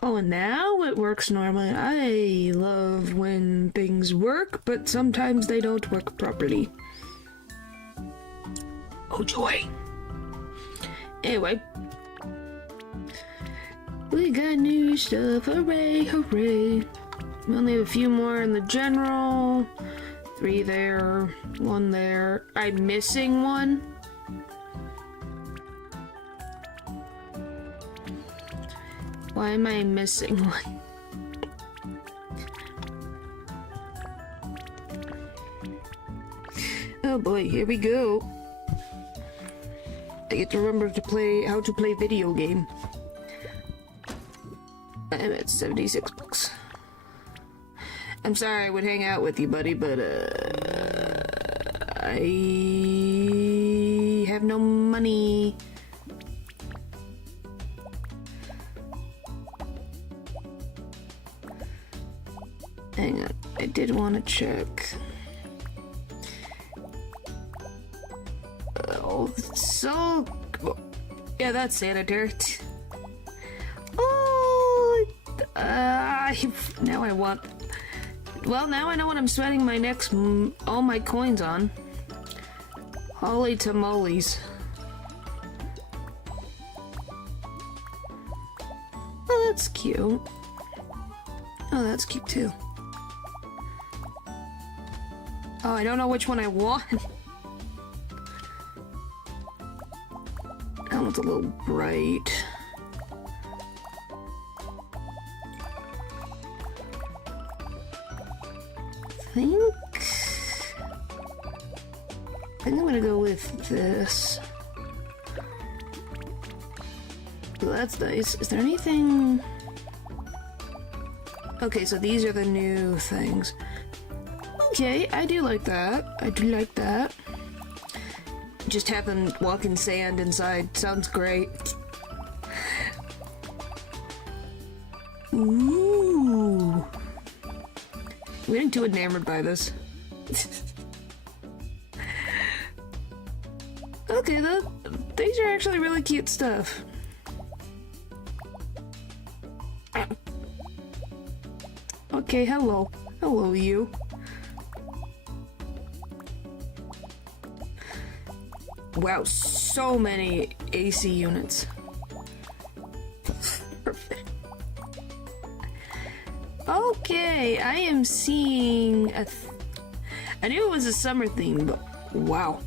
Oh, and now it works normally. I love when things work, but sometimes they don't work properly. Oh, joy. Anyway. We got new stuff. Hooray, hooray. We only have a few more in the general. 3 there, 1 there. I'm missing one. Why am I missing one? Oh boy, here we go. I get to remember to play how to play video game. I'm at 76 bucks. I'm sorry I would hang out with you, buddy, but I have no money. Hang on, I did want to check. Oh, so... yeah, that's sanitary. Oh, now I want... well, now I know what I'm spending my next... all my coins on. Holy tamales. Oh, that's cute. Oh, that's cute too. Oh, I don't know which one I want. That one's a little bright. I think I'm gonna go with this. Well, that's nice. Is there anything... okay, so these are the new things. Okay, I do like that. I do like that. Just have them walk in sand inside. Sounds great. Ooh. I'm getting too enamored by this. Okay, these are actually really cute stuff. Okay, hello. Hello, you. Wow, so many AC units. Perfect. Okay, I am seeing a... I knew it was a summer theme, but wow.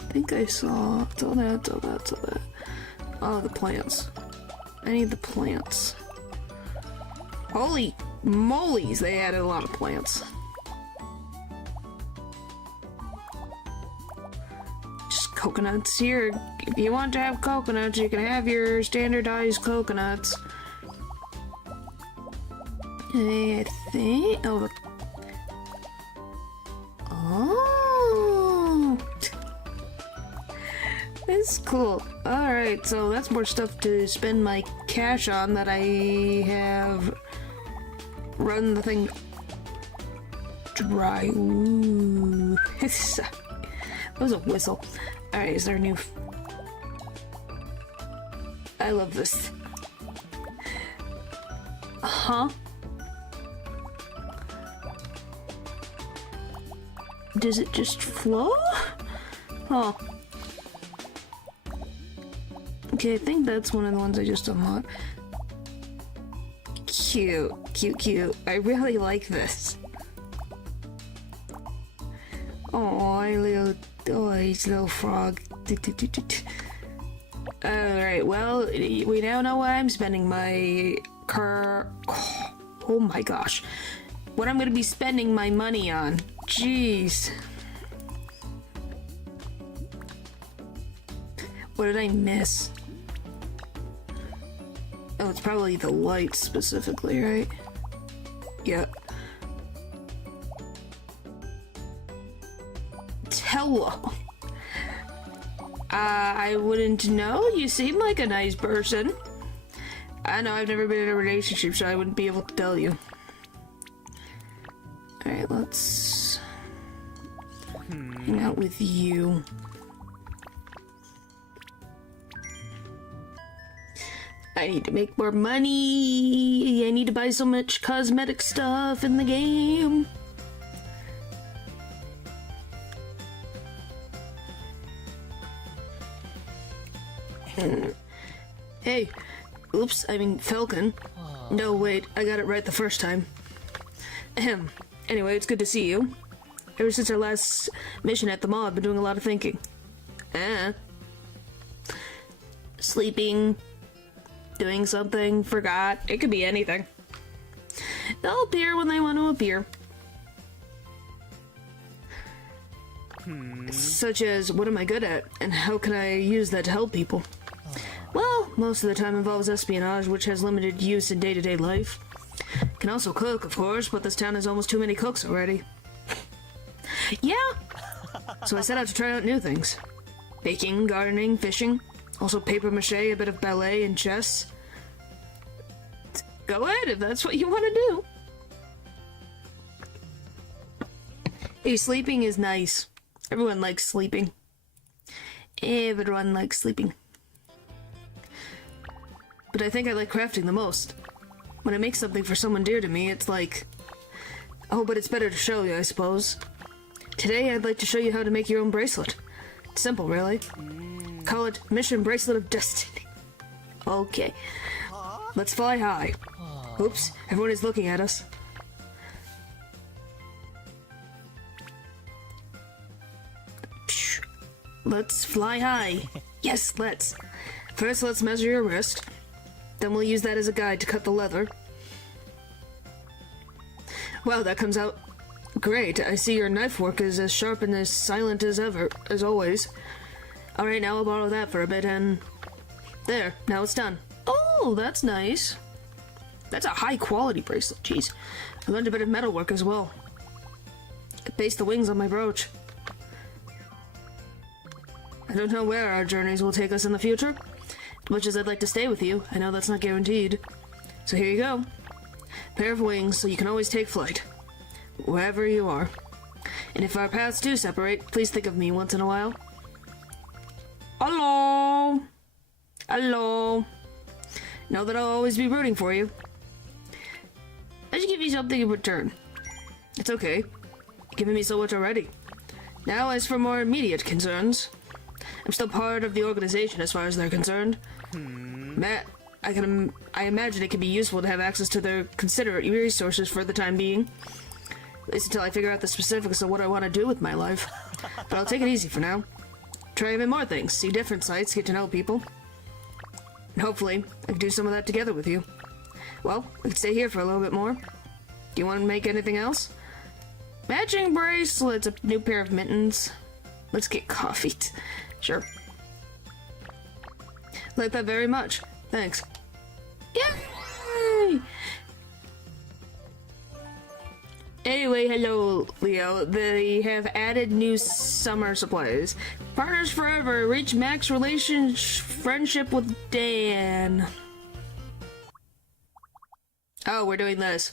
I think I saw... it's all that, it's all that, it's all that. Oh, the plants. I need the plants. Holy moly's, they added a lot of plants. Just coconuts here. If you want to have coconuts, you can have your standardized coconuts. I think... oh, oh! That's cool. Alright, so that's more stuff to spend my cash on that I have run the thing dry. Ooh. That was a whistle. Alright, is there a new... I love this. Huh? Does it just flow? Oh. Okay, I think that's one of the ones I just unlocked. Cute, cute, cute. I really like this. Oh, he's a little frog. Alright, well, we now know what I'm spending my oh my gosh. What I'm gonna be spending my money on. Jeez. What did I miss? Oh, it's probably the lights specifically, right? Yeah. Hello. I wouldn't know. You seem like a nice person. I know I've never been in a relationship, so I wouldn't be able to tell you. Alright, let's hang out with you. I need to make more money. I need to buy so much cosmetic stuff in the game. Hey, oops, I mean Falcon. No, wait, I got it right the first time. Ahem. Anyway, it's good to see you. Ever since our last mission at the mall, I've been doing a lot of thinking. Sleeping, doing something, forgot. It could be anything. They'll appear when they want to appear. Such as, what am I good at, and how can I use that to help people? Well, most of the time involves espionage, which has limited use in day-to-day life. Can also cook, of course, but this town has almost too many cooks already. Yeah! So I set out to try out new things. Baking, gardening, fishing, also papier-mâché, a bit of ballet and chess. Go ahead if that's what you want to do. Hey, sleeping is nice. Everyone likes sleeping. Everyone likes sleeping. But I think I like crafting the most. When I make something for someone dear to me, it's like... Oh, but it's better to show you, I suppose. Today, I'd like to show you how to make your own bracelet. It's simple, really. Call it Mission Bracelet of Destiny. Okay. Let's fly high. Oops, everyone is looking at us. Let's fly high. Yes, let's. First, let's measure your wrist. Then we'll use that as a guide to cut the leather. Wow, that comes out great. I see your knife work is as sharp and as silent as ever, as always. Alright, now I'll borrow that for a bit and... There, now it's done. Oh, that's nice. That's a high-quality bracelet, jeez. I learned a bit of metalwork as well. I based the wings on my brooch. I don't know where our journeys will take us in the future. As much as I'd like to stay with you, I know that's not guaranteed. So here you go. Pair of wings so you can always take flight. Wherever you are. And if our paths do separate, please think of me once in a while. Hello! Hello! Know that I'll always be rooting for you. I should give you something in return. It's okay. You've given me so much already. Now, as for more immediate concerns, I'm still part of the organization as far as they're concerned. Matt, I imagine it can be useful to have access to their considerate resources for the time being. At least until I figure out the specifics of what I want to do with my life. But I'll take it easy for now. Try even more things, see different sights, get to know people. And hopefully, I can do some of that together with you. Well, we can stay here for a little bit more. Do you want to make anything else? Matching bracelets, a new pair of mittens. Let's get coffee. Sure. Like that very much. Thanks. Yay! Anyway, hello, Leo. They have added new summer supplies. Partners forever. Reach max friendship with Dan. Oh, we're doing this.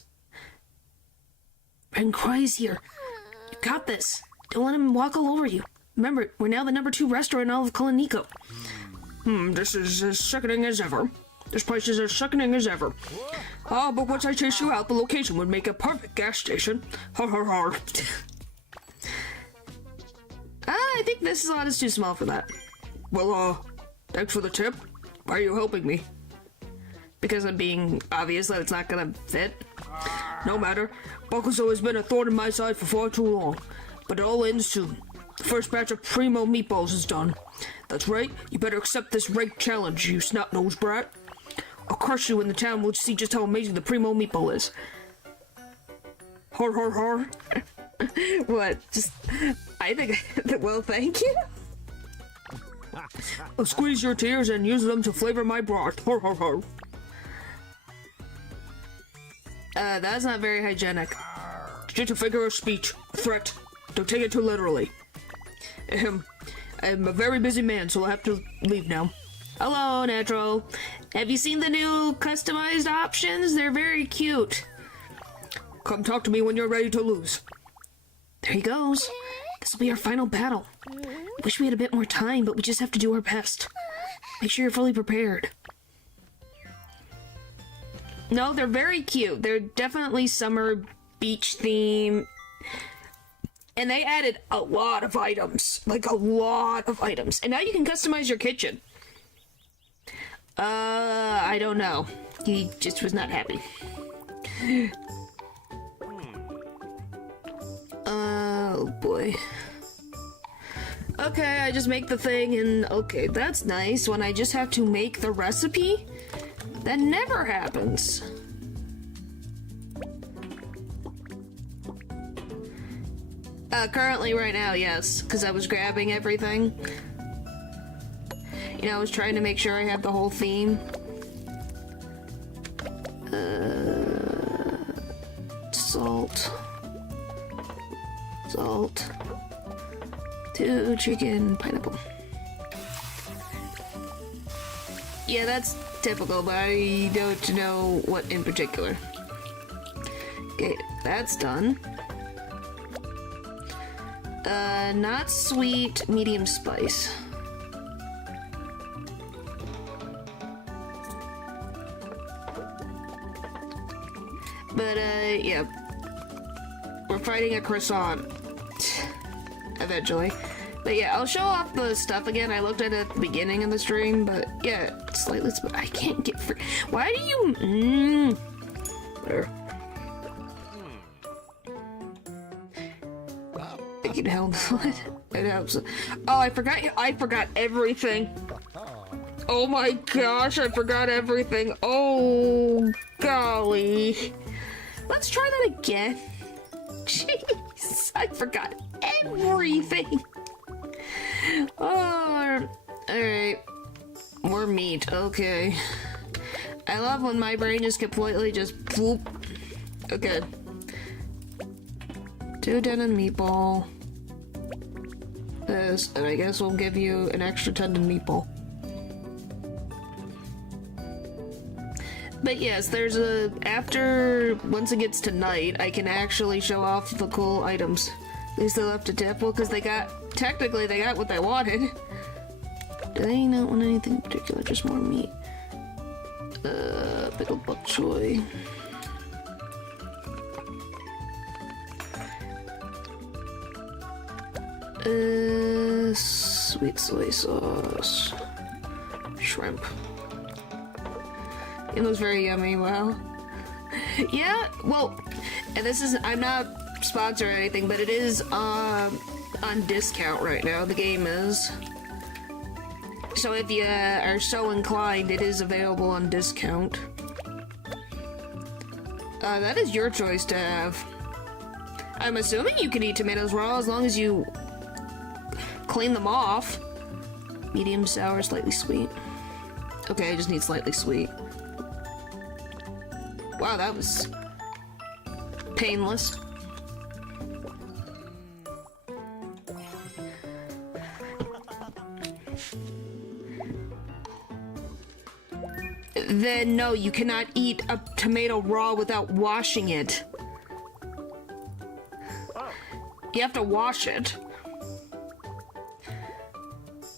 Ben Cry's here. You got this. Don't let him walk all over you. Remember, we're now the #2 restaurant in all of KuloNiku. This is as sickening as ever. This place is as sickening as ever. Oh, but once I chase you out, the location would make a perfect gas station. Har har har. I think this slot is too small for that. Well, thanks for the tip. Why are you helping me? Because I'm being obvious that it's not gonna fit? No matter. Buckle's always been a thorn in my side for far too long. But it all ends soon. The first batch of primo meatballs is done. That's right, you better accept this ranked challenge, you snot-nosed brat. I'll crush you in the town, we'll see just how amazing the primo meatball is. Har har har. What? Just, I think, well, thank you. I'll squeeze your tears and use them to flavor my broth. Har har har. That's not very hygienic. Just a figure of speech. Threat. Don't take it too literally. I'm a very busy man, so I'll have to leave now. Hello, Natural. Have you seen the new customized options? They're very cute. Come talk to me when you're ready to lose. There he goes. This will be our final battle. Wish we had a bit more time, but we just have to do our best. Make sure you're fully prepared. No, they're very cute. They're definitely summer beach theme. And they added a lot of items. Like, a lot of items. And now you can customize your kitchen. I don't know. He just was not happy. Oh, boy. Okay, I just make the thing and... Okay, that's nice. When I just have to make the recipe, that never happens. Currently right now, yes. Because I was grabbing everything. You know, I was trying to make sure I had the whole theme. Salt. Salt. 2 chicken, pineapple. Yeah, that's typical, but I don't know what in particular. Okay, that's done. Not sweet, medium spice. But, yeah. We're fighting a croissant. Eventually. But yeah, I'll show off the stuff again. I looked at it at the beginning of the stream, but yeah, slightly, I can't get free. Why do you, Whatever. It can help. It helps. Oh, I forgot everything. Oh my gosh, I forgot everything. Oh, golly. Let's try that again. Jeez, I forgot everything. Oh, alright. More meat, okay. I love when my brain just completely just whoop. Okay. 2 tendon meatball. This, and I guess we'll give you an extra tendon meatball. But yes, there's once it gets to night, I can actually show off the cool items. They still have to tip, well, because technically they got what they wanted. Do they not want anything in particular, just more meat? Pickled bok choy. Sweet soy sauce. Shrimp. It looks very yummy, wow. Yeah, well, and this is, I'm not sponsored or anything, but it is on discount right now, the game is. So if you are so inclined, it is available on discount. That is your choice to have. I'm assuming you can eat tomatoes raw as long as you clean them off. Medium sour, slightly sweet. Okay, I just need slightly sweet. Wow, that was painless. Then no, you cannot eat a tomato raw without washing it. You have to wash it.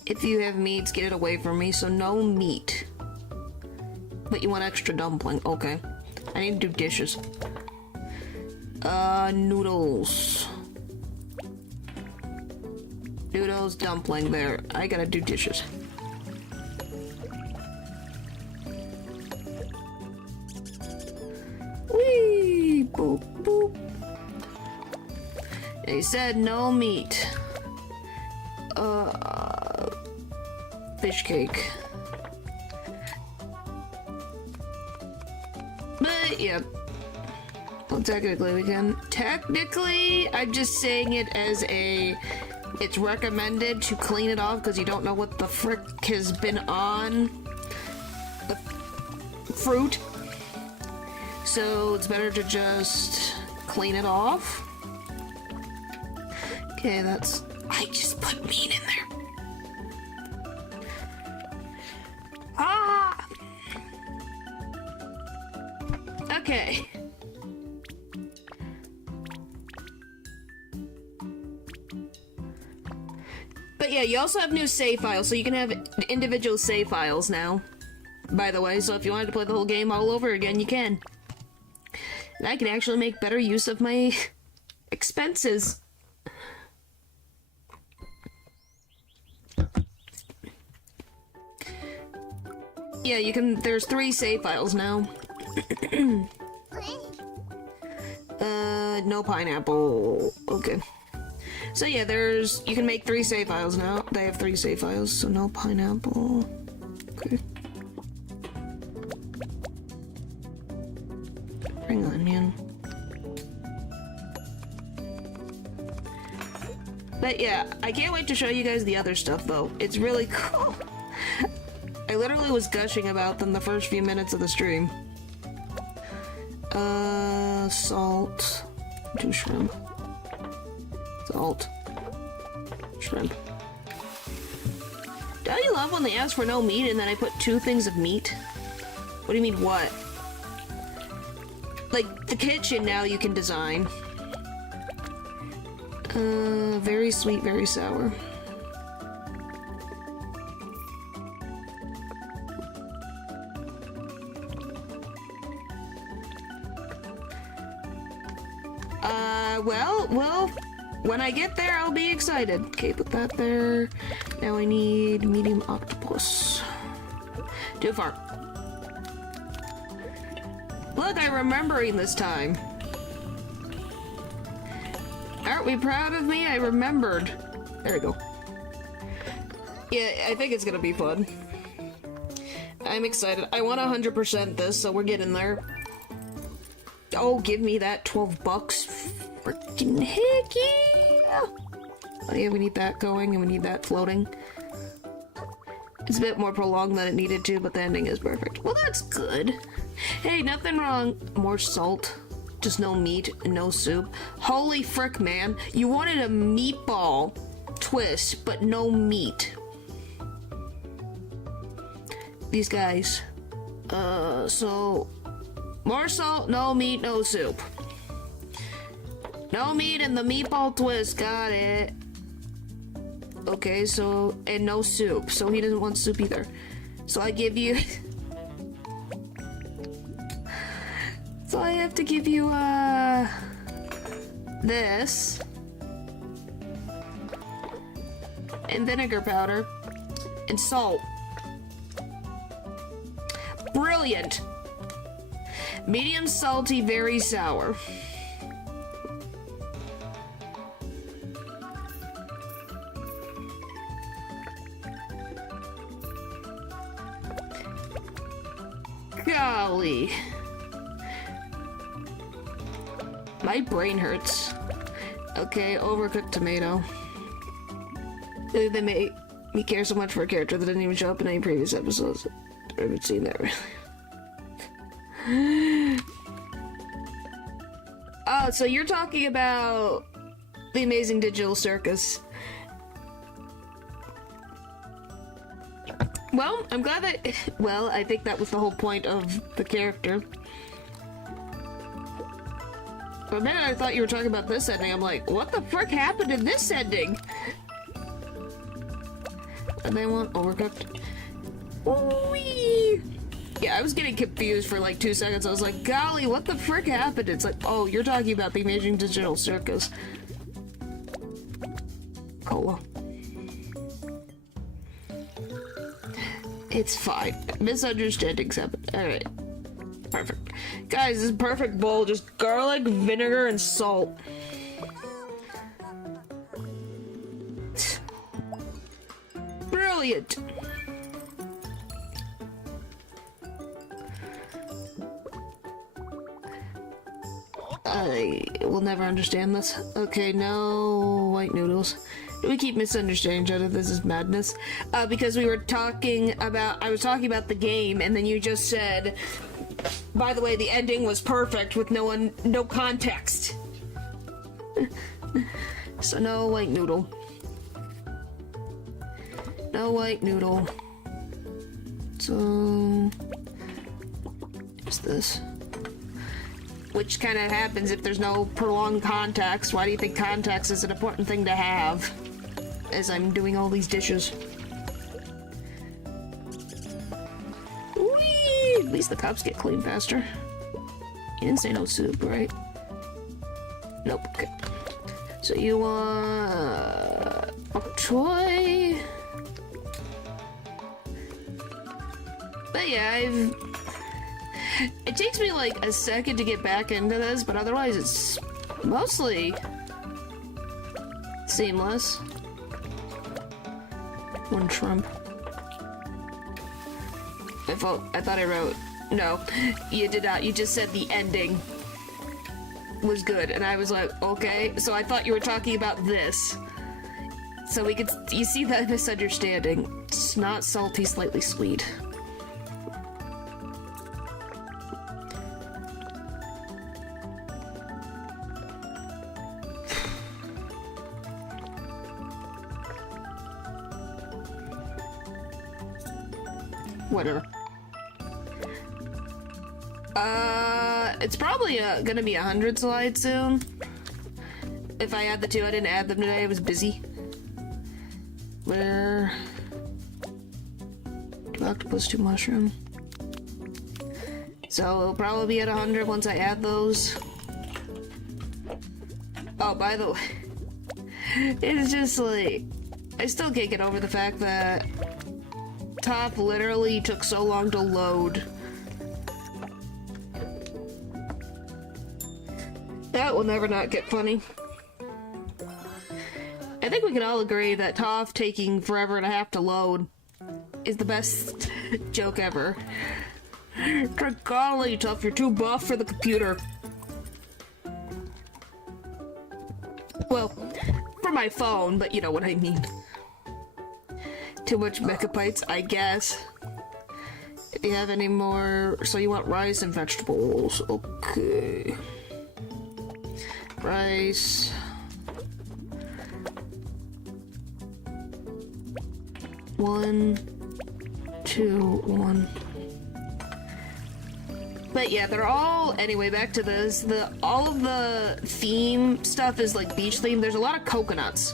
If you have meats, get it away from me, so no meat. But you want extra dumpling, okay. I need to do dishes. Noodles. Noodles, dumpling, there. I gotta do dishes. Whee! Boop, boop. They said no meat. Fish cake. But, yeah. Well, technically we can. Technically, I'm just saying it as a... It's recommended to clean it off because you don't know what the frick has been on the fruit. So it's better to just clean it off. Okay, that's... I just put meat in there. Ah! Okay. But yeah, you also have new save files, so you can have individual save files now. by the way, so if you wanted to play the whole game all over again, you can. And I can actually make better use of my expenses. Yeah, you can, there's 3 save files now. No pineapple. Okay. So yeah, you can make 3 save files now. They have 3 save files, so no pineapple. Okay. Bring onion. But yeah, I can't wait to show you guys the other stuff though. It's really cool. I literally was gushing about them the first few minutes of the stream. Salt. 2 shrimp. Salt. Shrimp. Don't you love when they ask for no meat and then I put 2 things of meat? What do you mean, what? Like, the kitchen now you can design. Very sweet, very sour. Well, when I get there, I'll be excited. Okay, put that there. Now I need medium octopus. Too far. Look, I'm remembering this time. Aren't we proud of me? I remembered. There we go. Yeah, I think it's gonna be fun. I'm excited. I want 100% this, so we're getting there. Oh, give me that 12 bucks. Freaking heck yeah! Oh yeah, we need that going, and we need that floating. It's a bit more prolonged than it needed to, but the ending is perfect. Well, that's good. Hey, nothing wrong. More salt. Just no meat and no soup. Holy frick, man. You wanted a meatball twist, but no meat. These guys. So... more salt, no meat, no soup. No meat and the meatball twist, got it. Okay, so, and no soup, so he doesn't want soup either. So I give you... so I have to give you, this. And vinegar powder. And salt. Brilliant! Medium salty, very sour. Golly. My brain hurts. Okay, overcooked tomato. They made me care so much for a character that didn't even show up in any previous episodes. I haven't seen that really. Oh, so you're talking about the Amazing Digital Circus. Well, I'm glad that... well, I think that was the whole point of the character. For a minute I thought you were talking about this ending. I'm like, what the frick happened in this ending? And they want overcooked. Whee! Yeah, I was getting confused for like 2 seconds. I was like, golly, what the frick happened? It's like, oh, you're talking about the Amazing Digital Circus. Cola. It's fine. Misunderstandings happen. Alright. Perfect. Guys, this is a perfect bowl. Just garlic, vinegar, and salt. Brilliant! I will never understand this. Okay, no white noodles. We keep misunderstanding each other. This is madness. Because we were talking about... I was talking about the game, and then you just said... By the way, the ending was perfect with no context. So no white noodle. No white noodle. So... just this. Which kind of happens if there's no prolonged context. Why do you think context is an important thing to have? As I'm doing all these dishes. Whee! least the cups get clean faster. You didn't say no soup, right? Nope, okay. So you want... bok choy? But yeah, it takes me like a second to get back into this, but otherwise it's mostly seamless. One shrimp. I thought I wrote... No, you did not. You just said the ending was good, and I was like, okay. So I thought you were talking about this. So we could... You see that misunderstanding. It's not salty, slightly sweet. Whatever. It's probably gonna be 100 slides soon. If I add the two, I didn't add them today, I was busy. Where? 2 octopus, 2 mushroom. So it'll probably be at 100 once I add those. Oh, by the way, it's just like, I still can't get over the fact that top literally took so long to load. That will never not get funny. I think we can all agree that Toph taking forever and a half to load is the best joke ever. Good golly, Toph, you're too buff for the computer. Well, for my phone, but you know what I mean. Too much megabytes, I guess. If you have any more... So you want rice and vegetables. Okay. Rice. One, two, one. But yeah, they're all... Anyway, back to this. All of the theme stuff is like beach theme. There's a lot of coconuts.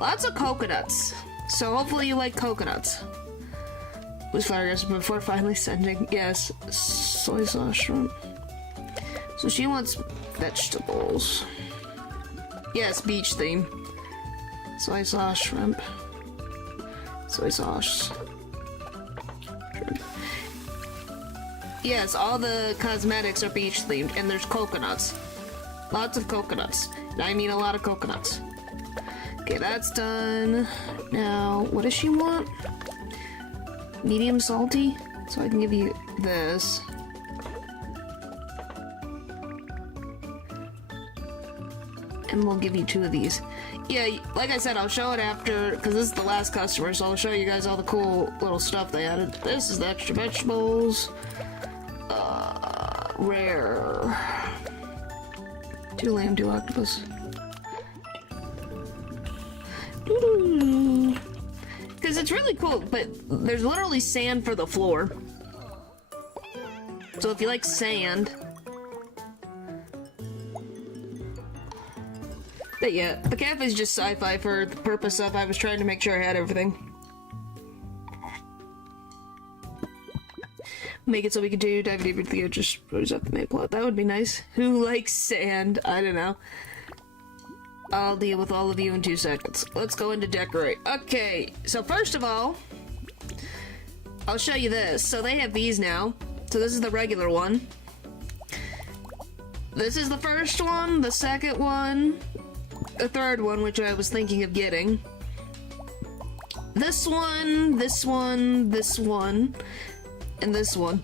Lots of coconuts. So hopefully you like coconuts. Was Flowers before finally sending... Yes, soy sauce shrimp. So she wants vegetables. Yes, beach theme. Soy sauce shrimp. Soy sauce shrimp. Yes, all the cosmetics are beach themed, and there's coconuts. Lots of coconuts. I mean a lot of coconuts. Okay, that's done. Now, what does she want? Medium salty? So I can give you this. And we'll give you 2 of these. Yeah, like I said, I'll show it after, because this is the last customer, so I'll show you guys all the cool little stuff they added. This is the extra vegetables. Rare. 2 lamb, 2 octopus. Because it's really cool, but there's literally sand for the floor. So if you like sand... But yeah, the cafe's just sci-fi for the purpose of I was trying to make sure I had everything. Make it so we can do dive deeper into the just rose up the main plot. That would be nice. Who likes sand? I don't know. I'll deal with all of you in 2 seconds. Let's go into decorate. Okay, so first of all, I'll show you this. So they have these now. So this is the regular one. This is the first one, the second one, the third one, which I was thinking of getting. This one, this one, this one, and this one.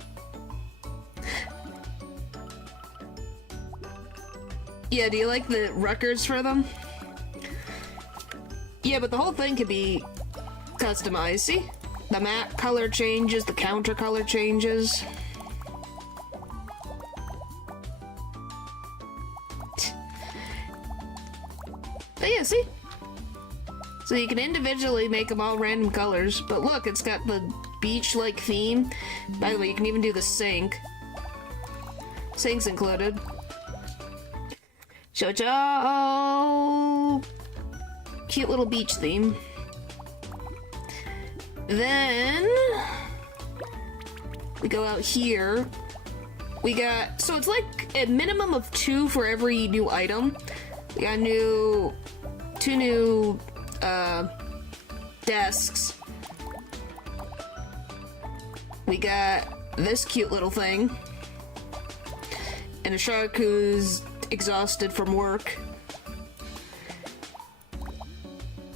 Yeah, do you like the records for them? Yeah, but the whole thing can be customized, see? The mat color changes, the counter color changes. But yeah, see? So you can individually make them all random colors, but look, it's got the beach-like theme. By the way, you can even do the sink. Sink's included. Shoujo! Cute little beach theme. We go out here. We got, so it's like a minimum of 2 for every new item. We got 2 new desks. We got this cute little thing. And a shark who's exhausted from work.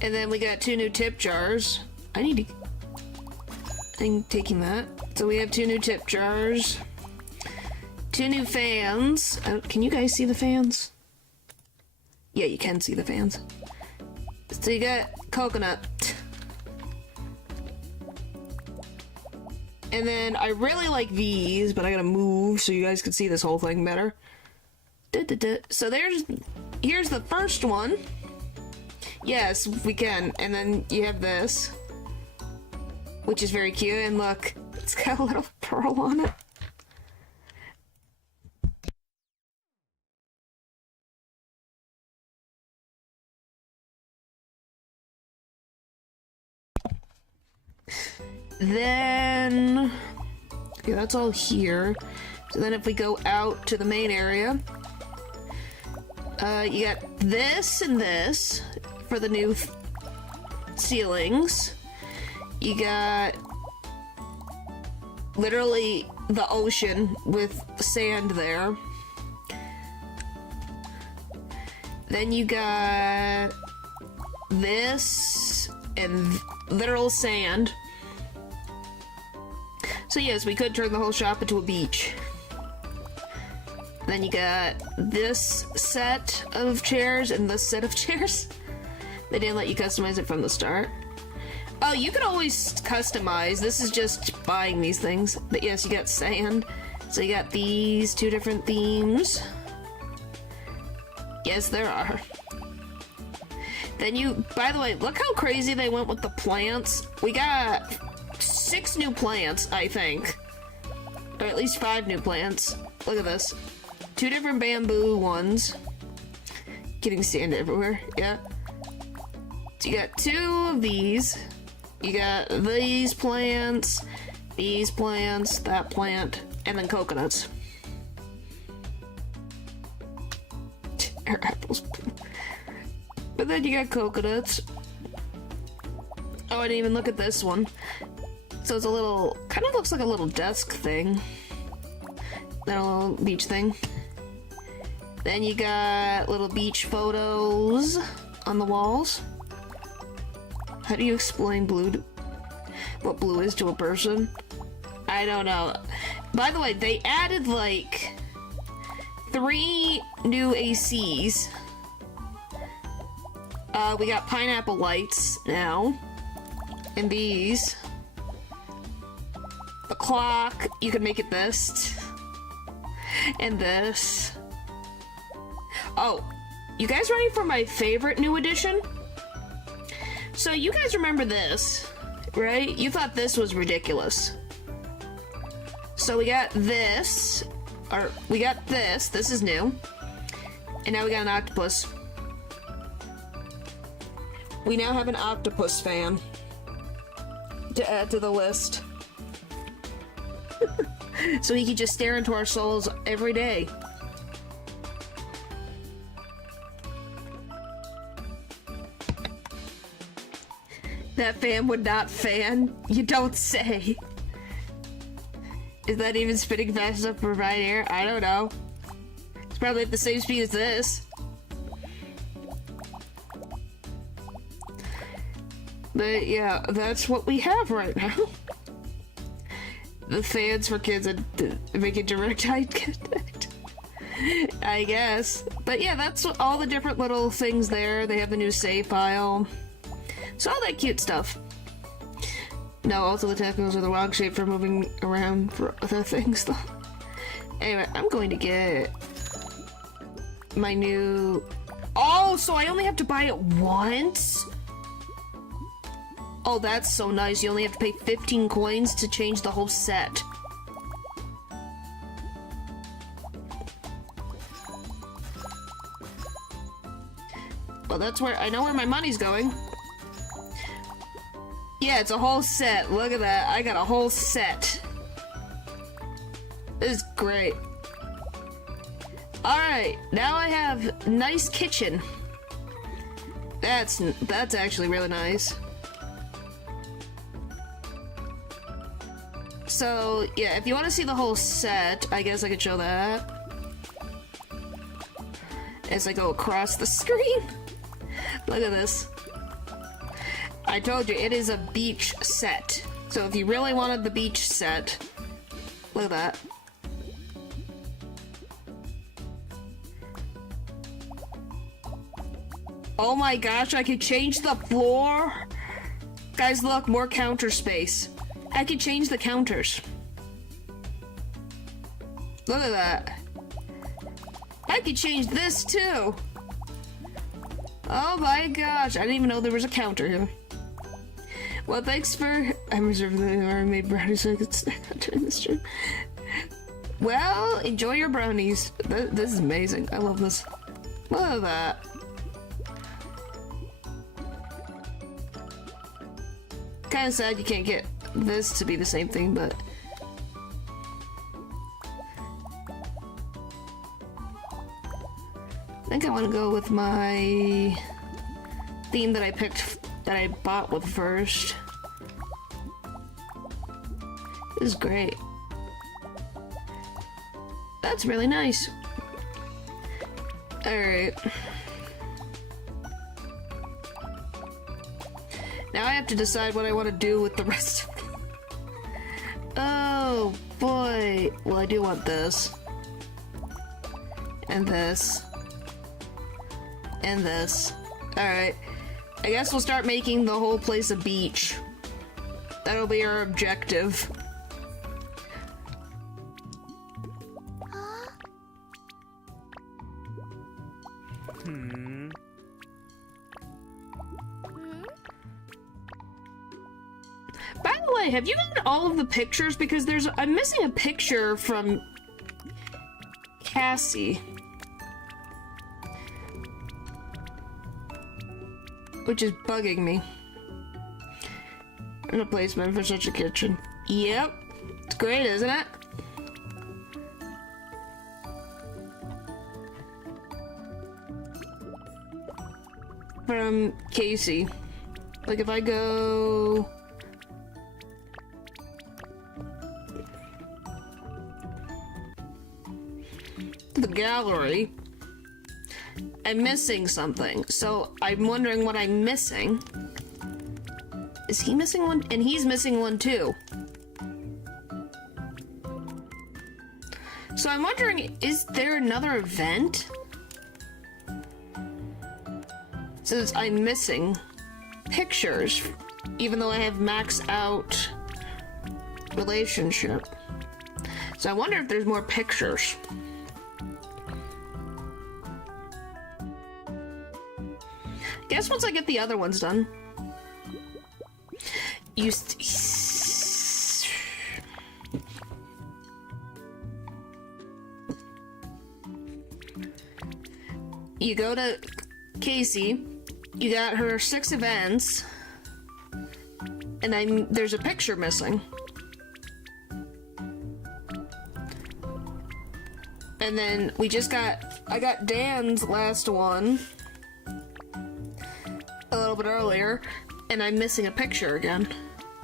And then we got 2 new tip jars. I'm taking that. So we have 2 new tip jars. 2 new fans. Can you guys see the fans? Yeah, you can see the fans. So you got coconut. And then I really like these, but I gotta move so you guys can see this whole thing better. So here's the first one. Yes, we can. And then you have this, which is very cute. And look, it's got a little pearl on it. Then, okay, that's all here. So then if we go out to the main area, you got this and this for the new ceilings. You got literally the ocean with sand there. Then you got this and literal sand. So yes, we could turn the whole shop into a beach. Then you got this set of chairs and this set of chairs. They didn't let you customize it from the start. Oh, you can always customize. This is just buying these things. But yes, you got sand. So you got these 2 different themes. Yes, there are. Then by the way, look how crazy they went with the plants. We got 6 new plants, I think. Or at least 5 new plants. Look at this. 2 different bamboo ones. Getting sand everywhere, yeah. So you got 2 of these. You got these plants, that plant, and then coconuts. Or apples. But then you got coconuts. Oh, I didn't even look at this one. So it's a little, kind of looks like a little desk thing. That little beach thing. Then you got little beach photos on the walls. How do you explain what blue is to a person? I don't know. By the way, they added like 3 new ACs. We got pineapple lights now. And these. The clock, you can make it this. And this. Oh, you guys ready for my favorite new addition? So you guys remember this, right? You thought this was ridiculous. So we got this, this is new. And now we got an octopus. We now have an octopus fan to add to the list. So he can just stare into our souls every day. That fan would not fan? You don't say. Is that even spinning fast enough to provide air? I don't know. It's probably at the same speed as this. But yeah, that's what we have right now. The fans for kids and make it direct eye contact. I guess. But yeah, that's all the different little things there. They have the new save file. So all that cute stuff. No, also the tacos are the wrong shape for moving around for other things though. Anyway, I'm going to get my new... Oh, so I only have to buy it once? Oh, that's so nice. You only have to pay 15 coins to change the whole set. Well, that's where... I know where my money's going. Yeah, it's a whole set. Look at that. I got a whole set. This is great. Alright, now I have nice kitchen. That's actually really nice. So, yeah, if you want to see the whole set, I guess I could show that. As I go across the screen. Look at this. I told you, it is a beach set. So if you really wanted the beach set, look at that. Oh my gosh, I could change the floor. Guys, look, more counter space. I could change the counters. Look at that. I could change this too. Oh my gosh, I didn't even know there was a counter here. Well, thanks for... I'm reserving the made brownies so I could snack on during the stream. Well, enjoy your brownies. This is amazing. I love this. Look at that. Kind of sad you can't get this to be the same thing, but... I think I want to go with my theme that I picked, that I bought with first. This is great. That's really nice. Alright. Now I have to decide what I want to do with the rest of it. Oh boy. Well, I do want this. And this. And this. Alright. I guess we'll start making the whole place a beach. That'll be our objective. By the way, have you got all of the pictures? Because I'm missing a picture from Cassie. Which is bugging me. And a placement for such a kitchen. Yep. It's great, isn't it? From Casey. Like if I go... to the gallery, I'm missing something. So I'm wondering what I'm missing. Is he missing one? And he's missing one too. So I'm wondering, is there another event? Since I'm missing pictures, even though I have max out relationship. So I wonder if there's more pictures. Guess once I get the other ones done. You go to Casey, you got her 6 events, and there's a picture missing. And then I got Dan's last one a little bit earlier, and I'm missing a picture again.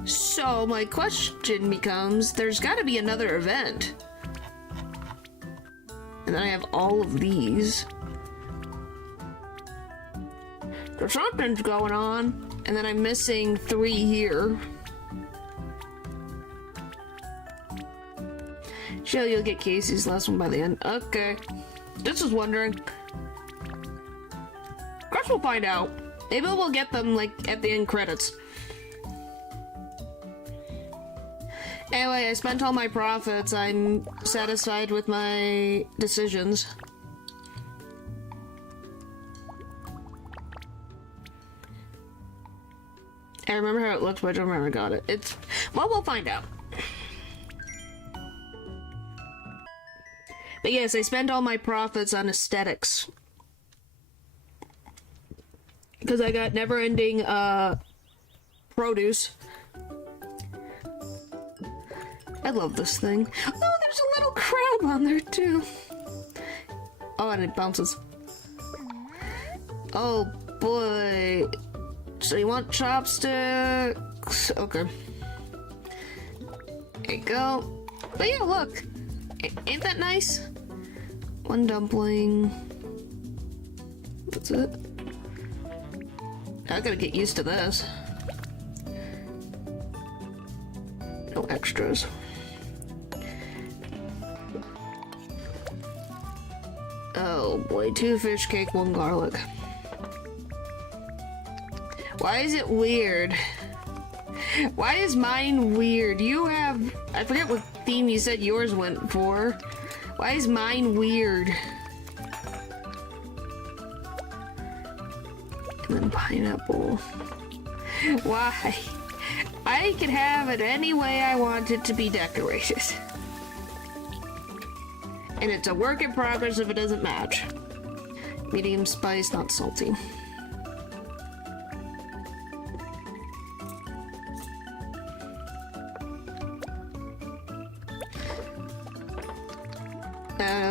So my question becomes, there's gotta be another event. And then I have all of these. So something's going on, and then I'm missing 3 here. Sure, you'll get Casey's last one by the end. Okay. Just was wondering. Guess we'll find out. Maybe we'll get them, like, at the end credits. Anyway, I spent all my profits. I'm satisfied with my decisions. I remember how it looked, but I don't remember I got it. Well, we'll find out. But yes, I spent all my profits on aesthetics. Because I got never-ending, produce. I love this thing. Oh, there's a little crate tube on there too. Oh, and it bounces. Oh boy. So you want chopsticks? Okay. There you go. But yeah, look. Ain't that nice? One dumpling. That's it. I gotta get used to this. No extras. Oh boy, 2 fish cake, 1 garlic. Why is it weird? Why is mine weird? You have... I forget what theme you said yours went for. Why is mine weird? And then pineapple. Why? I can have it any way I want it to be decorated. And it's a work in progress if it doesn't match. Medium spice, not salty.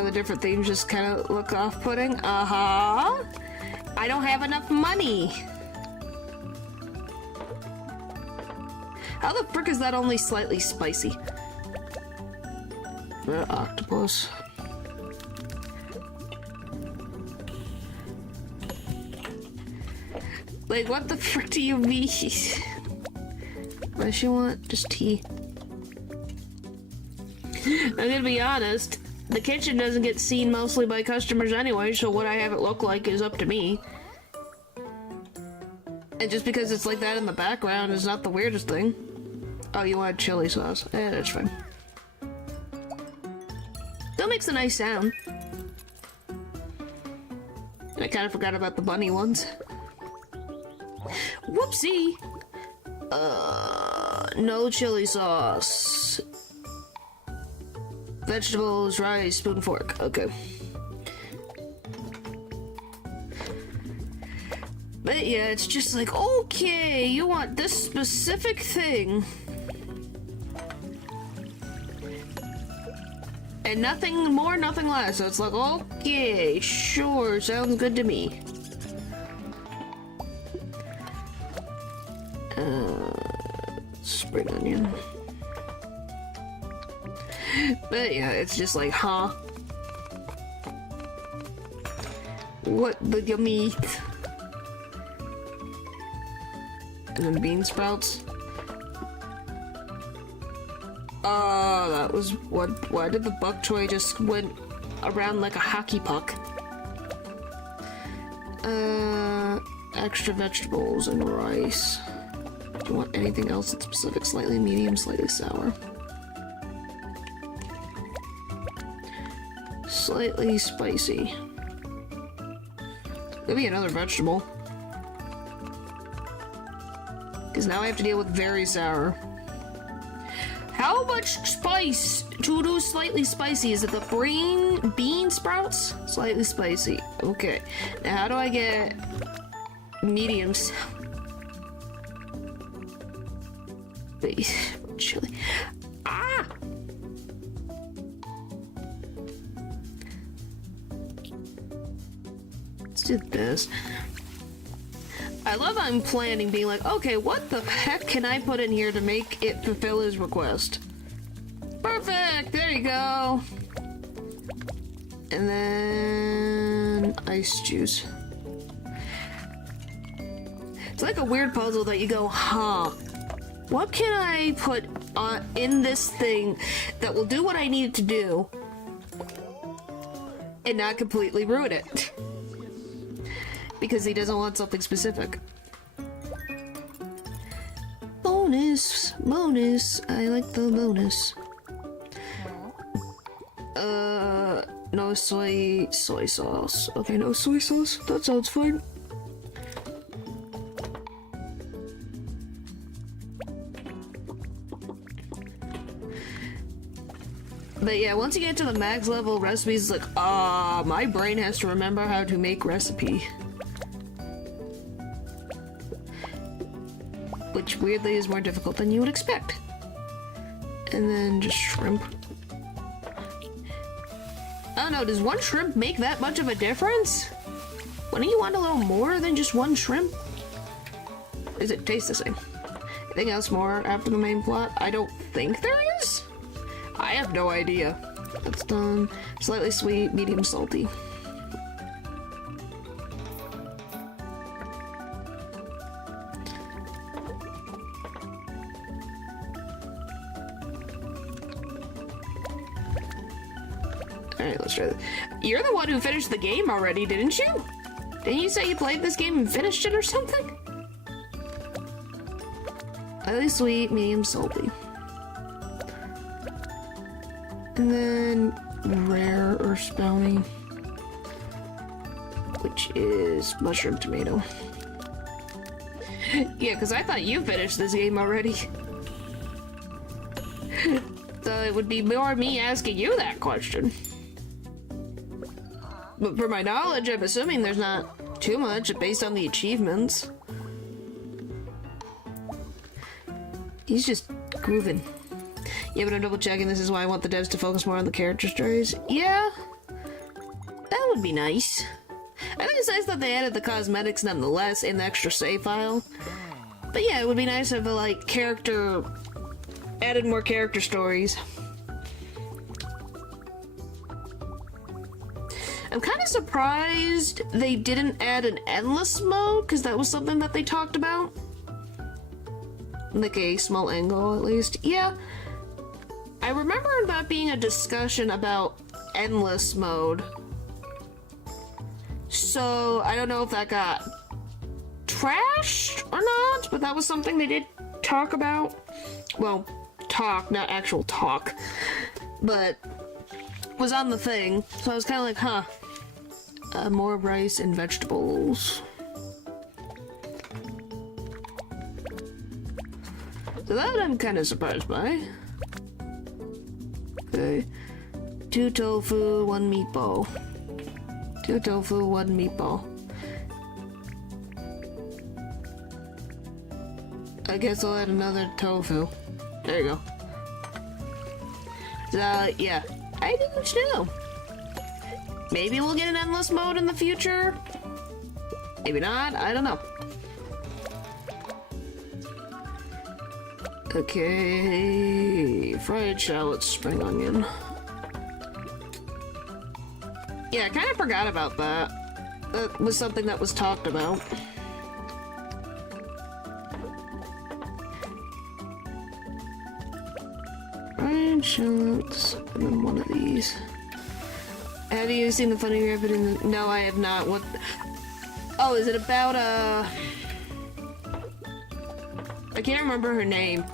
The different themes just kind of look off-putting. I don't have enough money. How the frick is that only slightly spicy? Octopus. Like, what the frick do you mean? What does she want? Just tea. I'm gonna be honest. The kitchen doesn't get seen mostly by customers anyway, so what I have it look like is up to me. And just because it's like that in the background is not the weirdest thing. Oh, you want chili sauce? That's fine. Still makes a nice sound. And I kind of forgot about the bunny ones. Whoopsie! No chili sauce. Vegetables, rice, spoon, fork. Okay. But yeah, it's just like, okay, you want this specific thing. And nothing more, nothing less. So it's like, okay, sure, sounds good to me. Spring onion. But yeah, it's just like, huh? What the yummy? And then bean sprouts. Oh, that was what? Why did the bok choy just went around like a hockey puck? Extra vegetables and rice. Do you want anything else that's specific? Slightly medium, slightly sour. Slightly spicy. Maybe another vegetable. Because now I have to deal with very sour. How much spice to do slightly spicy? Is it the bean sprouts? Slightly spicy. Okay. Now how do I get medium sour? Wait, chili. Ah! Let's do this. I love I'm planning, being like, okay, what the heck can I put in here to make it fulfill his request? Perfect! There you go! And then... ice juice. It's like a weird puzzle that you go, huh, what can I put in this thing that will do what I need it to do and not completely ruin it? Because he doesn't want something specific. Bonus! Bonus! I like the bonus. No soy sauce. Okay, no soy sauce. That sounds fine. But yeah, once you get to the max level recipes, it's like, my brain has to remember how to make recipe. Which weirdly is more difficult than you would expect. And then just shrimp. I don't know, does one shrimp make that much of a difference? Wouldn't you want a little more than just one shrimp? Does it taste the same? Anything else more after the main plot? I don't think there is. I have no idea. That's done. Slightly sweet, medium salty. Alright, let's try this. You're the one who finished the game already, didn't you? Didn't you say you played this game and finished it or something? Slightly sweet, medium salty. And then rare or spelling, which is mushroom tomato. Yeah, because I thought you finished this game already. So it would be more me asking you that question. But for my knowledge, I'm assuming there's not too much based on the achievements. He's just grooving. Yeah, but I'm double checking. This is why I want the devs to focus more on the character stories. Yeah, that would be nice. I think it's nice that they added the cosmetics nonetheless in the extra save file. But yeah, it would be nice if added more character stories. I'm kind of surprised they didn't add an endless mode, because that was something that they talked about. Like a small angle, at least. Yeah. I remember that being a discussion about endless mode. So, I don't know if that got trashed or not, but that was something they did talk about. Well, talk, not actual talk. But was on the thing, so I was kind of like, huh. More rice and vegetables. So that I'm kind of surprised by. Okay. 2 tofu, 1 meatball. 2 tofu, 1 meatball. I guess I'll add another tofu. There you go. Yeah. I don't know. Maybe we'll get an endless mode in the future. Maybe not. I don't know. Okay, fried shallots, spring onion. Yeah, I kind of forgot about that. That was something that was talked about. Fried shallots, and then one of these. Have you seen the funny rabbit in the... No, I have not. What? Oh, is it about, I can't remember her name.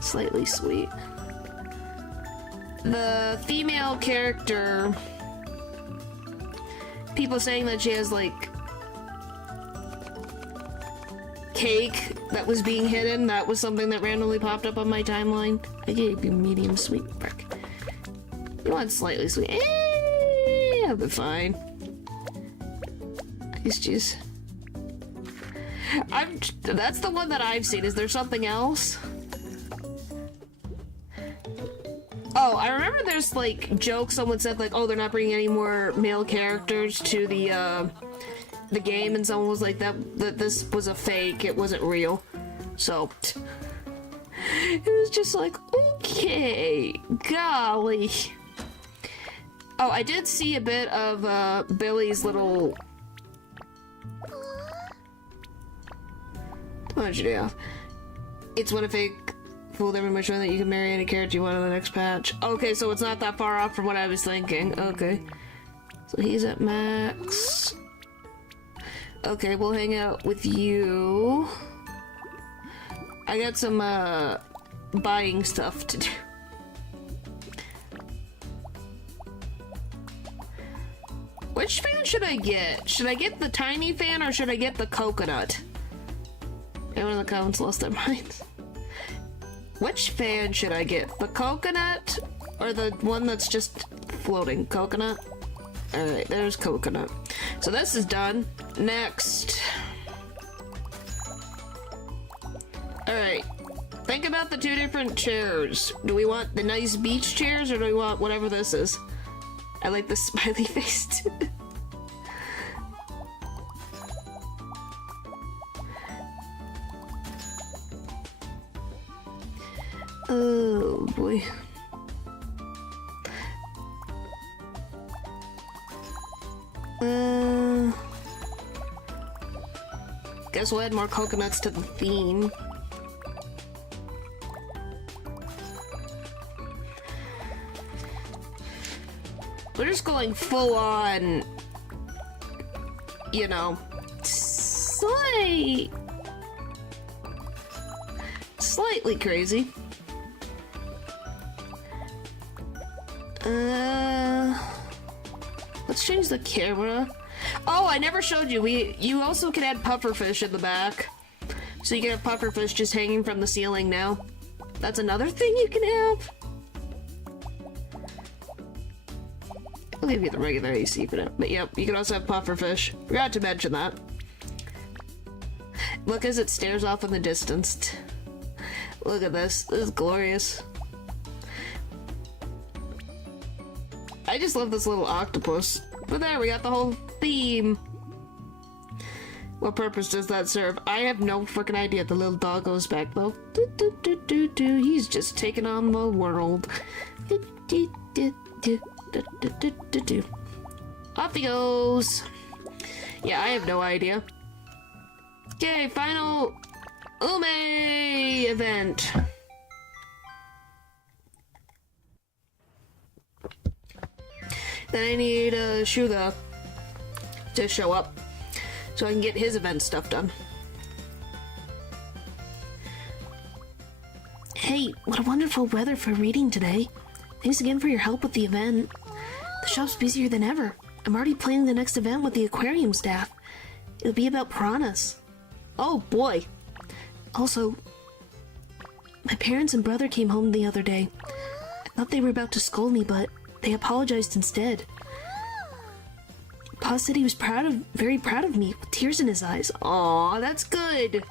Slightly sweet. The female character... People saying that she has, like... cake that was being hidden. That was something that randomly popped up on my timeline. I gave you medium sweet. Frick. You want slightly sweet. I'll be fine. It's just... That's the one that I've seen. Is there something else? Oh, I remember there's like jokes someone said like, oh, they're not bringing any more male characters to the game, and someone was like that this was a fake, it wasn't real. So it was just like, okay, golly. Oh, I did see a bit of Billy's little... Why don't you do off? It's when a fake fooled everyone showing that you can marry any character you want in the next patch. Okay, so it's not that far off from what I was thinking. Okay. So he's at max. Okay, we'll hang out with you. I got some, buying stuff to do. Which fan should I get? Should I get the tiny fan or should I get the coconut? Anyone in the comments lost their minds. Which fan should I get? The coconut or the one that's just floating? Coconut? Alright, there's coconut. So this is done. Next. Alright. Think about the two different chairs. Do we want the nice beach chairs or do we want whatever this is? I like the smiley face too. Oh boy. Guess we'll add more coconuts to the theme. We're just going full on, you know, slightly crazy. Let's change the camera. Oh, I never showed you. You also can add pufferfish in the back. So you can have pufferfish just hanging from the ceiling now. That's another thing you can have. I'll leave you the regular AC for now. But yep, you can also have pufferfish. Forgot to mention that. Look as it stares off in the distance. Look at this. This is glorious. I just love this little octopus. But there, we got the whole theme. What purpose does that serve? I have no freaking idea. The little dog goes back though. He's just taking on the world. Off he goes. Yeah, I have no idea. Okay, final Ume event. Then I need Shuga to show up so I can get his event stuff done. Hey, what a wonderful weather for reading today. Thanks again for your help with the event. The shop's busier than ever. I'm already planning the next event with the aquarium staff. It'll be about piranhas. Oh boy. Also, my parents and brother came home the other day. I thought they were about to scold me, but they apologized instead. Pa said he was very proud of me, with tears in his eyes. Aw, that's good.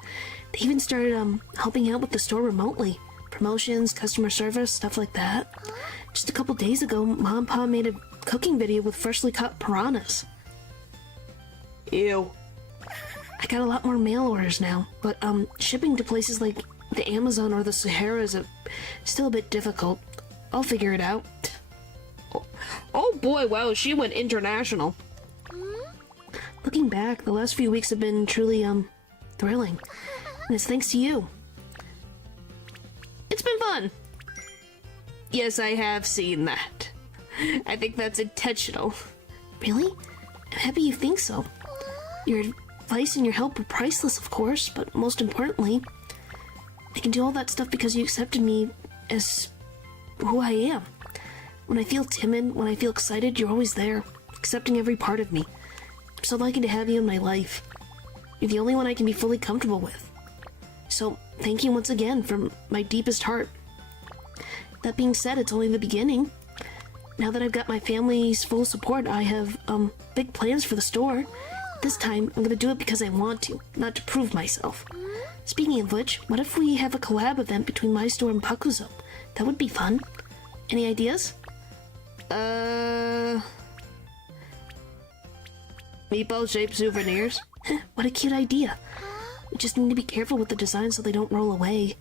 They even started helping out with the store remotely. Promotions, customer service, stuff like that. Just a couple days ago, Mom and Pa made a cooking video with freshly caught piranhas. Ew. I got a lot more mail orders now, but shipping to places like the Amazon or the Sahara is still a bit difficult. I'll figure it out. Oh boy, wow, she went international. Looking back, the last few weeks have been truly, thrilling. And it's thanks to you. It's been fun. Yes, I have seen that. I think that's intentional. Really? I'm happy you think so. Your advice and your help were priceless, of course, but most importantly, I can do all that stuff because you accepted me as who I am. When I feel timid, when I feel excited, you're always there, accepting every part of me. I'm so lucky to have you in my life. You're the only one I can be fully comfortable with. So, thank you once again from my deepest heart. That being said, it's only the beginning. Now that I've got my family's full support, I have, big plans for the store. This time, I'm gonna do it because I want to, not to prove myself. Speaking of which, what if we have a collab event between my store and Pakuzo? That would be fun. Any ideas? Meatball-shaped souvenirs? What a cute idea. We just need to be careful with the design so they don't roll away.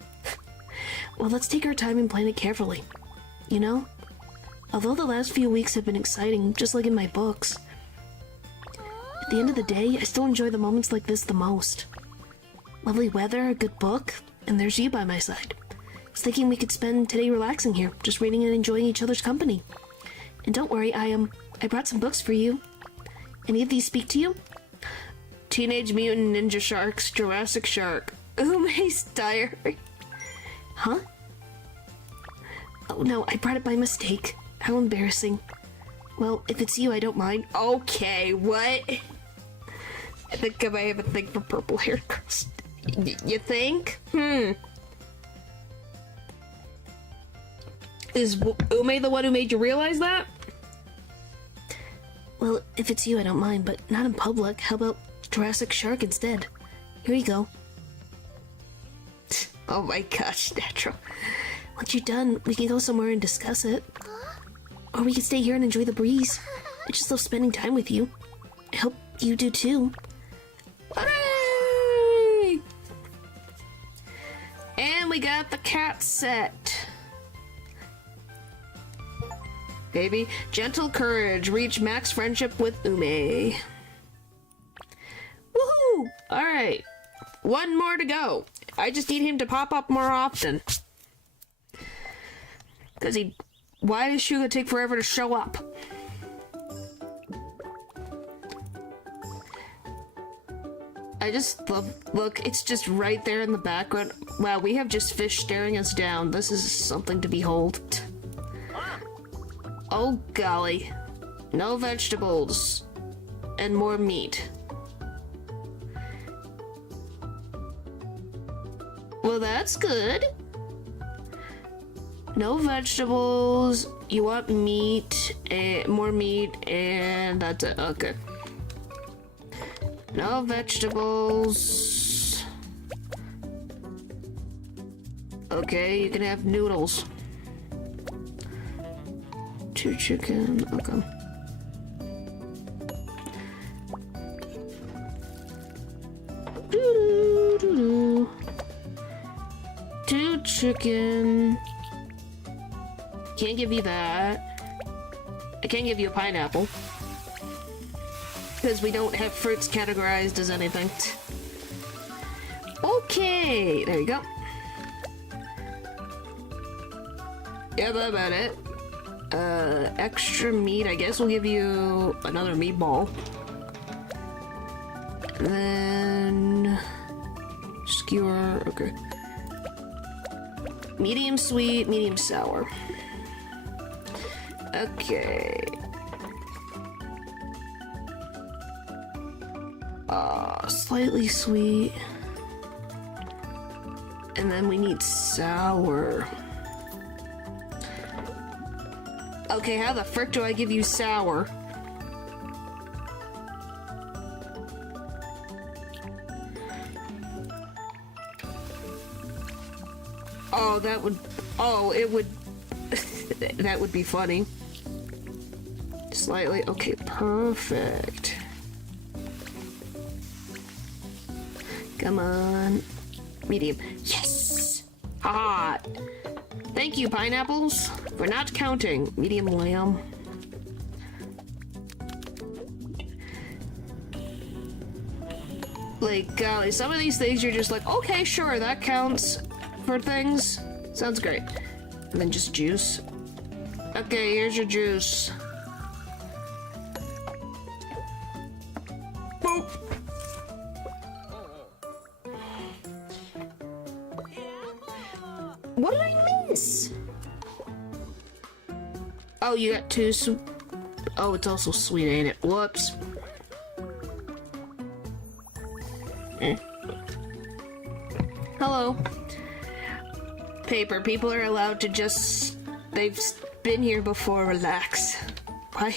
Well, let's take our time and plan it carefully. You know? Although the last few weeks have been exciting, just like in my books, at the end of the day, I still enjoy the moments like this the most. Lovely weather, a good book, and there's you by my side. I was thinking we could spend today relaxing here, just reading and enjoying each other's company. And don't worry, I brought some books for you. Any of these speak to you? Teenage Mutant Ninja Sharks, Jurassic Shark, Ume's Diary. Huh? Oh no, I brought it by mistake. How embarrassing. Well, if it's you, I don't mind. Okay, what? I think I might have a thing for purple haired girls. You think? Is Ume the one who made you realize that? Well, if it's you, I don't mind, but not in public. How about Jurassic Shark instead? Here you go. Oh my gosh, Natural. Once you're done, we can go somewhere and discuss it. Or we could stay here and enjoy the breeze. I just love spending time with you. I hope you do too. Hooray! And we got the cat set. Baby, gentle courage. Reach max friendship with Ume. Woohoo! Alright. One more to go. I just need him to pop up more often. Because why does Shuga take forever to show up? I just love, look, it's just right there in the background. Wow, we have just fish staring us down. This is something to behold. Oh golly. No vegetables. And more meat. Well, that's good. No vegetables. You want meat, and more meat, and that's it. Okay. No vegetables. Okay, you can have noodles. 2 chicken. Okay. Doo-doo-doo-doo. 2 chicken. Can't give you that. I can't give you a pineapple. Because we don't have fruits categorized as anything. Okay, there you go. Yeah, that's about it. Extra meat, I guess we'll give you another meatball. And then skewer, okay. Medium sweet, medium sour. Okay. Slightly sweet. And then we need sour. Okay, how the frick do I give you sour? Oh, that would... Oh, it would... that would be funny. Slightly... Okay, perfect. Come on. Medium. Yes! Hot! Thank you, pineapples, for not counting. Medium lamb. Like, golly, some of these things you're just like, okay, sure, that counts for things. Sounds great. And then just juice. Okay, here's your juice. Boop! What did I miss? Oh, you got 2 oh, it's also sweet, ain't it? Whoops. Hello. Paper. People are allowed to just... They've been here before. Relax. Why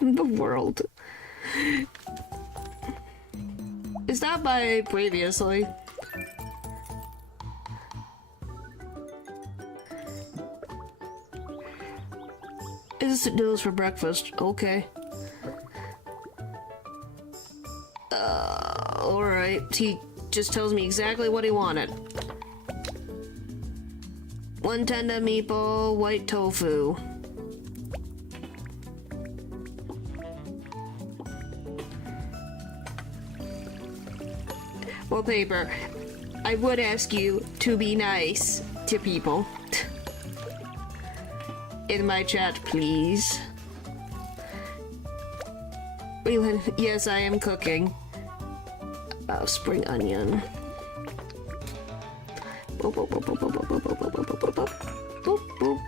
in the world? Is that by previously? Instant noodles for breakfast. Okay. Alright. He just tells me exactly what he wanted. 1 tender meatball, white tofu. Well, Paper, I would ask you to be nice to people. In my chat, please. Yes, I am cooking. Spring onion. Boop, boop, boop, boop, boop, boop, boop, boop, boop, boop, boop, boop, boop.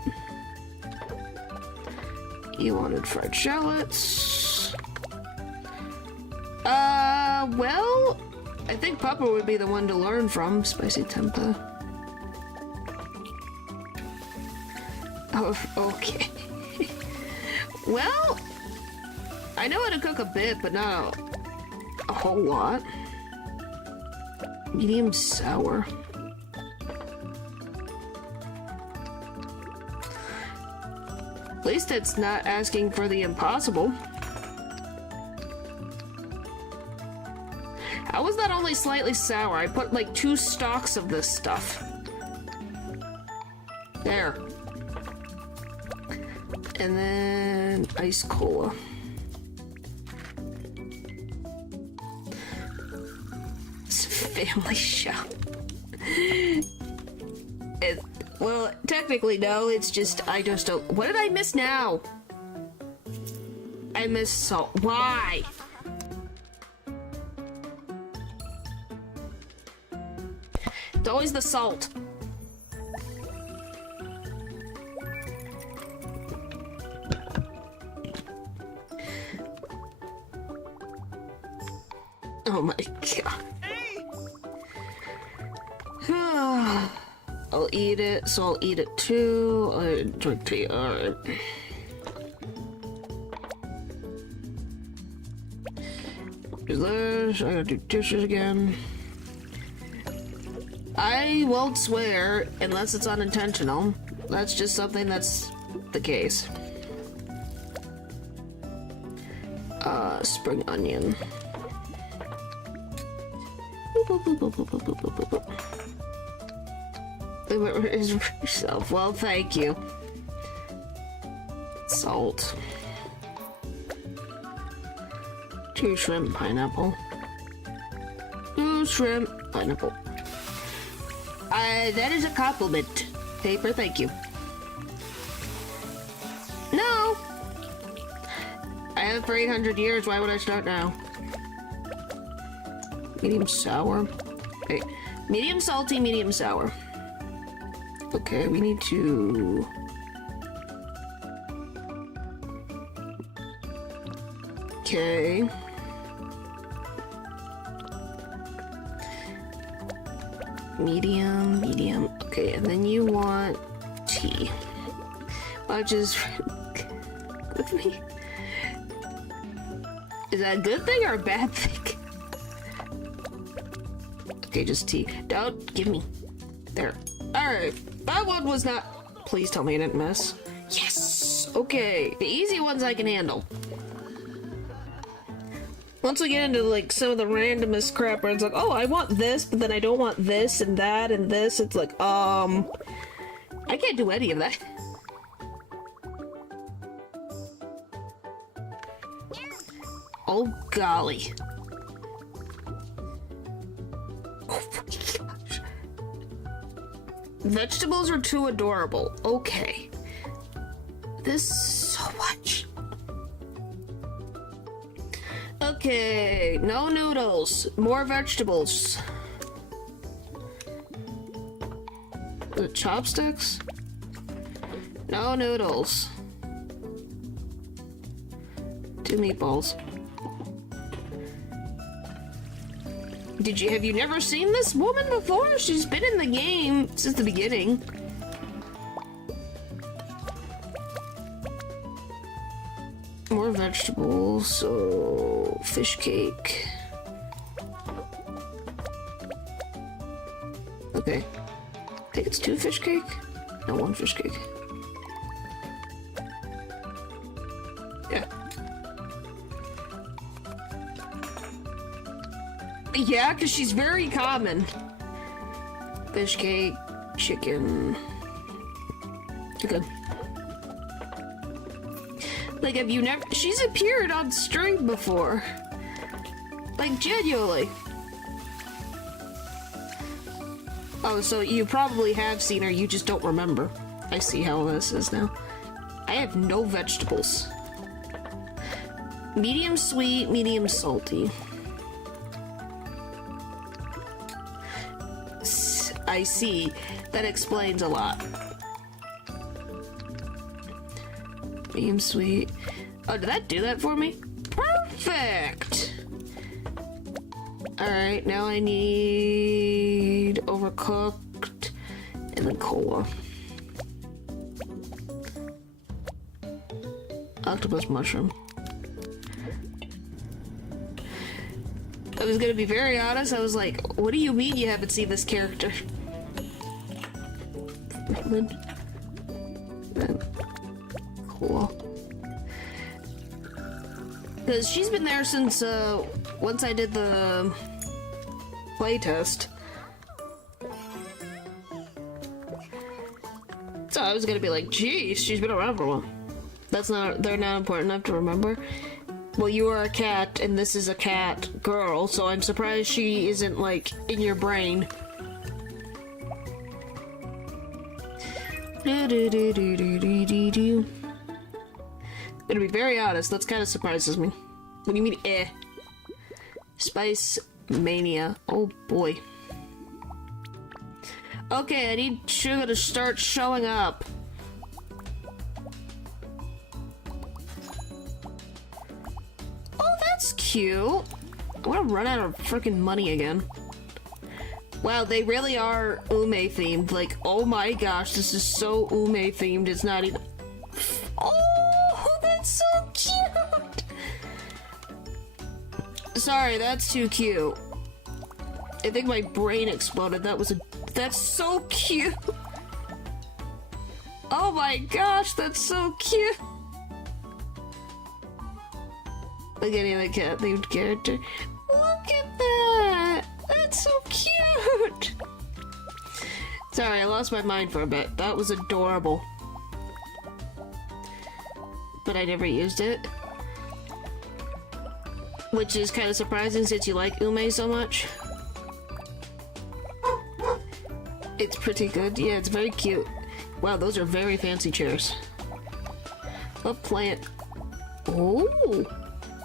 You wanted fried shallots. Well, I think Papa would be the one to learn from. Spicy tempeh. Oh, okay. Well, I know how to cook a bit, but not a whole lot. Medium sour. At least it's not asking for the impossible. How was that only slightly sour? I put like 2 stalks of this stuff. There. And then ice cola. It's a family show. Well, technically no, it's just, I just don't. What did I miss now? I missed salt. Why? It's always the salt. Oh my god. I'll eat it, so I'll eat it too. I drink tea, alright. Do this, I gotta do dishes again. I won't swear unless it's unintentional. That's just something that's the case. Spring onion. Yourself. Well, thank you. Salt. 2 shrimp, pineapple. 2 shrimp, pineapple. That is a compliment. Paper, thank you. No! I have for 800 years, why would I start now? Medium sour. Okay. Medium salty, medium sour. Okay, we need to... Okay. Medium, medium. Okay, and then you want tea. Which is good for me. Is that a good thing or a bad thing? Okay, just tea. Don't give me. There. Alright. That one was not... Please tell me I didn't miss. Yes! Okay. The easy ones I can handle. Once we get into, like, some of the randomest crap where it's like, oh, I want this, but then I don't want this and that and this, it's like, I can't do any of that. Oh, golly. Oh, my gosh. Vegetables are too adorable. Okay. This is so much. Okay, no noodles, more vegetables. The chopsticks? No noodles. 2 meatballs. Have you never seen this woman before? She's been in the game since the beginning. More vegetables, so fish cake. Okay. I think it's 2 fish cake? No, 1 fish cake. Yeah. Yeah, because she's very common. Fish cake, chicken. Good. Like, have you never... She's appeared on stream before. Like, genuinely. Oh, so you probably have seen her, you just don't remember. I see how this is now. I have no vegetables. Medium sweet, medium salty. I see. That explains a lot. Medium sweet. Oh, did that do that for me? Perfect! Alright, now I need overcooked and then cola. Octopus mushroom. I was gonna be very honest, I was like, what do you mean you haven't seen this character? cool. Because she's been there since, once I did the playtest. So I was gonna be like, geez, she's been around for a while. They're not important enough to remember. Well, you are a cat, and this is a cat girl, so I'm surprised she isn't, like, in your brain. Gonna be very honest, that kind of surprises me. What do you mean, eh? Spice Mania. Oh boy. Okay, I need sugar to start showing up. Oh, that's cute. I'm gonna run out of freaking money again. Wow, they really are Ume themed. Like, oh my gosh, this is so Ume themed. It's not even. Oh, that's so cute. Sorry, that's too cute. I think my brain exploded. That's so cute. Oh my gosh, that's so cute. Look at the cat themed character. Look at that. That's so cute. Sorry, I lost my mind for a bit. That was adorable. But I never used it. Which is kind of surprising since you like Ume so much. It's pretty good. Yeah, it's very cute. Wow, those are very fancy chairs. What plant? Oh,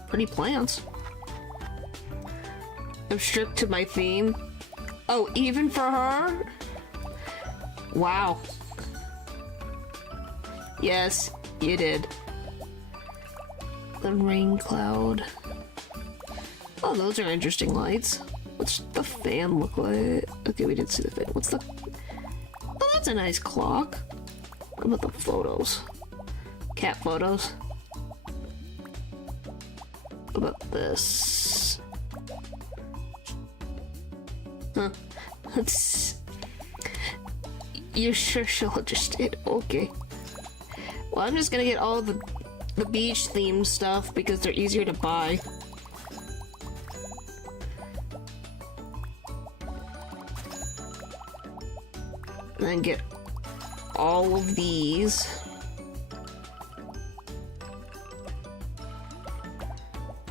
pretty plants. I'm strict to my theme. Oh, even for her? Wow. Yes, you did. The rain cloud. Oh, those are interesting lights. What's the fan look like? Okay, we didn't see the fan. What's the... Oh, that's a nice clock. What about the photos? Cat photos. What about this? Huh. Let's... You sure she'll understand? Okay. Well, I'm just gonna get all the beach themed stuff because they're easier to buy. And then get all of these.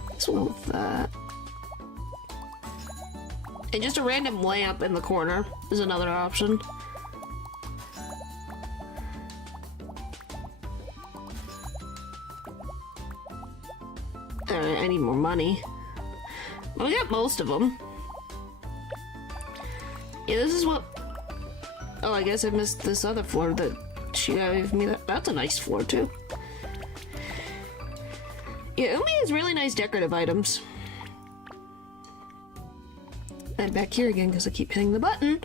What's wrong with that? And just a random lamp in the corner is another option. Alright, I need more money. Well, we got most of them. Yeah, this is what... Oh, I guess I missed this other floor that she gave me. That's a nice floor, too. Yeah, Umi has really nice decorative items. I'm back here again because I keep hitting the button.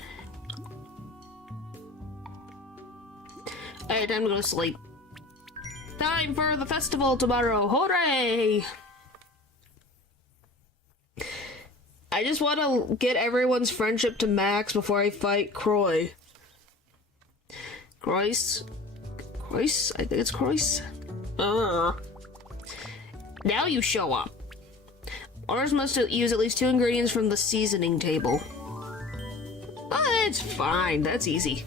Alright, time to go to sleep. Time for the festival tomorrow. Hooray! I just want to get everyone's friendship to max before I fight Croy. Croyce? Croyce? I think it's Croyce. Now you show up. Orders must use at least 2 ingredients from the seasoning table. Oh, it's fine. That's easy.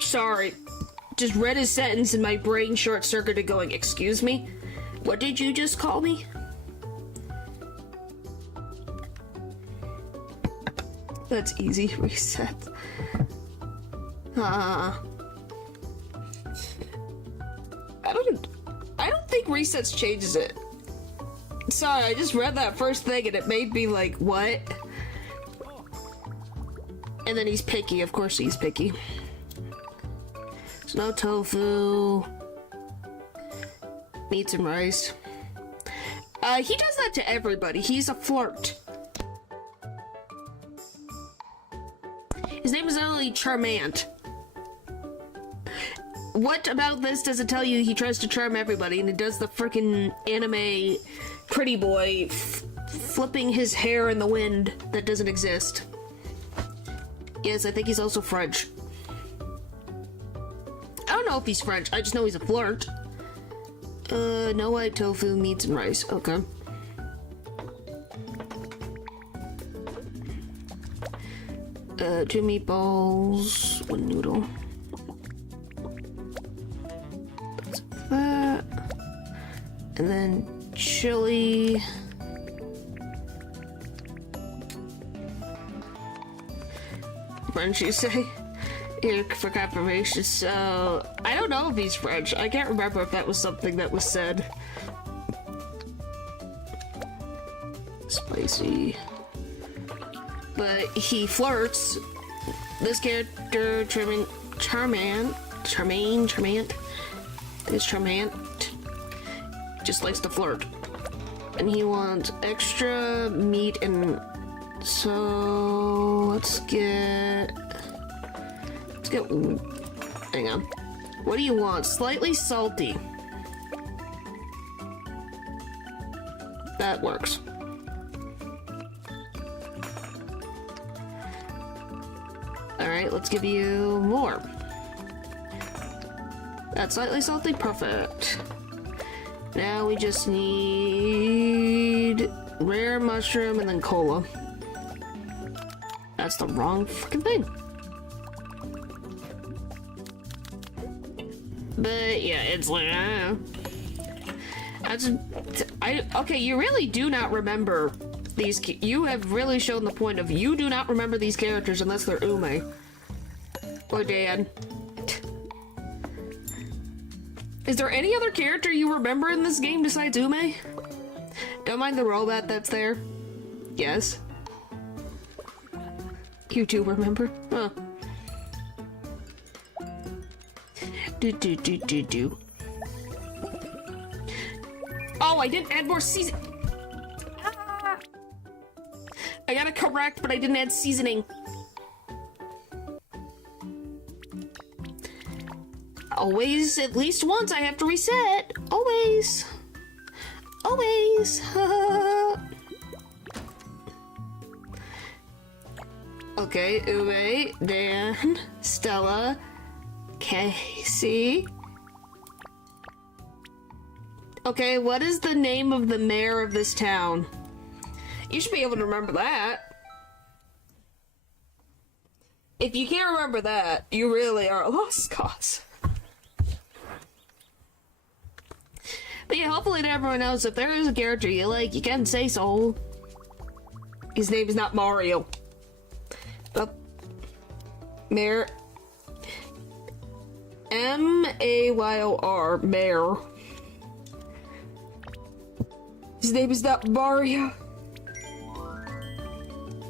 Sorry. Just read his sentence and my brain short-circuited going, excuse me? What did you just call me? That's easy. Reset. I don't think resets changes it. Sorry, I just read that first thing and it made me like, what? And then he's picky. Of course he's picky. No tofu. Meats and rice. He does that to everybody. He's a flirt. His name is only Charmant. What about this does it tell you he tries to charm everybody and he does the freaking anime pretty boy flipping his hair in the wind that doesn't exist. Yes, I think he's also French. I don't know if he's French, I just know he's a flirt. No white tofu, meats, and rice. Okay. Two meatballs, one noodle. That's that. And then chili. French, you say? Here for confirmation. So I don't know if he's French. I can't remember if that was something that was said. Spicy. But he flirts. This character, Charmant, just likes to flirt. And he wants extra meat and so let's get hang on. What do you want? Slightly salty. That works. Alright, let's give you more. That's slightly salty, perfect. Now we just need rare mushroom and then cola. That's the wrong freaking thing. But yeah, it's like, okay, you really do not remember these. You have really shown the point of you do not remember these characters unless they're Ume or Dan. Is there any other character you remember in this game besides Ume? Don't mind the robot that's there. Yes. You do remember? Huh. Do. Oh, I didn't add more season. Ah. I got it correct, but I didn't add seasoning. Always, at least once, I have to reset. Always. Always. Okay, Uwe, Dan, Stella, Casey. Okay, what is the name of the mayor of this town? You should be able to remember that. If you can't remember that, you really are a lost cause. But yeah, hopefully everyone knows if there is a character you like, you can say so. His name is not Mario. But Mayor. M-A-Y-O-R. Mayor. His name is not Mario.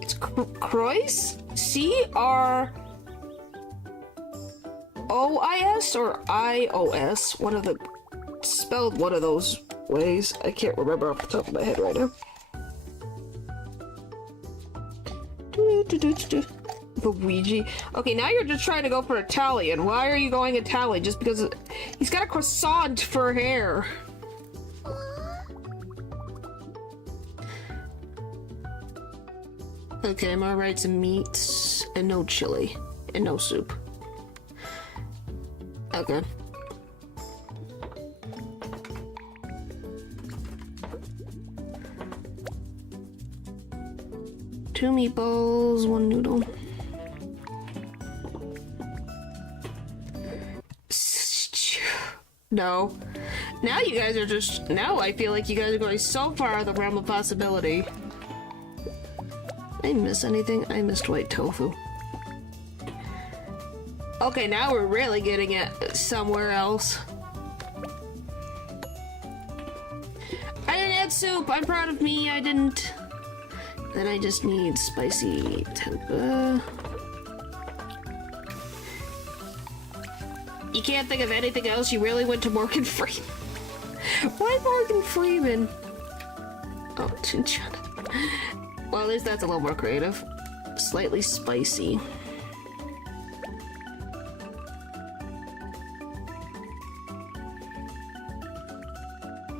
It's Croissant? C-R-O-I-S or I-O-S? One of the... Spelled one of those ways. I can't remember off the top of my head right now. Luigi. Okay, now you're just trying to go for Italian. Why are you going Italian? Just because he's got a croissant for hair. Okay, I'm gonna write some meats and no chili and no soup. Okay. Two meatballs, one noodle. No. Now you guys are just... Now I feel like you guys are going so far out of the realm of possibility. I miss anything? I missed white tofu. Okay, now we're really getting it somewhere else. I didn't add soup! I'm proud of me, I didn't. Then I just need spicy tempeh. You can't think of anything else? You really went to Morgan Freeman? Why Morgan Freeman? Oh, Chinchana. Well, at least that's a little more creative. Slightly spicy.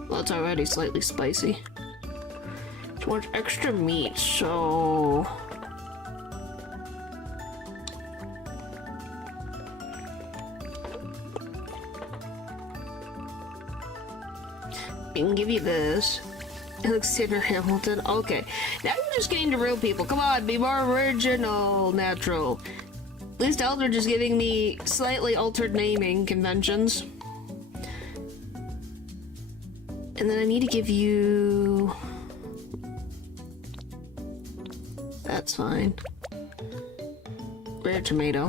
Well, it's already slightly spicy. She wants extra meat, so... I can give you this. Alexander Hamilton. Okay. Now you're just getting to real people. Come on, be more original, natural. At least Eldridge is giving me slightly altered naming conventions. And then I need to give you... That's fine. Rare tomato.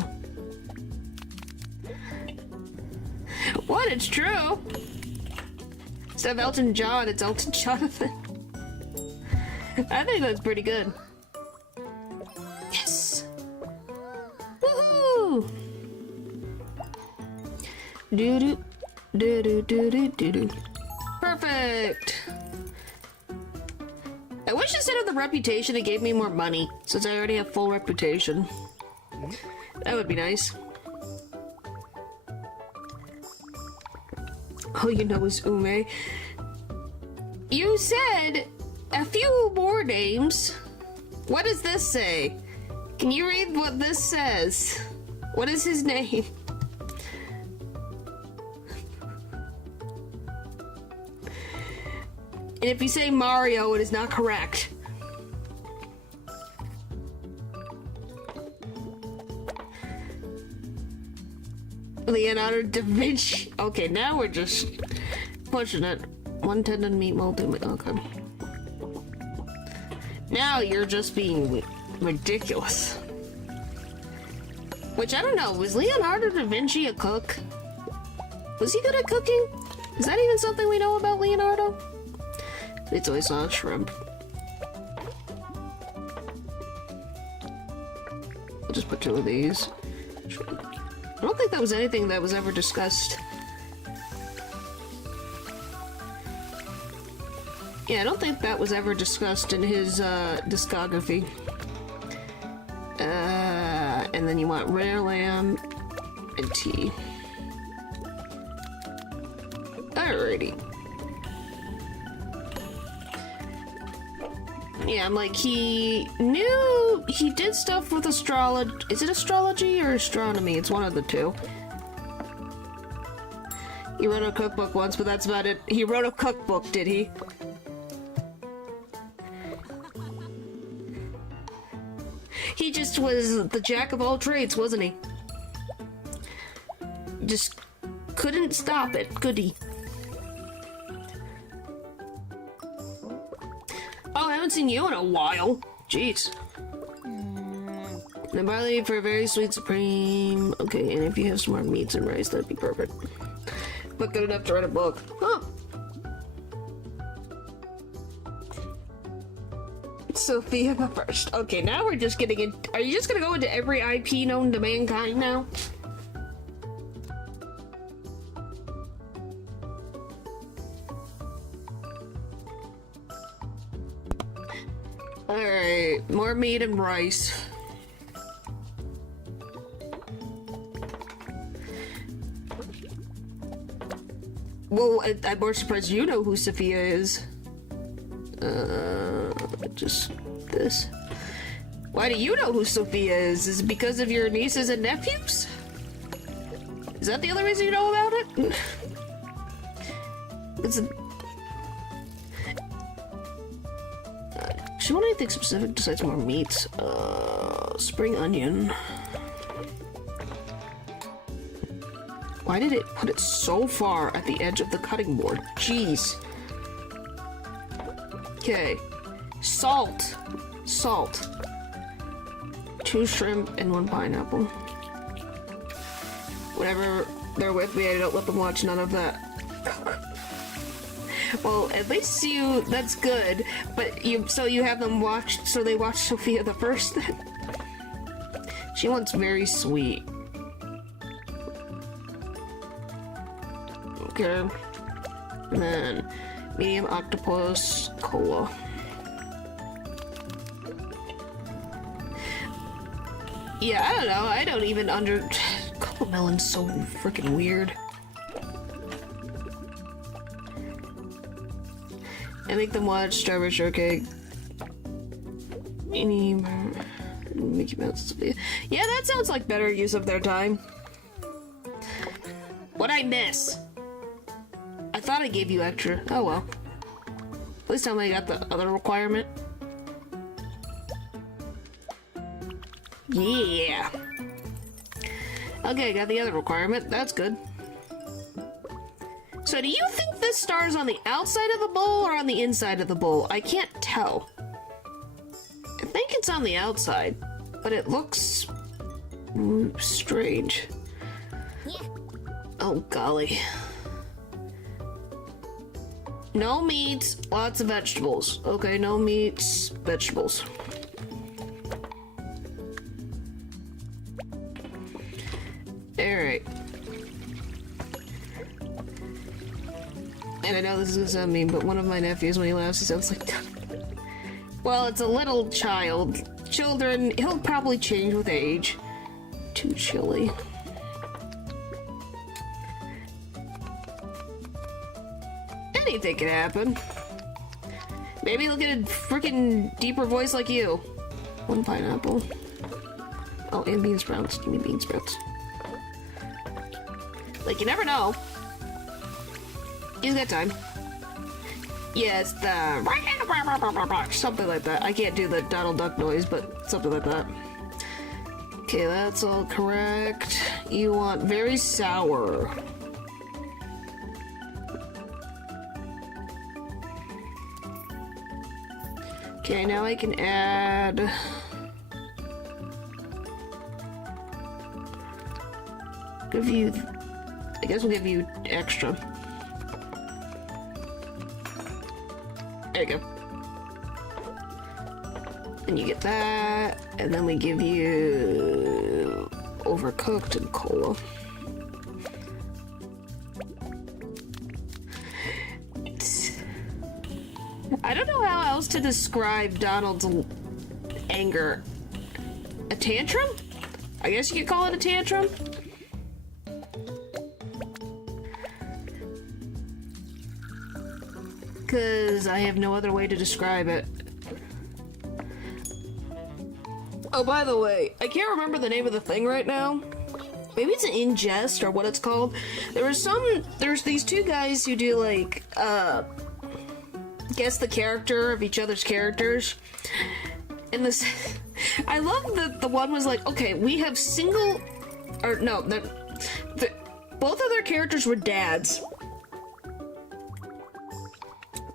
What? It's true! Instead of Elton John, it's Elton Jonathan. I think that's pretty good. Yes! Woohoo! Doo-doo. Doo-doo-doo-doo-doo-doo. Perfect! I wish instead of the reputation it gave me more money, since I already have full reputation. That would be nice. All you know is Ume. You said a few more names. What does this say? Can you read what this says? What is his name? And if you say Mario, it is not correct. Leonardo da Vinci. Okay, now we're just pushing it. One tendon meat molding. Okay. Now you're just being ridiculous. Which, I don't know, was Leonardo da Vinci a cook? Was he good at cooking? Is that even something we know about Leonardo? It's always on shrimp. I'll just put 2 of these. I don't think that was anything that was ever discussed. Yeah, I don't think that was ever discussed in his discography. And then you want rare lamb and tea. Alrighty. Yeah, I'm like, he did stuff with astrology. Is it astrology or astronomy? It's one of the two. He wrote a cookbook once, but that's about it. He wrote a cookbook, did he? He just was the jack of all trades, wasn't he? Just couldn't stop it, could he? Oh, I haven't seen you in a while. Jeez. The barley for a very sweet supreme. Okay, and if you have some more meats and rice, that'd be perfect. But good enough to write a book. Huh. Sophia the First. Okay, now we're just getting in. Are you just gonna go into every IP known to mankind now? Alright, more meat and rice. Well, I'm more surprised you know who Sophia is. Just this. Why do you know who Sophia is? Is it because of your nieces and nephews? Is that the only reason you know about it? It's a... She want anything specific besides more meat? Spring onion. Why did it put it so far at the edge of the cutting board? Jeez. Okay. Salt. Salt. 2 shrimp and 1 pineapple. Whenever they're with me, I don't let them watch none of that. Well, at least that's good, but so you have them watch, so they watch Sophia the First then? She wants very sweet. Okay. And then, medium octopus cola. Yeah, I don't know, I don't even Cocomelon's so freaking weird. I make them watch Strawberry Shortcake. Any Mickey Mouse. Yeah, that sounds like better use of their time. What'd I miss? I thought I gave you extra. Oh well. Please tell me I got the other requirement. Yeah. Okay, I got the other requirement. That's good. So do you think this star's on the outside of the bowl or on the inside of the bowl? I can't tell. I think it's on the outside, but it looks strange. Oh golly. No meats, lots of vegetables. Okay, no meats, vegetables. Alright. And I know this is gonna sound mean, but one of my nephews, when he laughs, he sounds like... Well, it's a little child. Children, he'll probably change with age. Too chilly. Anything can happen. Maybe he'll get a freaking deeper voice like you. One pineapple. Oh, and bean sprouts. Give me bean sprouts. Like, you never know. He's got time. Yeah, it's the... something like that. I can't do the Donald Duck noise, but something like that. Okay, that's all correct. You want very sour. Okay, now I can add... Give you... I guess we'll give you extra. There you go. And you get that, and then we give you overcooked and cola. I don't know how else to describe Donald's anger. A tantrum? I guess you could call it a tantrum. Because I have no other way to describe it. Oh, by the way, I can't remember the name of the thing right now. Maybe it's an ingest or what it's called. There's these two guys who do like, guess the character of each other's characters. And this, I love that the one was like, okay, we have both of their characters were dads.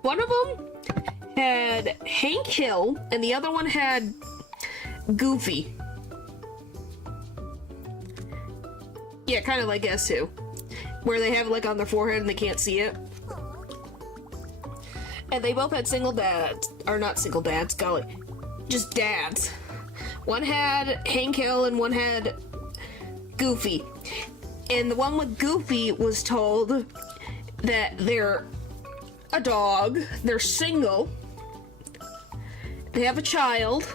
One of them had Hank Hill, and the other one had Goofy. Yeah, kind of like Guess Who. Where they have it like on their forehead and they can't see it. And they both had single dads. Or not single dads, golly. Just dads. One had Hank Hill and one had Goofy. And the one with Goofy was told that they're a dog, they're single, they have a child.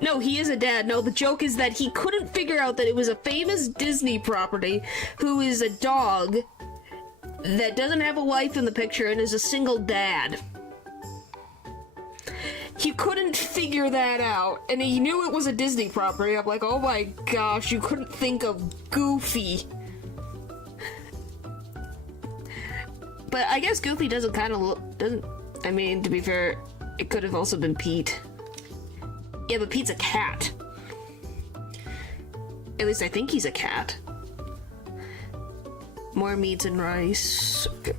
No, he is a dad. No, the joke is that he couldn't figure out that it was a famous Disney property who is a dog that doesn't have a wife in the picture and is a single dad. He couldn't figure that out, and he knew it was a Disney property. I'm like, oh my gosh, you couldn't think of Goofy. But I guess Goofy doesn't kind of look, I mean, to be fair, it could have also been Pete. Yeah, but Pete's a cat. At least I think he's a cat. More meats and rice. Okay.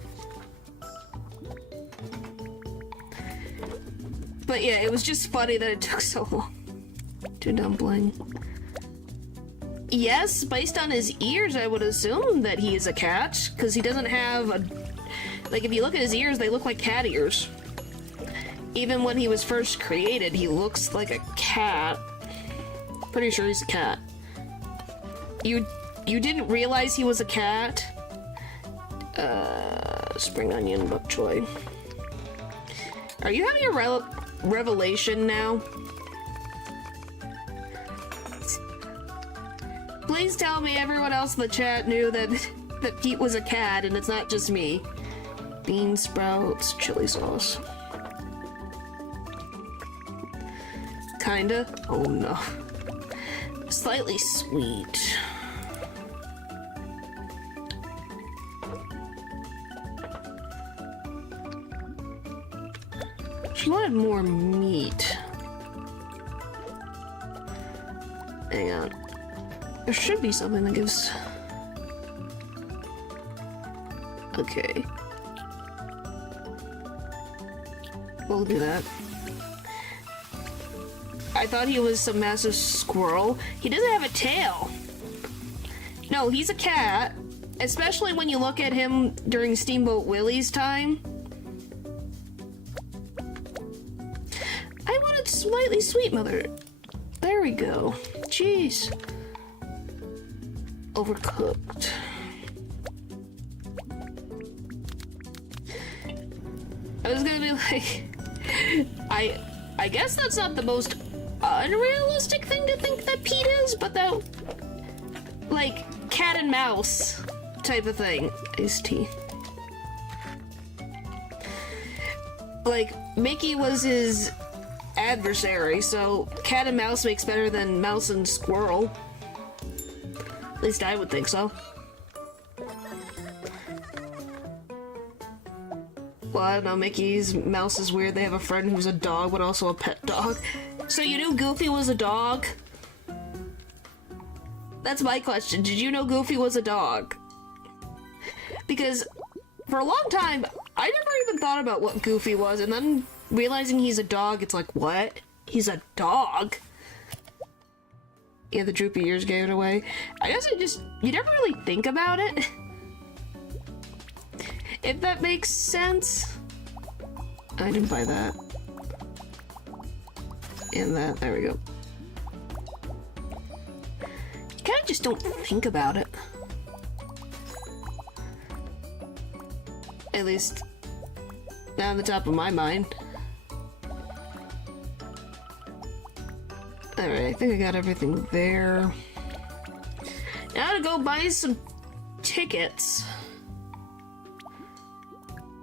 But yeah, it was just funny that it took so long. To dumpling. Yes, based on his ears, I would assume that he is a cat, because he doesn't have a... Like, if you look at his ears, they look like cat ears. Even when he was first created, he looks like a cat. Pretty sure he's a cat. You didn't realize he was a cat? Spring onion, bok choy. Are you having a revelation now? Please tell me everyone else in the chat knew that Pete was a cat and it's not just me. bean sprouts, chili sauce. Kinda. Oh no. Slightly sweet. She wanted more meat. Hang on. There should be something that gives... Okay. We'll do that. I thought he was some massive squirrel. He doesn't have a tail. No, he's a cat. Especially when you look at him during Steamboat Willie's time. I wanted slightly sweet, mother. There we go. Jeez. Overcooked. I was gonna be like... I guess that's not the most unrealistic thing to think that Pete is, but that... Like, cat and mouse type of thing. Iced tea. Like, Mickey was his adversary, so cat and mouse makes better than mouse and squirrel. At least I would think so. Well, I don't know, Mickey's mouse is weird. They have a friend who's a dog, but also a pet dog. So you knew Goofy was a dog? That's my question. Did you know Goofy was a dog? Because for a long time, I never even thought about what Goofy was, and then realizing he's a dog, it's like, what? He's a dog? Yeah, the droopy ears gave it away. I guess you never really think about it. If that makes sense. I didn't buy that. And that, there we go. You kinda just don't think about it. At least, not on the top of my mind. Alright, I think I got everything there. Now to go buy some tickets.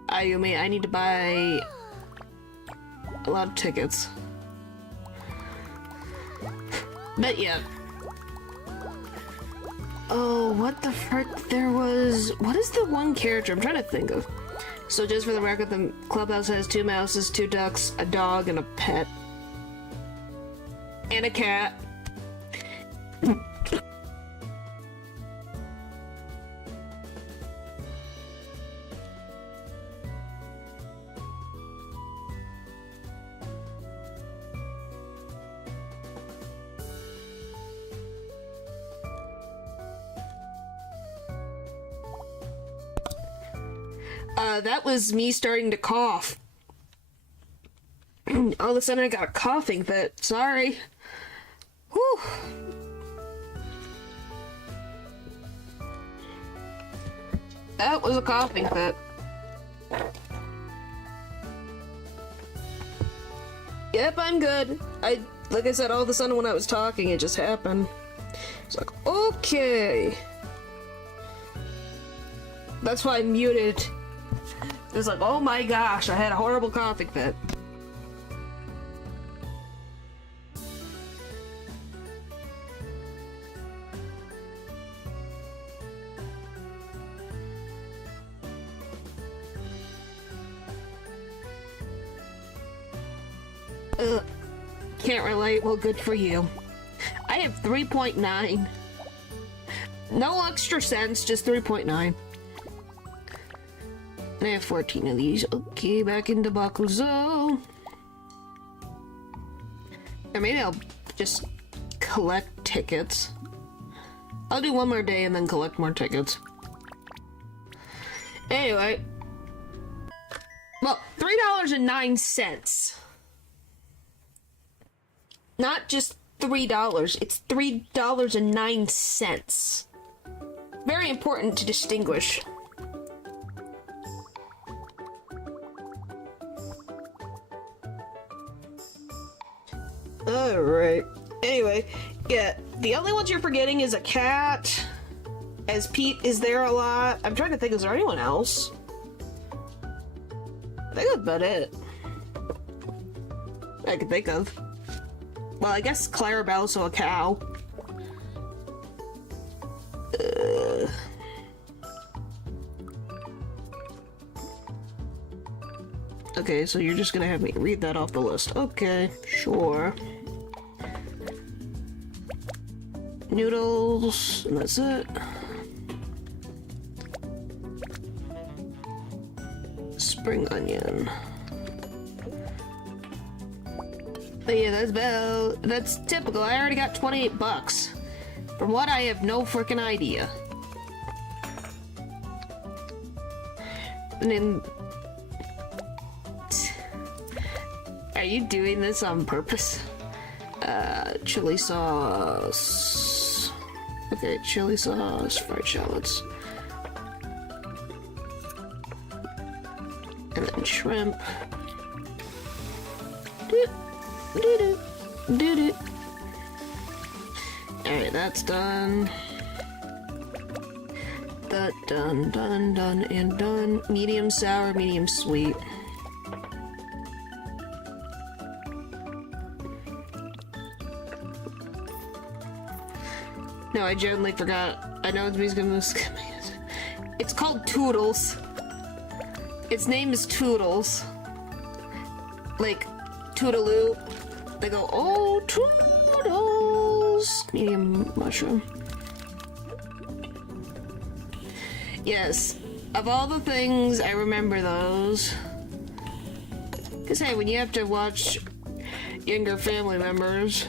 I need to buy a lot of tickets. But yeah. Oh, what the frick? There was... What is the one character I'm trying to think of? So just for the record, the clubhouse has 2 mouses, 2 ducks, a dog, and a pet. And a cat. That was me starting to cough. All of a sudden I got a coughing fit. Sorry. Whew. That was a coughing fit. Yep, I'm good. Like I said, all of a sudden when I was talking, it just happened. It's like, okay. That's why I muted. It was like, oh my gosh, I had a horrible coughing fit. Can't relate. Well, good for you. I have 3.9. No extra cents, just 3.9. And I have 14 of these. Okay, back into Bakuzo. Or maybe I'll just collect tickets. I'll do one more day and then collect more tickets. Anyway. Well, $3.09. Not just $3, it's $3.09. Very important to distinguish. Alright. Anyway, yeah, the only ones you're forgetting is a cat, as Pete is there a lot. I'm trying to think, is there anyone else? I think that's about it I can think of. Well, I guess Clarabelle's a cow. Okay, so you're just gonna have me read that off the list. Okay, sure. Noodles, and that's it. Spring onion. But yeah, that's typical. I already got 28 bucks. From what I have no freaking idea. And then... Are you doing this on purpose? Chili sauce. Okay, chili sauce, fried shallots. And then shrimp. Alright, that's done. That done, and done. Medium sour, medium sweet. No, I genuinely forgot. I know it's gonna skip me. It's called Toodles. Its name is Toodles. Like, Toodaloo. They go, oh, Toodles! Medium mushroom. Yes. Of all the things, I remember those. Because, hey, when you have to watch younger family members,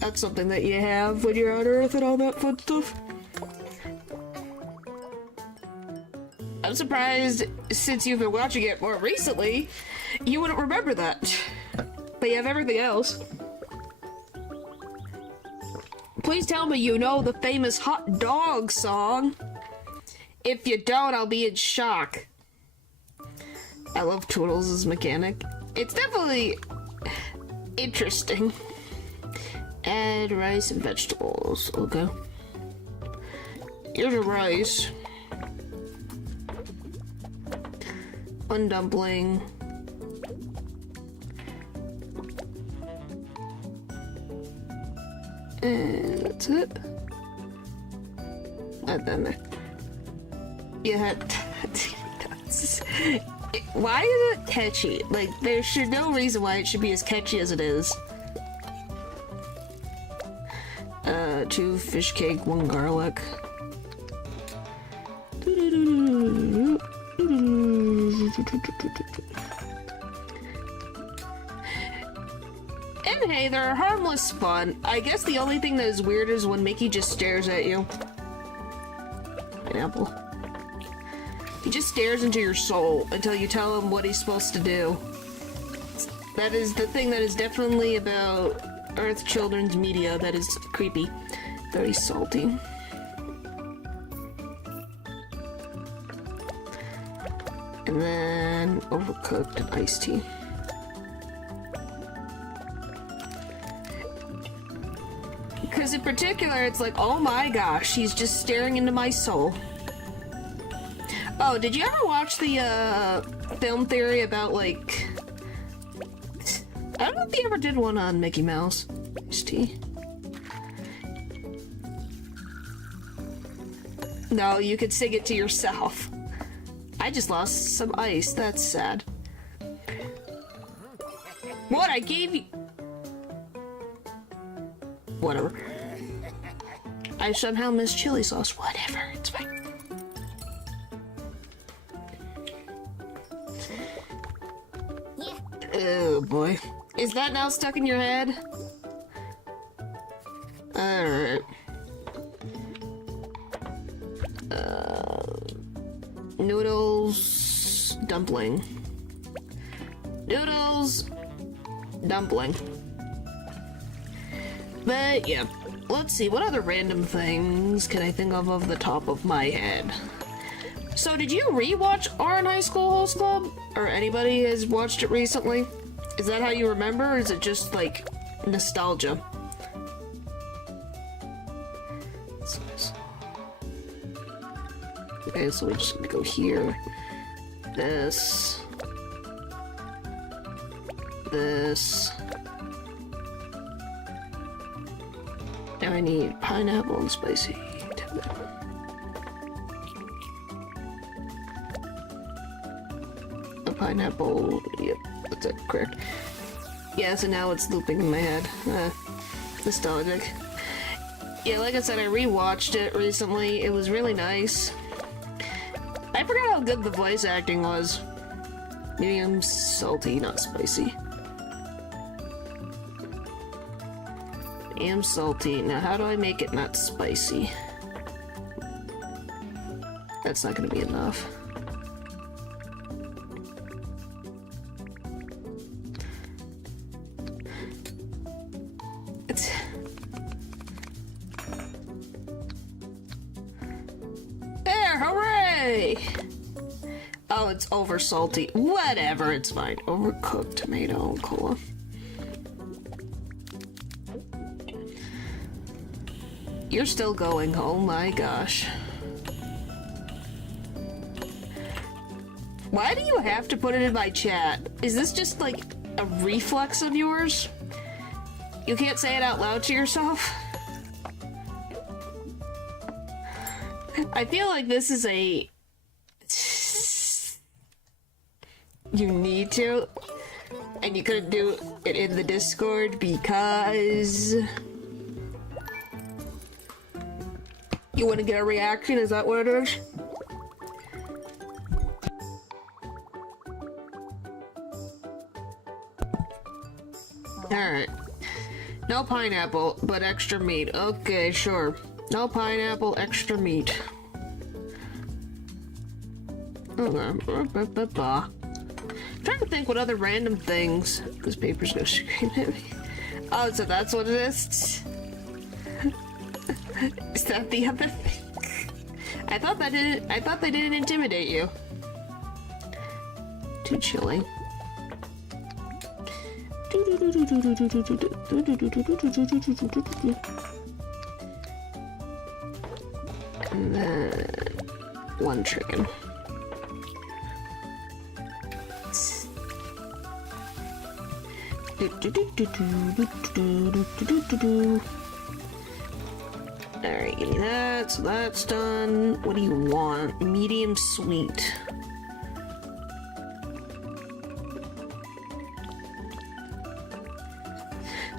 that's something that you have when you're on Earth and all that fun stuff. I'm surprised, since you've been watching it more recently, you wouldn't remember that. But you have everything else. Please tell me you know the famous hot dog song. If you don't, I'll be in shock. I love Toodles as mechanic. It's definitely interesting. Add rice and vegetables. Okay. Here's your rice. One dumpling. And that's it. And then yeah. Why is it catchy? Like, there should no reason why it should be as catchy as it is. 2 fish cake, 1 garlic. And hey, they're harmless fun. I guess the only thing that is weird is when Mickey just stares at you. Pineapple. He just stares into your soul until you tell him what he's supposed to do. That is the thing that is definitely about Earth children's media that is creepy. Very salty. And then overcooked and iced tea. Because in particular, it's like, oh my gosh, he's just staring into my soul. Oh, did you ever watch the film theory about, like... I don't know if they ever did one on Mickey Mouse. Iced tea. No, you could sing it to yourself. I just lost some ice. That's sad. What? I gave you... Whatever. I somehow missed chili sauce. Whatever. It's fine. Oh boy. Is that now stuck in your head? Alright. Noodles, dumpling. Noodles, dumpling. But yeah, let's see, what other random things can I think of off the top of my head? So did you rewatch Orange High School Host Club? Or anybody has watched it recently? Is that how you remember, or is it just like nostalgia? Okay, so we're just gonna go here. This. this. Now I need pineapple and spicy. A pineapple, yep, that's it, correct. Yeah, so now it's looping in my head. Nostalgic. Yeah, like I said, I rewatched it recently. It was really nice. I forgot how good the voice acting was. Medium salty, not spicy. Medium salty. Now, how do I make it not spicy? That's not gonna be enough. There, hooray! Oh, it's over salty. Whatever, it's fine. Overcooked tomato and cola. You're still going, oh my gosh. Why do you have to put it in my chat? Is this just like a reflex of yours? You can't say it out loud to yourself? I feel like this is a... You need to, and you couldn't do it in the Discord because... You want to get a reaction? Is that what it is? Alright. No pineapple, but extra meat. Okay, sure. No pineapple, extra meat. I'm trying to think what other random things. This paper's gonna scream at me. Oh, so that's what it is? Is that the other thing? I thought they didn't intimidate you. Too chilly. And then one chicken. Alright, give me that, so that's done. What do you want? Medium sweet.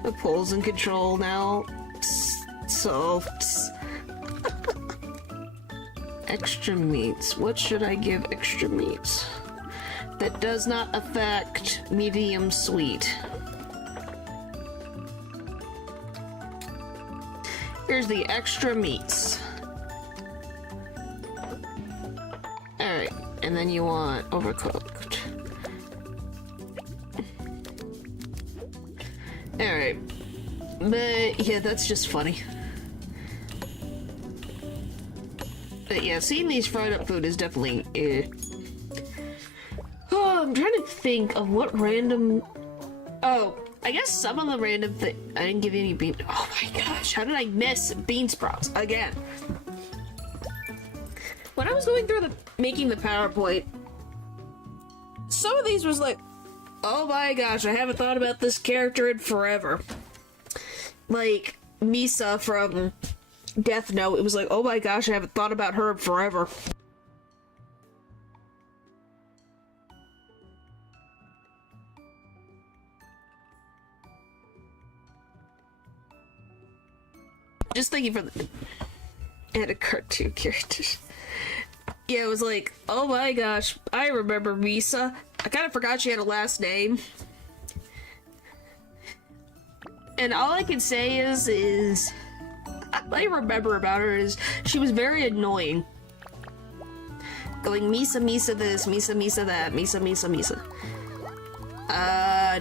The pole's in control now. So... extra meats. What should I give extra meats? That does not affect medium sweet. Here's the extra meats. Alright, and then you want overcooked. Alright. But, yeah, that's just funny. But yeah, seeing these fried up food is definitely, Oh, I'm trying to think of what random... Oh, I guess some of the random I didn't give you any bean... Oh my gosh, how did I miss bean sprouts again? When I was going through making the PowerPoint, some of these was like, oh my gosh, I haven't thought about this character in forever. Like, Misa from Death Note, it was like, oh my gosh, I haven't thought about her in forever. Just thinking for the... And a cartoon character. Yeah, it was like, oh my gosh, I remember Misa. I kind of forgot she had a last name. And all I can say is all I remember about her is she was very annoying. Going Misa, Misa this, Misa, Misa that, Misa, Misa, Misa.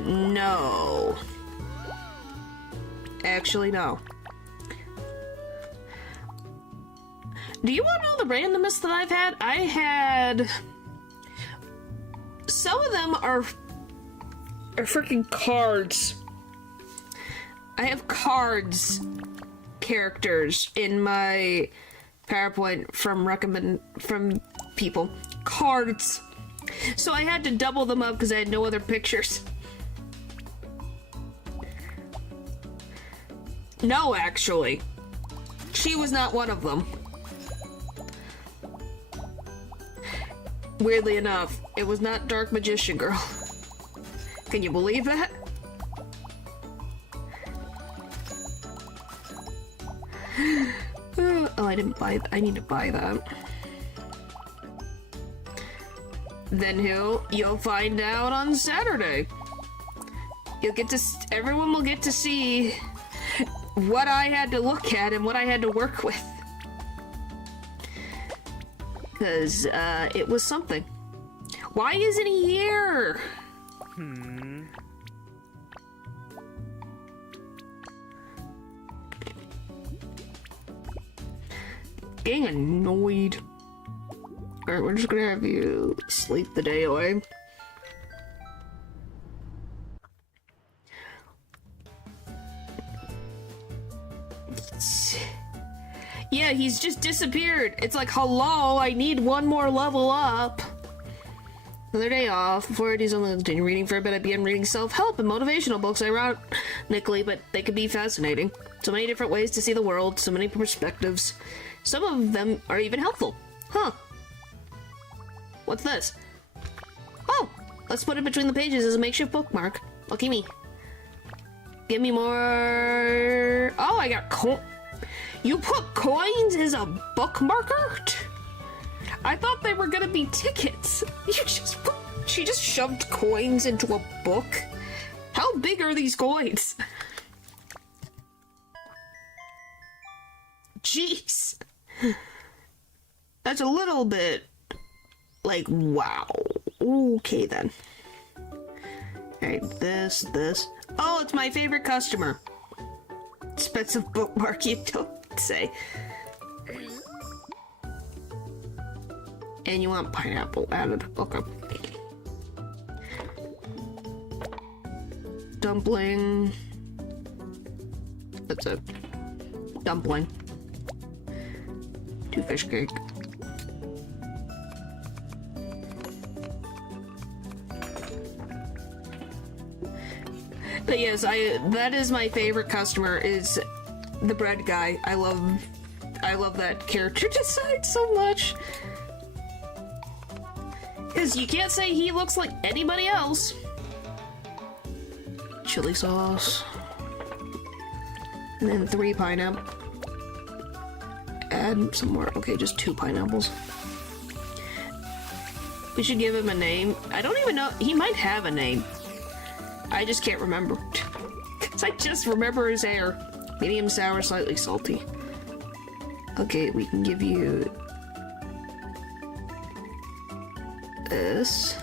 No. Actually, no. Do you want to know the randomest that I've had? I had... Some of them are freaking cards. I have cards characters in my PowerPoint from people. Cards. So I had to double them up because I had no other pictures. No, actually. She was not one of them. Weirdly enough, it was not Dark Magician Girl. Can you believe that? Oh, I didn't buy. I need to buy that. Then you'll find out on Saturday. You'll get to. Everyone will get to see what I had to look at and what I had to work with. Because it was something. Why isn't he here? Getting annoyed. Alright, we're just gonna have you sleep the day away. Yeah, he's just disappeared. It's like, hello, I need one more level up. Another day off. Before I do something, continue reading for a bit. I began reading self-help and motivational books, ironically, but they could be fascinating. So many different ways to see the world, so many perspectives. Some of them are even helpful. Huh. What's this? Oh! Let's put it between the pages as a makeshift bookmark. Lucky me. Give me more... Oh, I got You put coins as a bookmarker? I thought they were gonna be tickets. She just shoved coins into a book? How big are these coins? Jeez. That's a little bit... like, wow. Okay, then. Alright, this. Oh, it's my favorite customer. Expensive bookmark, you don't say. And you want pineapple added. Okay. Dumpling. That's it. Dumpling. 2 fish cake. But yes, that is my favorite customer, is the bread guy. I love that character design so much. Because you can't say he looks like anybody else. Chili sauce. And then 3 pineapple. Add some more. Okay, just 2 pineapples. We should give him a name. I don't even know. He might have a name. I just can't remember. I just remember his hair. Medium sour, slightly salty. Okay, we can give you this.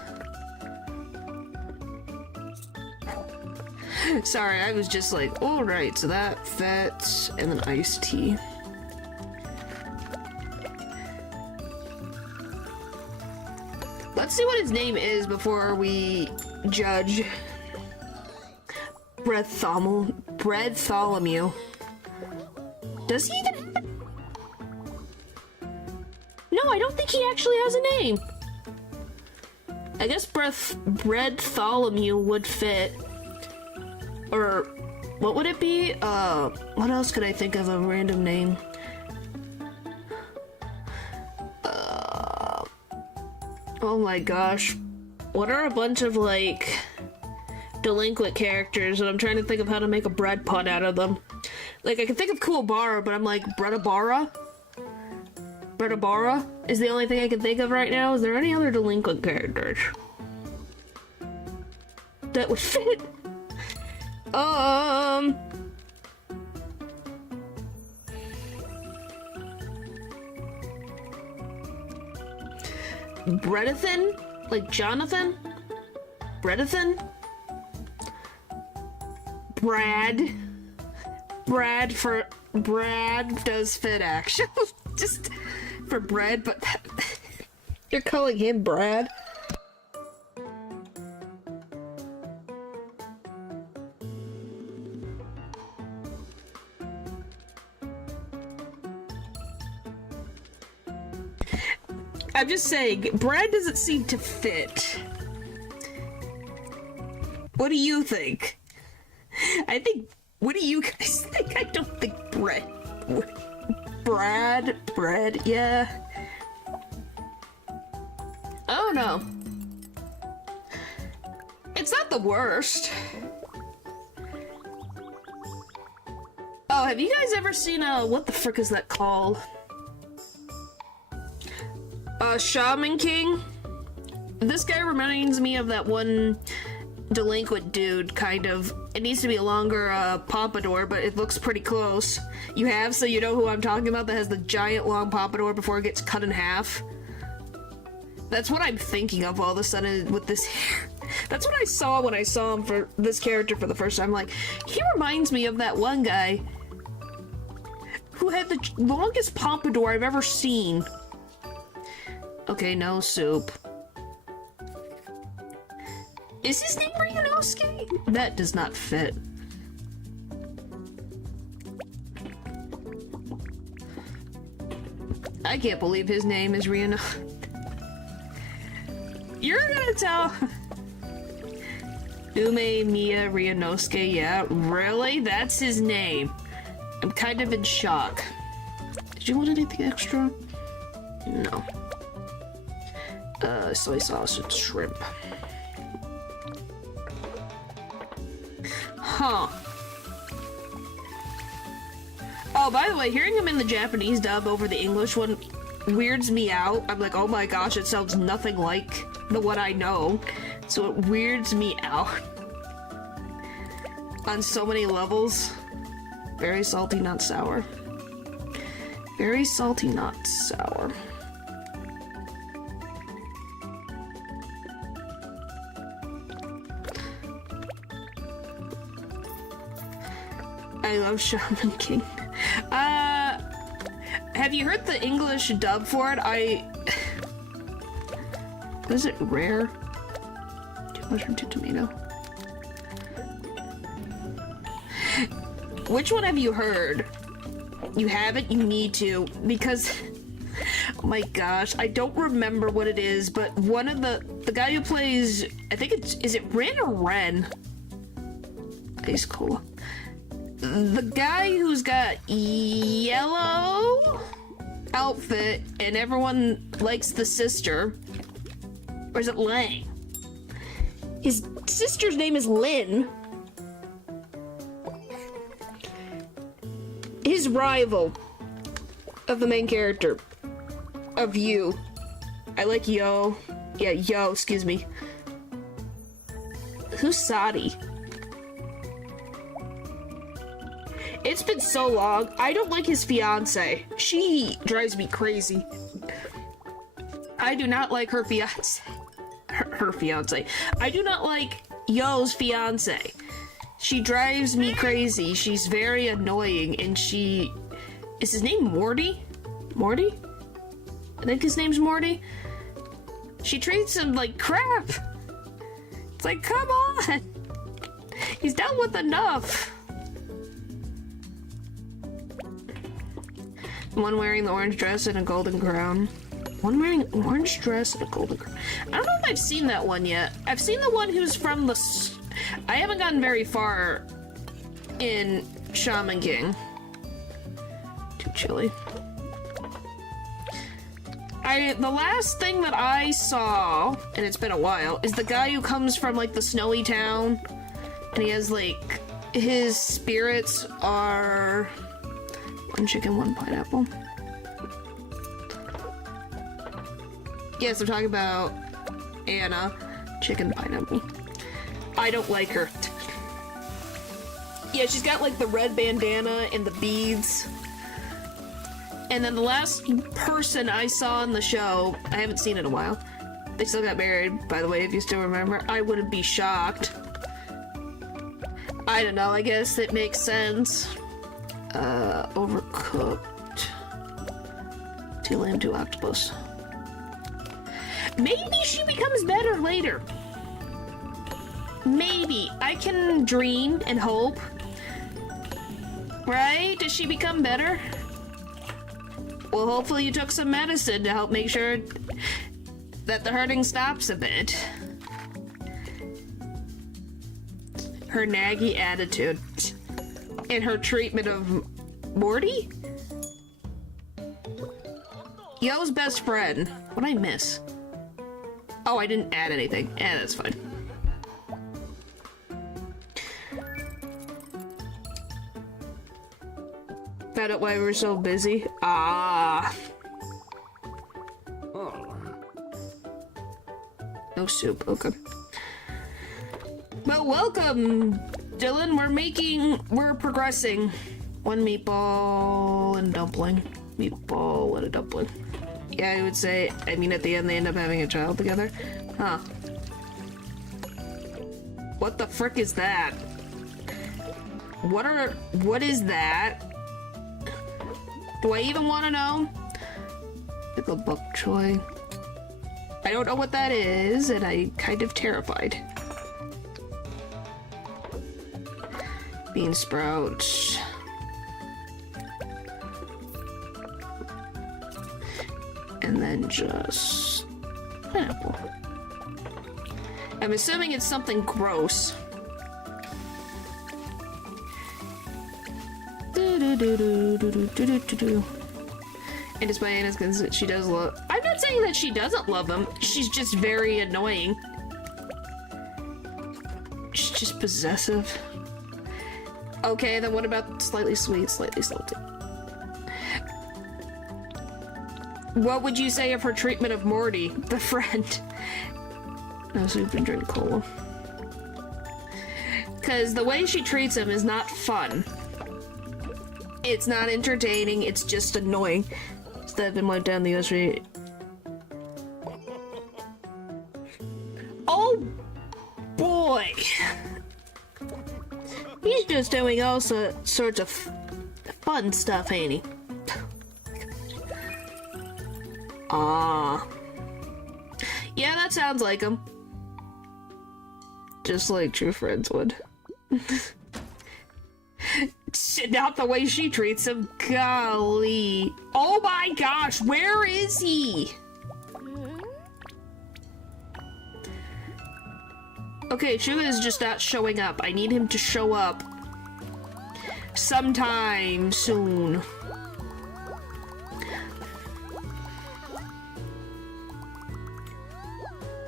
Sorry, I was just like, alright, so that fats and then iced tea. Let's see what his name is before we judge. Bartholomew. Does he even... No, I don't think he actually has a name. I guess Bartholomew would fit. Or, what would it be? What else could I think of a random name? Oh my gosh. What are a bunch of, like... delinquent characters, and I'm trying to think of how to make a bread pun out of them. Like, I can think of Kuwabara, but I'm like, Breadabara? Breadabara is the only thing I can think of right now. Is there any other delinquent characters that would fit? Breadathan? Like Jonathan? Breadathan? Brad does fit actually. Just for bread, but you're calling him Brad? I'm just saying, Brad doesn't seem to fit. What do you think? I think What do you guys think? I don't think bread, yeah. Oh no. It's not the worst. Oh, have you guys ever seen, what the frick is that called? Shaman King? This guy reminds me of that one delinquent dude, kind of. It needs to be a longer, pompadour, but it looks pretty close. You have, so you know who I'm talking about, that has the giant long pompadour before it gets cut in half? That's what I'm thinking of all of a sudden with this hair. That's what I saw when I saw him for this character for the first time. Like, he reminds me of that one guy who had the longest pompadour I've ever seen. Okay, no soup. Is his name Ryunosuke? That does not fit. I can't believe his name is Ryunosuke. You're gonna tell... Ume Miya Ryunosuke, yeah, really? That's his name. I'm kind of in shock. Did you want anything extra? No. Soy sauce and shrimp. Huh. Oh, by the way, hearing him in the Japanese dub over the English one weirds me out. I'm like, oh my gosh, it sounds nothing like the one I know. So it weirds me out. On so many levels. Very salty, not sour. Very salty, not sour. I love Shaman King. Have you heard the English dub for it? Is it rare? 2 mushroom, 2 tomato. Which one have you heard? You haven't? You need to, because oh my gosh, I don't remember what it is, but one of the guy who plays, I think is it Rin or Ren? Ice Cola. The guy who's got yellow outfit and everyone likes the sister. Or is it Lang? His sister's name is Lynn. His rival of the main character of You. I like Yo. Yeah, Yo, excuse me. Who's Sadi? It's been so long. I don't like his fiance. She drives me crazy. I do not like her fiance. Her fiance. I do not like Yo's fiance. She drives me crazy. She's very annoying, and she... Is his name Morty? Morty? I think his name's Morty. She treats him like crap. It's like, come on. He's dealt with enough. One wearing the orange dress and a golden crown. One wearing an orange dress and a golden crown. I don't know if I've seen that one yet. I've seen the one who's from the... I haven't gotten very far in Shaman King. Too chilly. The last thing that I saw, and it's been a while, is the guy who comes from, like, the snowy town. And he has, like... His spirits are... 1 chicken, 1 pineapple. Yes, I'm talking about Anna. Chicken, pineapple. I don't like her. Yeah, she's got like the red bandana and the beads. And then the last person I saw in the show, I haven't seen in a while. They still got married, by the way, if you still remember. I wouldn't be shocked. I don't know, I guess it makes sense. Overcooked. 2 lamb, 2 octopus. Maybe she becomes better later. Maybe. I can dream and hope. Right? Does she become better? Well, hopefully you took some medicine to help make sure that the hurting stops a bit. Her naggy attitude. in her treatment of Morty? Yo's best friend. What'd I miss? Oh, I didn't add anything. That's fine. Found out why we were so busy. Ah. No soup. Okay. But welcome, Dylan. We're progressing. One meatball and dumpling. Meatball and a dumpling. Yeah, I would say, I mean, at the end they end up having a child together. Huh. What the frick is that? What is that? Do I even want to know? Pickled bok choy. I don't know what that is, and I'm kind of terrified. Bean sprouts. And then just pineapple. I'm assuming it's something gross. And despite Anna's concern, she does love. I'm not saying that she doesn't love him. She's just very annoying. She's just possessive. Okay, then what about slightly sweet, slightly salty? What would you say of her treatment of Morty, the friend? No soup and drink cola. Because the way she treats him is not fun. It's not entertaining, it's just annoying. Step and wipe down the US. Oh boy! He's just doing all sorts of fun stuff, ain't he? Ah. Yeah, that sounds like him. Just like true friends would. Not the way she treats him. Golly. Oh my gosh, where is he? Okay, Suga is just not showing up. I need him to show up sometime soon.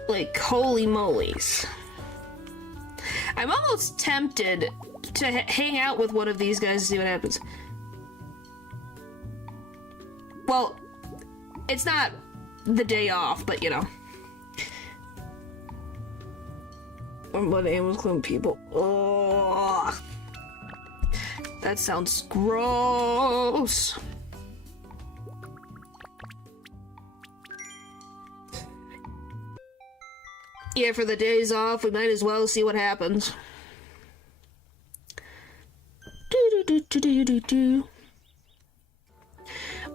Like, holy moly's. I'm almost tempted to hang out with one of these guys and see what happens. Well, it's not the day off, but you know. What name was clone people? Ugh. That sounds gross. Yeah, for the days off, we might as well see what happens.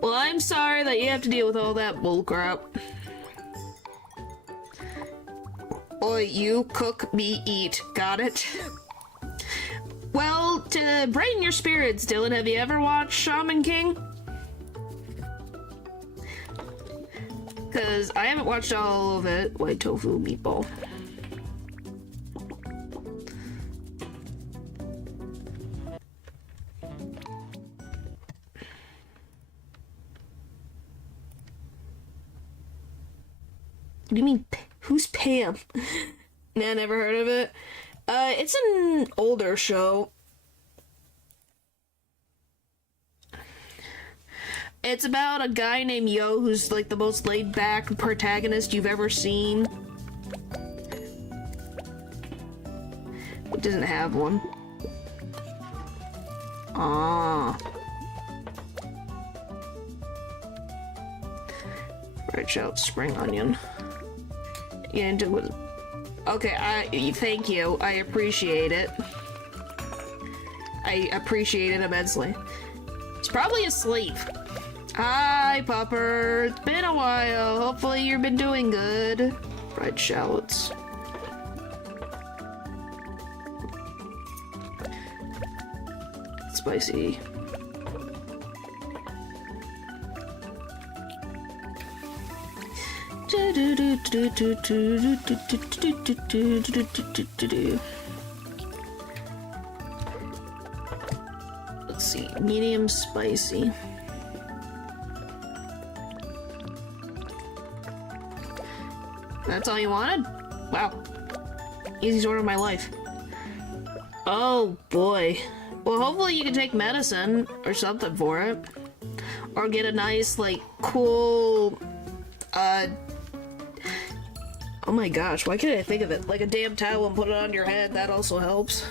Well, I'm sorry that you have to deal with all that bullcrap. Oi, you cook, me, eat. Got it? Well, to brighten your spirits, Dylan, have you ever watched Shaman King? Because I haven't watched all of it. White tofu meatball. What do you mean? Who's Pam? Nah, never heard of it. It's an older show. It's about a guy named Yo who's like the most laid-back protagonist you've ever seen. It doesn't have one. Ah. Red shallot, spring onion. Yeah, into what? Okay, thank you. I appreciate it. I appreciate it immensely. He's probably asleep. Hi, Pupper. It's been a while. Hopefully you've been doing good. Fried shallots. Spicy. spicy. Medium spicy. That's all you wanted? Wow. Easiest order of my life. Oh boy. Well, hopefully you can take medicine or something for it. Or get a nice, like, cool, oh my gosh, why can't I think of it? Like a damn towel and put it on your head, that also helps.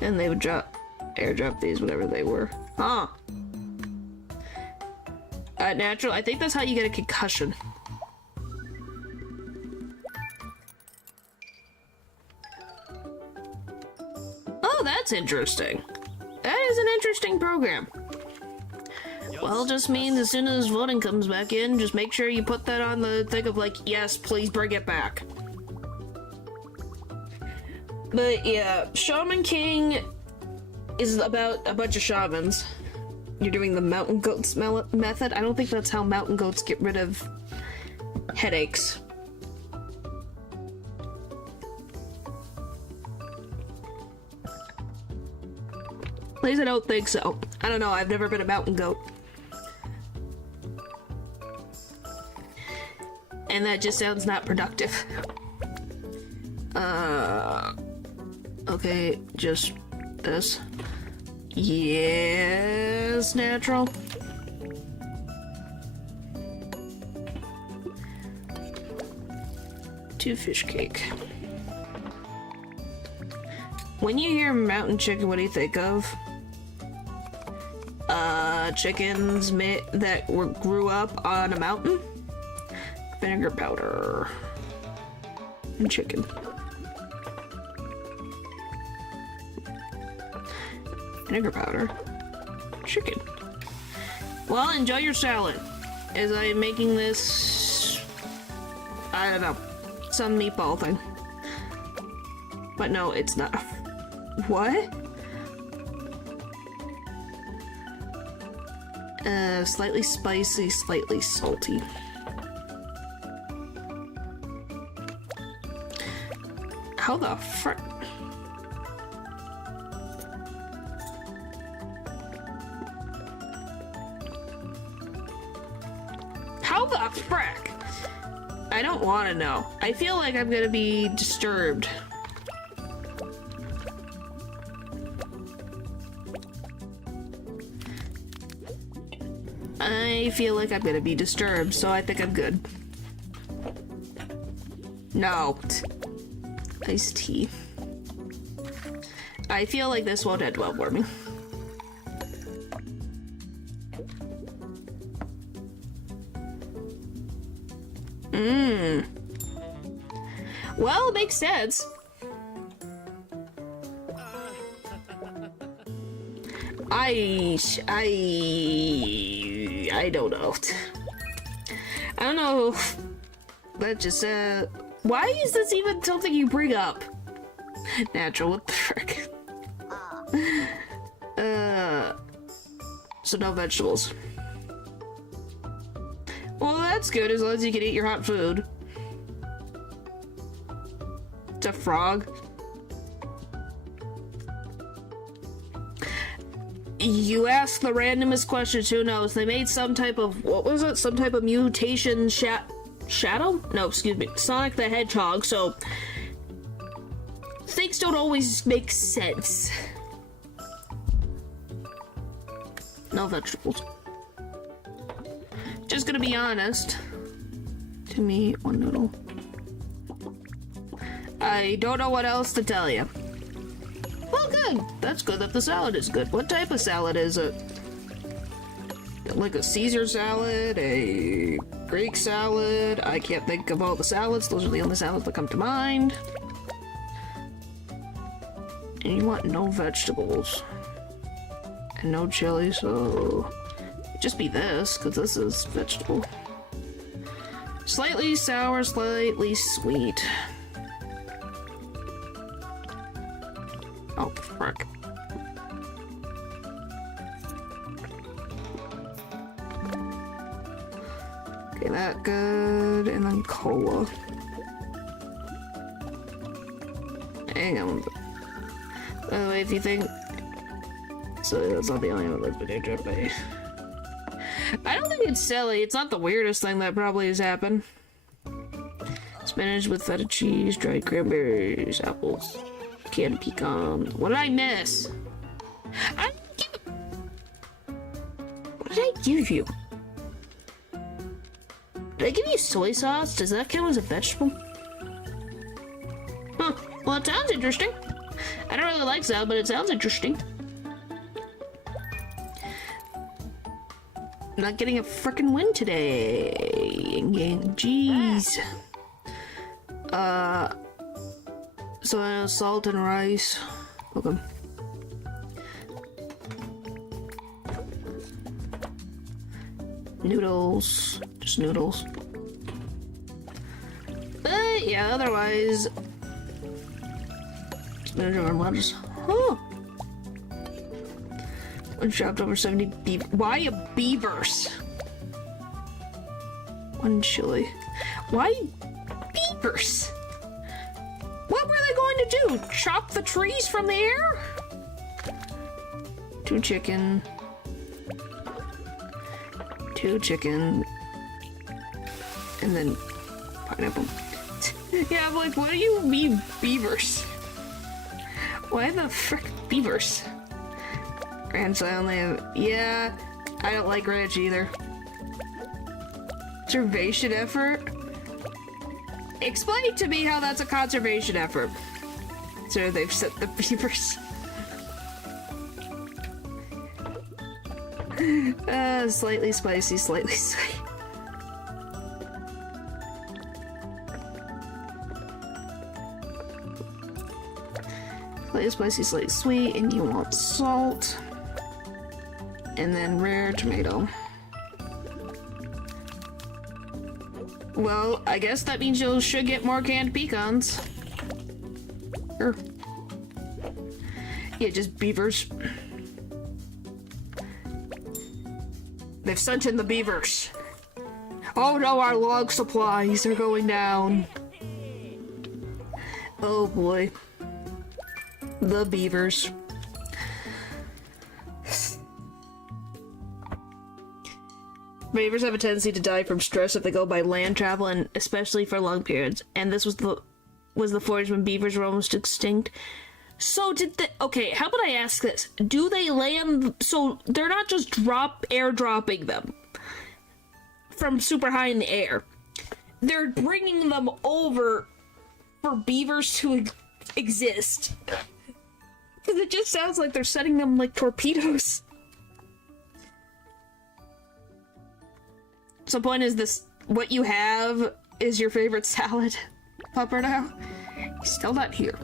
And they would airdrop these, whatever they were. Huh. Natural, I think that's how you get a concussion. Oh, that's interesting. That is an interesting program. Well, just means as soon as voting comes back in, just make sure you put that on the thing of like, yes, please bring it back. But yeah, Shaman King is about a bunch of shamans. You're doing the mountain goats method. I don't think that's how mountain goats get rid of headaches. At least I don't think so. I don't know, I've never been a mountain goat. And that just sounds not productive. Okay, just this. Yes, natural. Two fish cake. When you hear mountain chicken, what do you think of? Chickens that grew up on a mountain? Vinegar powder. And chicken. Vinegar powder. Chicken. Well, enjoy your salad. As I am making this... I don't know. Some meatball thing. But no, it's not. What? Slightly spicy, slightly salty. How the frick? How the frick? I don't want to know. I feel like I'm gonna be disturbed. I feel like I'm gonna be disturbed, so I think I'm good. No. Iced tea. I feel like this won't end well for me. Well, it makes sense. I don't know. I don't know. That just, why is this even something you bring up? Natural, what the frick? So no vegetables. Well, that's good as long as you can eat your hot food. It's a frog. You ask the randomest questions, who knows? They made some type of, what was it? Some type of mutation Shadow? No, excuse me. Sonic the Hedgehog, so things don't always make sense. No vegetables. Just gonna be honest. To me, one noodle. I don't know what else to tell you. Well, good. That's good that the salad is good. What type of salad is it? Like a Caesar salad, a Greek salad. I can't think of all the salads. Those are the only salads that come to mind. And you want no vegetables. And no chili, so... just be this, because this is vegetable. Slightly sour, slightly sweet. Oh, frick. Okay, that good. And then cola. Hang on. By the way, if you think... So that's not the only one that's been injured by... I don't think it's silly. It's not the weirdest thing that probably has happened. Spinach with feta cheese, dried cranberries, apples, canned pecans. What did I miss? What did I give you? Did I give you soy sauce? Does that count as a vegetable? Huh. Well, it sounds interesting. I don't really like salad, but it sounds interesting. I'm not getting a frickin' win today. Jeez. So salt and rice. Okay. Noodles. Just noodles. But yeah, otherwise... Spinach and lettuce. Huh. One chopped over 70 beaver. Why beavers? One chili. Why beavers? What were they going to do? Chop the trees from the air? 2 chicken. 2 chicken. And then pineapple. Yeah, I'm like, what do you mean beavers? Why the frick beavers? Ranch I only have... Yeah, I don't like ranch either. Conservation effort? Explain to me how that's a conservation effort. So they've set the beavers. Slightly spicy, slightly sweet. Slightly spicy, slightly sweet, and you want salt. And then rare tomato. Well, I guess that means you should get more canned pecans. Sure. Yeah, just beavers. They've sent in the beavers. Oh no, our log supplies are going down. Oh boy. The beavers. Beavers have a tendency to die from stress if they go by land travel, and especially for long periods. And this was the 40s when beavers were almost extinct. So did the... Okay, how about I ask this? Do they land... So they're not just airdropping them from super high in the air. They're bringing them over for beavers to exist. Because it just sounds like they're setting them like torpedoes. So point is this, what you have is your favorite salad, Pupper now? He's still not here.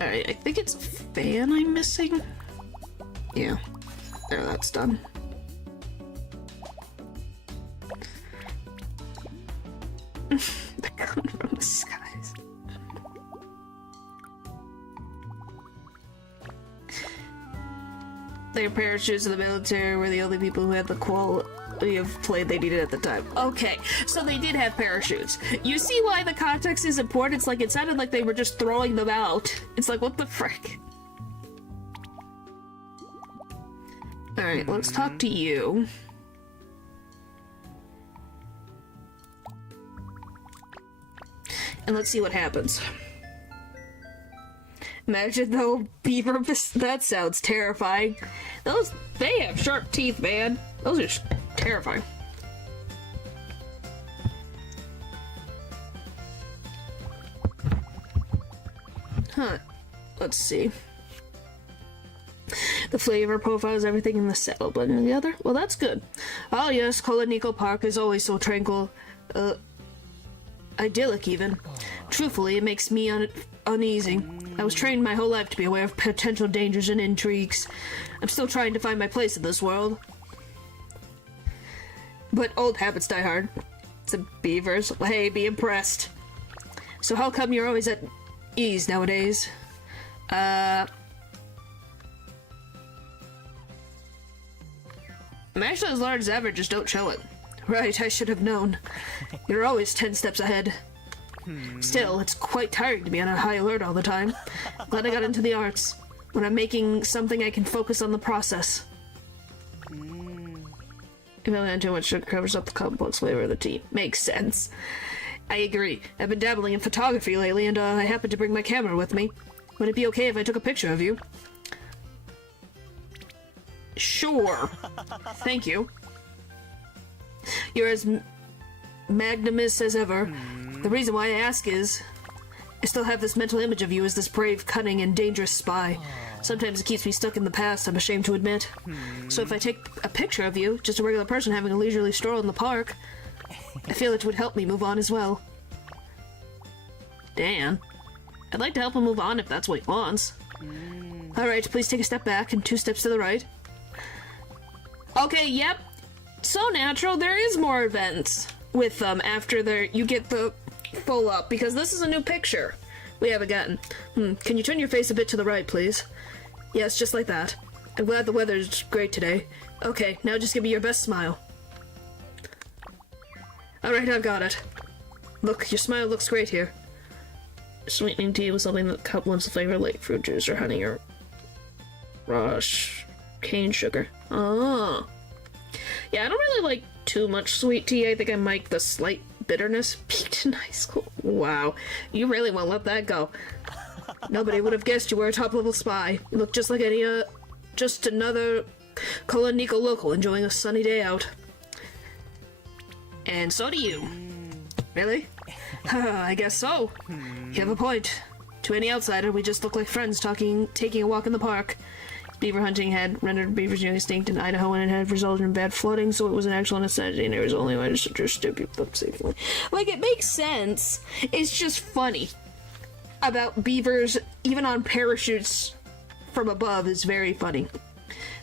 Alright, I think it's a fan I'm missing. Yeah, there, that's done. They're coming from the skies. Their parachutes in the military were the only people who had the quality of plane they needed at the time. Okay, so they did have parachutes. You see why the context is important? It's like, it sounded like they were just throwing them out. It's like, what the frick? Alright, let's talk to you. And let's see what happens. Imagine though, beaver, that sounds terrifying. They have sharp teeth, man. Those are terrifying. Huh, let's see. The flavor profiles everything in the set all blended together. Well, that's good. Oh yes, KuloNiku Park is always so tranquil. Idyllic even. Truthfully, it makes me uneasy. I was trained my whole life to be aware of potential dangers and intrigues. I'm still trying to find my place in this world. But old habits die hard. The beavers, hey, be impressed. So how come you're always at ease nowadays? I'm actually as large as ever, just don't show it. Right, I should have known. You're always 10 steps ahead. Still, it's quite tiring to be on a high alert all the time. Glad I got into the arts. When I'm making something, I can focus on the process. If I too much sugar covers up the complex flavor of the tea. Makes sense. I agree. I've been dabbling in photography lately, and I happened to bring my camera with me. Would it be okay if I took a picture of you? Sure. Thank you. You're as magnanimous as ever. The reason why I ask is, I still have this mental image of you as this brave, cunning, and dangerous spy. Sometimes it keeps me stuck in the past, I'm ashamed to admit. So if I take a picture of you, just a regular person having a leisurely stroll in the park, I feel it would help me move on as well. Dan, I'd like to help him move on if that's what he wants. Alright, please take a step back and 2 steps to the right. Okay, yep. So natural, there is more events with them after you get the full up, because this is a new picture we haven't gotten. Can you turn your face a bit to the right, please? Yes, just like that. I'm glad the weather's great today. Okay, now just give me your best smile. Alright, I've got it. Look, your smile looks great here. Sweetening tea with something that complements the flavor like fruit juice or honey or raw cane sugar. Oh. Yeah, I don't really like too much sweet tea. I think I might the slight bitterness peaked in high school. Wow, you really won't let that go. Nobody would have guessed you were a top-level spy. You look just like any, just another KuloNiku local enjoying a sunny day out. And so do you. Really? I guess so. You have a point. To any outsider, we just look like friends taking a walk in the park. Beaver hunting had rendered beavers nearly extinct in Idaho, and it had resulted in bad flooding, so it was an actual necessity, and there was only a way to stupid people up safely. Like, it makes sense. It's just funny. About beavers, even on parachutes from above, is very funny.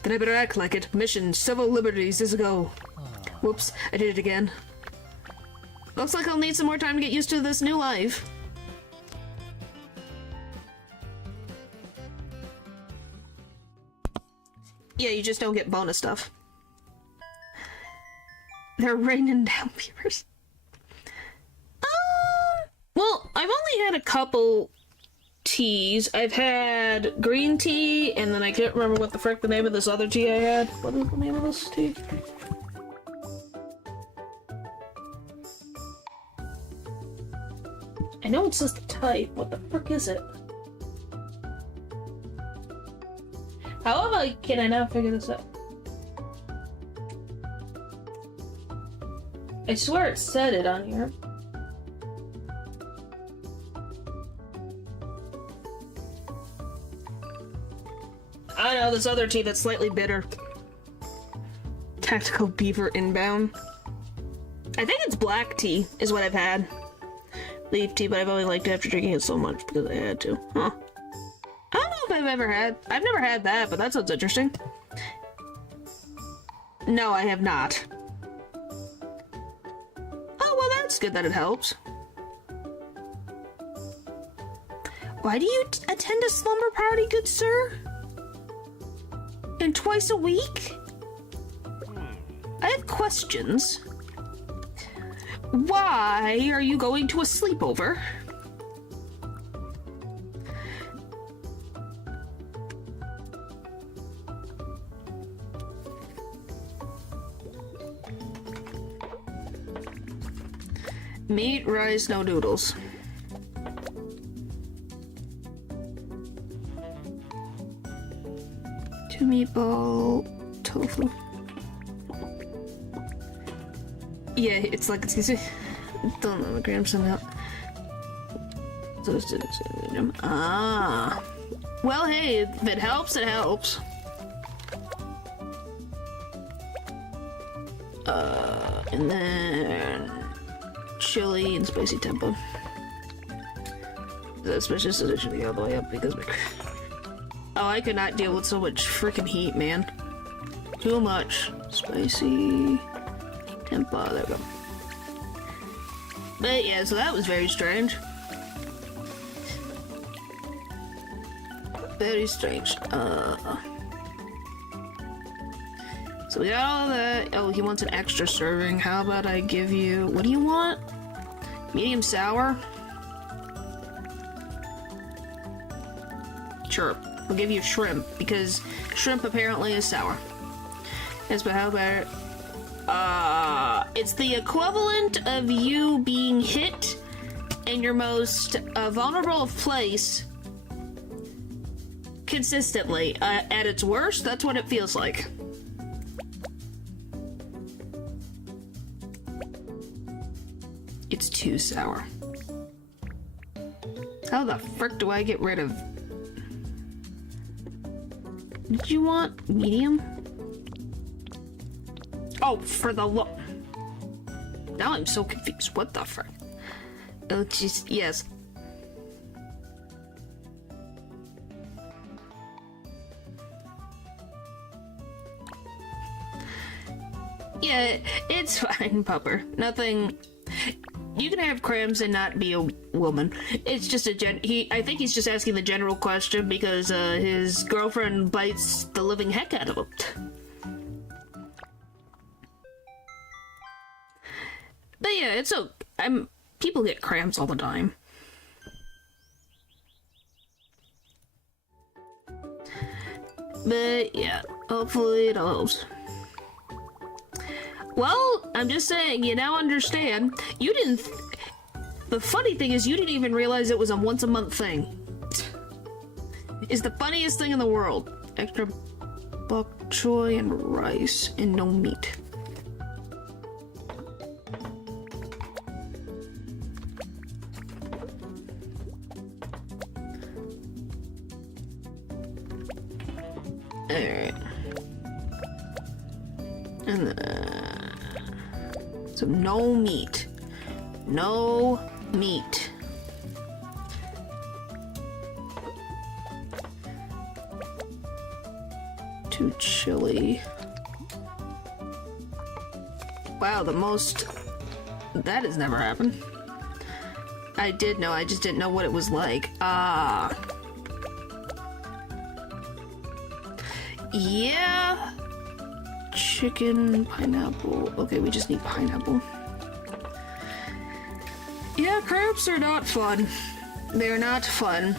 Then I better act like it. Mission, civil liberties is a go. Whoops, I did it again. Looks like I'll need some more time to get used to this new life. Yeah, you just don't get bonus stuff. They're raining down beavers. Well, I've only had a couple teas. I've had green tea, and then I can't remember what the frick the name of this other tea I had. What is the name of this tea? I know it's just a type. What the frick is it? How can I now figure this out? I swear it said it on here. I know, this other tea that's slightly bitter. Tactical Beaver Inbound. I think it's black tea, is what I've had. Leaf tea, but I've only liked it after drinking it so much because I had to. Huh. I don't know if I've never had that, but that sounds interesting. No, I have not. Oh, well, that's good that it helps. Why do you attend a slumber party, good sir? And twice a week? I have questions. Why are you going to a sleepover? Meat, rice, no noodles. Two meatball, tofu. Yeah, it's like, excuse me. Don't know the grams somehow. Ah. Well, hey, if it helps, it helps. And then chili and spicy tempo. The specialist is actually all the way up because oh, I could not deal with so much freaking heat, man. Too much. Spicy tempo, there we go. But yeah, so that was very strange. Very strange. So we got all that. Oh, he wants an extra serving. How about I give you... What do you want? Medium sour? Sure. We'll give you shrimp, because shrimp apparently is sour. Yes, but how about it? It's the equivalent of you being hit in your most vulnerable place consistently. At its worst, that's what it feels like. It's too sour. How the frick do I get rid of... Did you want medium? Oh, for the look. Now I'm so confused. What the frick? Oh, jeez. Yes. Yeah, it's fine, Pupper. Nothing... You can have cramps and not be a woman. It's just a I think he's just asking the general question because his girlfriend bites the living heck out of him. But yeah, it's okay. People get cramps all the time. But yeah, hopefully it helps. Well, I'm just saying, you now understand. You didn't... The funny thing is, you didn't even realize it was a once-a-month thing. It's the funniest thing in the world. Extra bok choy and rice and no meat. Alright. And then... So no meat. No meat. Too chilly. Wow, the most... That has never happened. I did know, I just didn't know what it was like. Ah. Yeah. Chicken, pineapple. Okay, we just need pineapple. Yeah, cramps are not fun. They're not fun.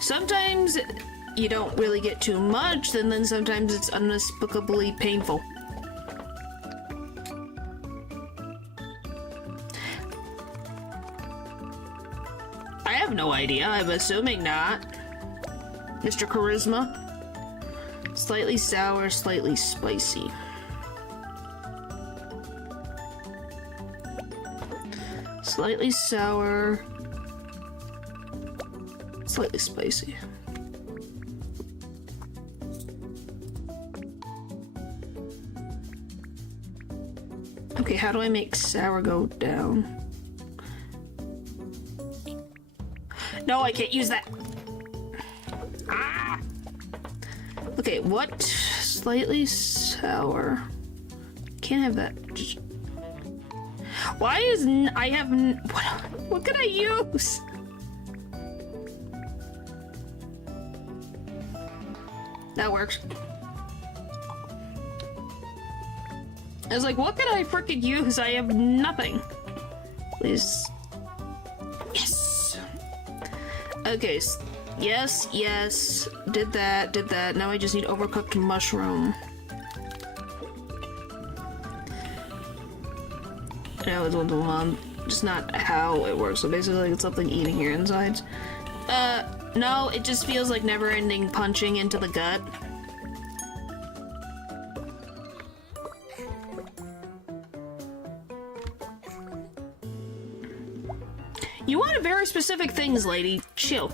Sometimes you don't really get too much, and then sometimes it's unspeakably painful. I have no idea. I'm assuming not. Mr. Charisma. Slightly sour, slightly spicy. Slightly sour, slightly spicy. Okay, how do I make sour go down? No, I can't use that. Ah! Okay, what? Slightly sour. Can't have that. Why is I have what can I use? That works. I was like, what can I freaking use? I have nothing. Please. Yes. Okay. Yes, yes. Did that. Now I just need overcooked mushroom. No, it's one just not how it works. So basically, it's something eating your insides. No, it just feels like never-ending punching into the gut. You want very specific things, lady. Chill.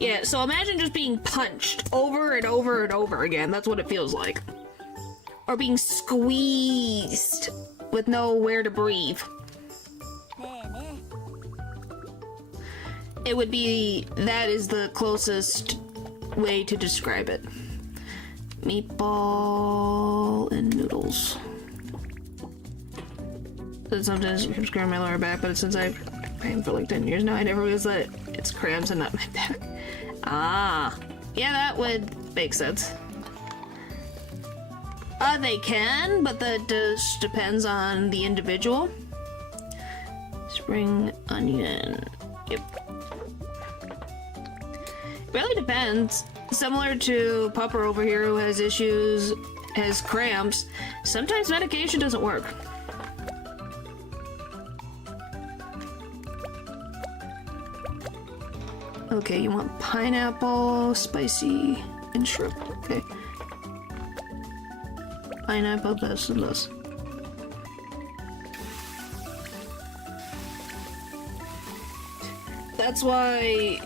Yeah, so imagine just being punched over and over and over again. That's what it feels like. Or being squeezed with nowhere to breathe. It would be... That is the closest way to describe it. Meatball and noodles. So sometimes I'm scratching my lower back, but since I've been for like 10 years now, I never realized that it's cramps and not my back. Ah. Yeah, that would make sense. They can, but that just depends on the individual. Spring onion. Yep. It really depends. Similar to Pupper over here who has issues, has cramps, sometimes medication doesn't work. Okay, you want pineapple, spicy, and shrimp. Okay. Pineapple, this, and this. That's why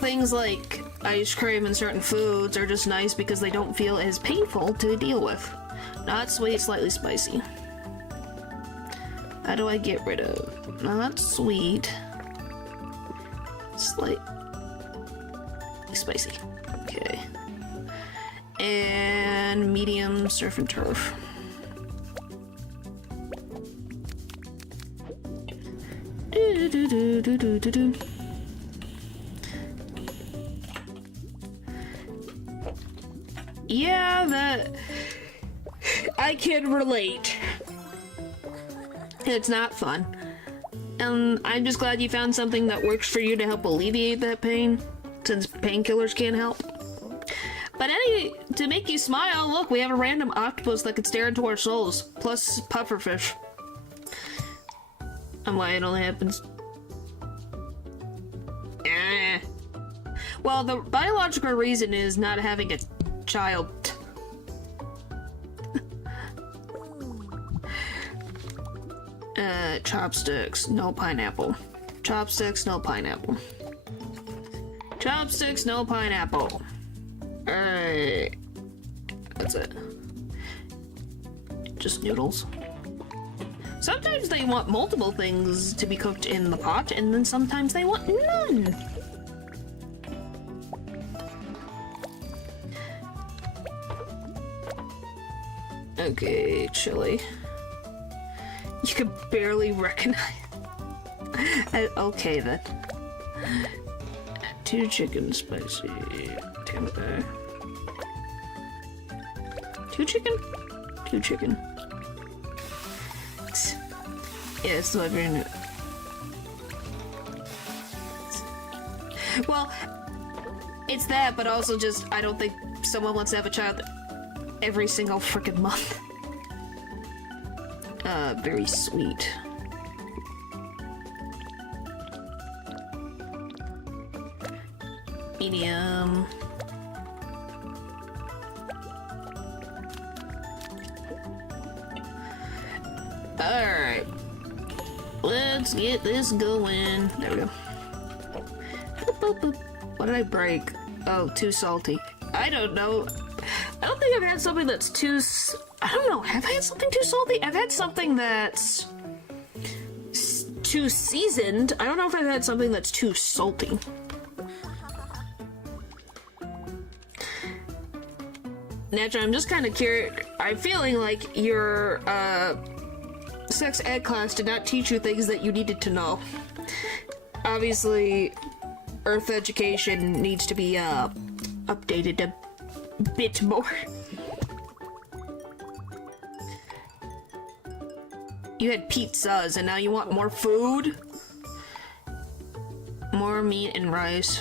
things like ice cream and certain foods are just nice because they don't feel as painful to deal with. Not sweet, slightly spicy. How do I get rid of? Not sweet. Slightly spicy. Okay. And medium surf and turf. Do. Yeah, that I can relate. It's not fun. And I'm just glad you found something that works for you to help alleviate that pain, since painkillers can't help. But to make you smile, look, we have a random octopus that could stare into our souls, plus pufferfish. And why it only happens... Well, the biological reason is not having a child. Chopsticks, no pineapple. Chopsticks, no pineapple. Chopsticks, no pineapple. Alright. That's it. Just noodles. Sometimes they want multiple things to be cooked in the pot, and then sometimes they want none. Okay, chili. You can barely recognize. Okay then. 2 chicken spicy tempeh. 2 chicken? 2 chicken. Yeah, it's not very new. Well, it's that, but also just I don't think someone wants to have a child every single freaking month. Very sweet. Medium. Alright. Let's get this going. There we go. Boop, boop, boop. What did I break? Oh, too salty. I don't know. I don't think I've had something that's too... I don't know. Have I had something too salty? I've had something that's... too seasoned. I don't know if I've had something that's too salty. Naturally, I'm just kind of curious. I'm feeling like your sex ed class did not teach you things that you needed to know. Obviously, Earth education needs to be updated a bit more. You had pizzas and now you want more food? More meat and rice.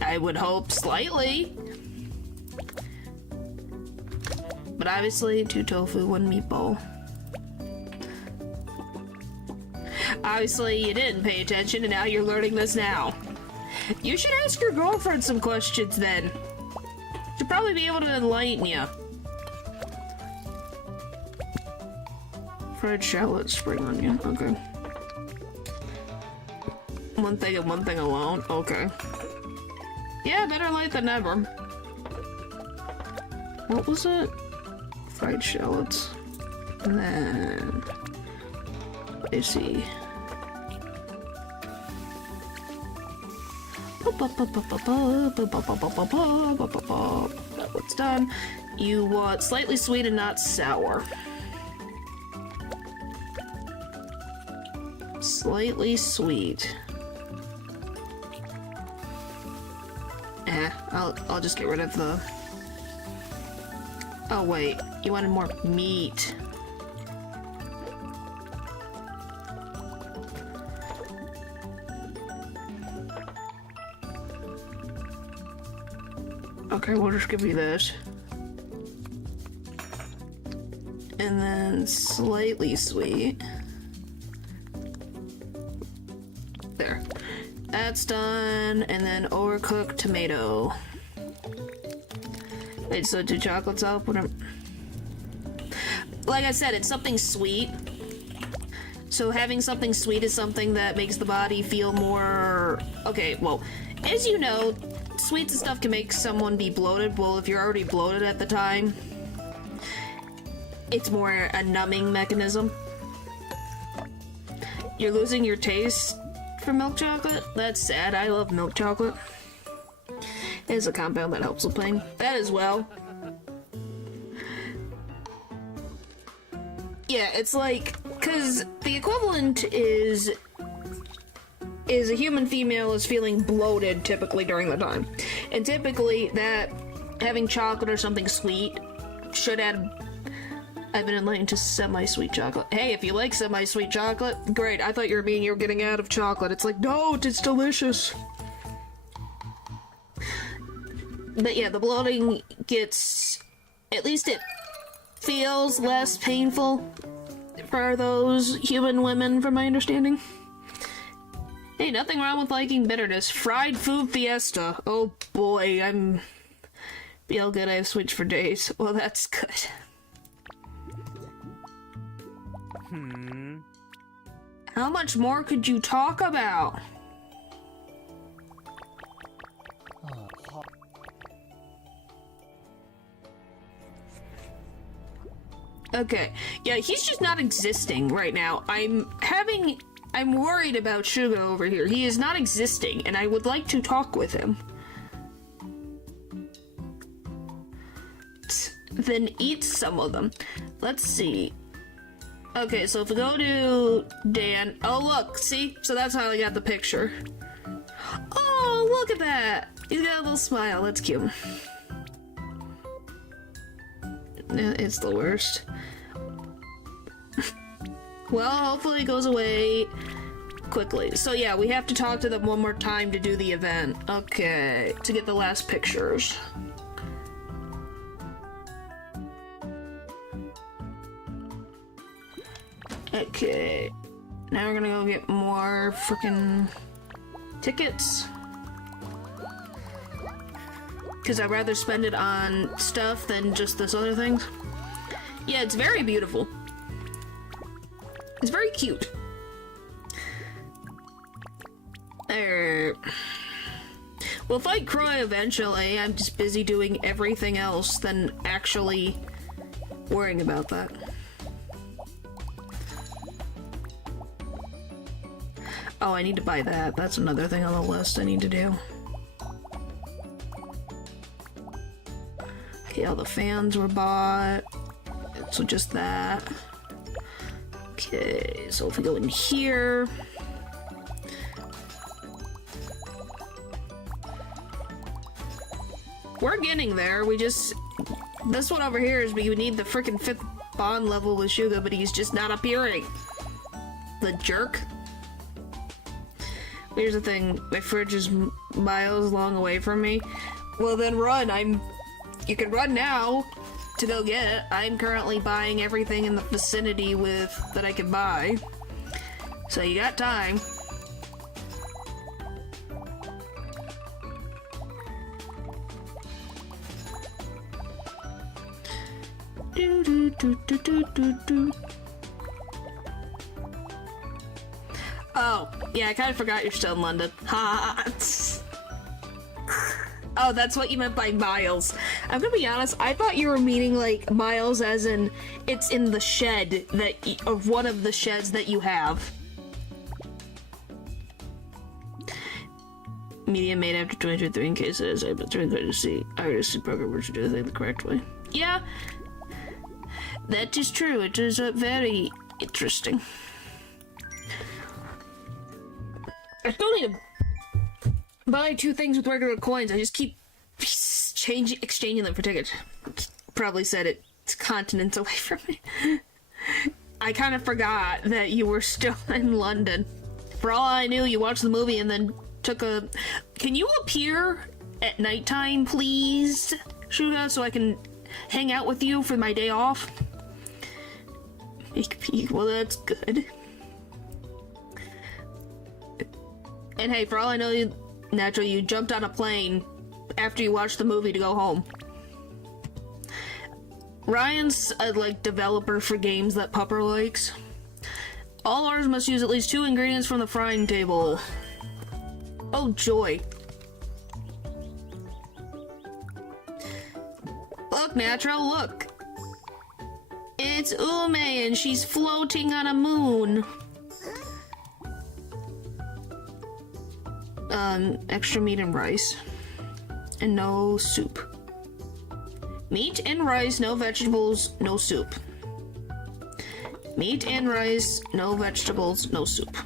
I would hope slightly. But obviously 2 tofu, 1 meatball. Obviously you didn't pay attention and now you're learning this now. You should ask your girlfriend some questions then. She'll probably be able to enlighten you. Fried shallot, spring onion, okay. One thing and one thing alone, okay. Yeah, better late than never. What was it? Fried shallots. And then... I see. That one's done. You want slightly sweet and not sour. Slightly sweet. I'll just get rid of the... Oh wait, you wanted more meat. Okay, we'll just give you this. And then slightly sweet. There. That's done. And then overcooked tomato. Wait, so do chocolates help? Like I said, it's something sweet. So having something sweet is something that makes the body feel more... Okay, well, as you know, sweets and stuff can make someone be bloated. Well, if you're already bloated at the time, it's more a numbing mechanism. You're losing your taste for milk chocolate? That's sad. I love milk chocolate. It is a compound that helps with pain. That as well. Yeah, it's like, because the equivalent is a human female is feeling bloated typically during the time. And typically that having chocolate or something sweet should add... I've been enlightened to semi-sweet chocolate. Hey, if you like semi-sweet chocolate, great. I thought you were meaning you were getting out of chocolate. It's like, no, it's delicious. But yeah, the bloating gets... At least it feels less painful for those human women, from my understanding. Hey, nothing wrong with liking bitterness. Fried food fiesta. Oh boy, I'm... Feel good, I've switched for days. Well, that's good. How much more could you talk about? Okay, yeah, he's just not existing right now. I'm worried about Sugar over here. He is not existing, and I would like to talk with him. Then eat some of them. Let's see. Okay, so if we go to Dan... Oh, look, see? So that's how I got the picture. Oh, look at that! He's got a little smile. That's cute. It's the worst. Well, hopefully it goes away quickly. So yeah, we have to talk to them one more time to do the event. Okay, to get the last pictures. Okay, now we're gonna go get more frickin' tickets. Because I'd rather spend it on stuff than just this other things. Yeah, it's very beautiful. It's very cute. We'll fight Croy eventually. I'm just busy doing everything else than actually worrying about that. Oh, I need to buy that. That's another thing on the list I need to do. Okay, all the fans were bought. So just that. Okay, so if we go in here... We're getting there. We just... This one over here is we need the frickin' 5th bond level with Suga, but he's just not appearing. The jerk. Here's the thing, my fridge is miles long away from me. Well then run, you can run now to go get it. I'm currently buying everything in the vicinity that I can buy. So you got time. Do, do, do, do, do, do, do. Oh, yeah, I kind of forgot you're still in London. Ha! Oh, that's what you meant by miles. I'm gonna be honest, I thought you were meaning, like, miles as in it's in the shed of one of the sheds that you have. Medium made after 2023 in case it is able to see IRC programmers to do the thing the correct way. Yeah, that is true. It is very interesting. I still need to buy 2 things with regular coins. I just keep exchanging them for tickets. Probably said it's continents away from me. I kind of forgot that you were still in London. For all I knew, you watched the movie and then took a... Can you appear at nighttime, please, Shuga, so I can hang out with you for my day off? Well, that's good. And hey, for all I know, you jumped on a plane after you watched the movie to go home. Ryan's a, developer for games that Pupper likes. All orders must use at least 2 ingredients from the frying table. Oh, joy. Look, Natural, look. It's Ume, and she's floating on a moon. Extra meat and rice. And no soup. Meat and rice, no vegetables, no soup. Meat and rice, no vegetables, no soup.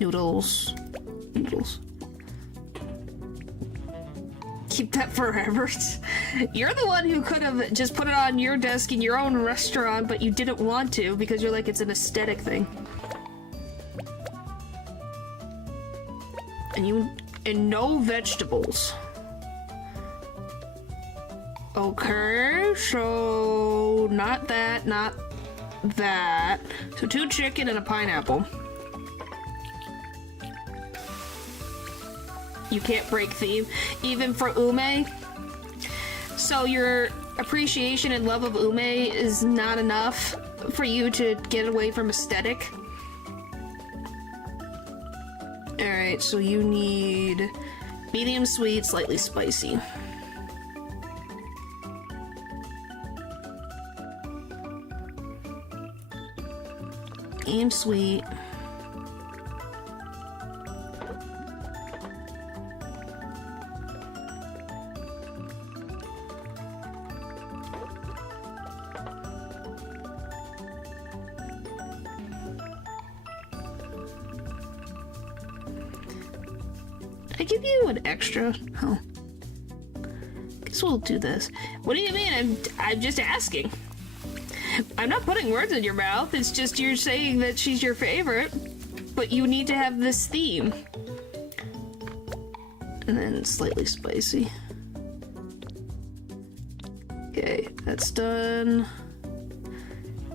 Noodles. Noodles. Keep that forever. You're the one who could have just put it on your desk in your own restaurant, but you didn't want to because you're like, it's an aesthetic thing. And no vegetables. Okay, so not that, not that. So 2 chicken and a pineapple. You can't break theme, even for Ume. So your appreciation and love of Ume is not enough for you to get away from aesthetic. Alright, so you need medium sweet, slightly spicy. Medium sweet. I give you an extra? Oh. Guess we'll do this. What do you mean? I'm just asking. I'm not putting words in your mouth. It's just you're saying that she's your favorite, but you need to have this theme. And then slightly spicy. Okay, that's done.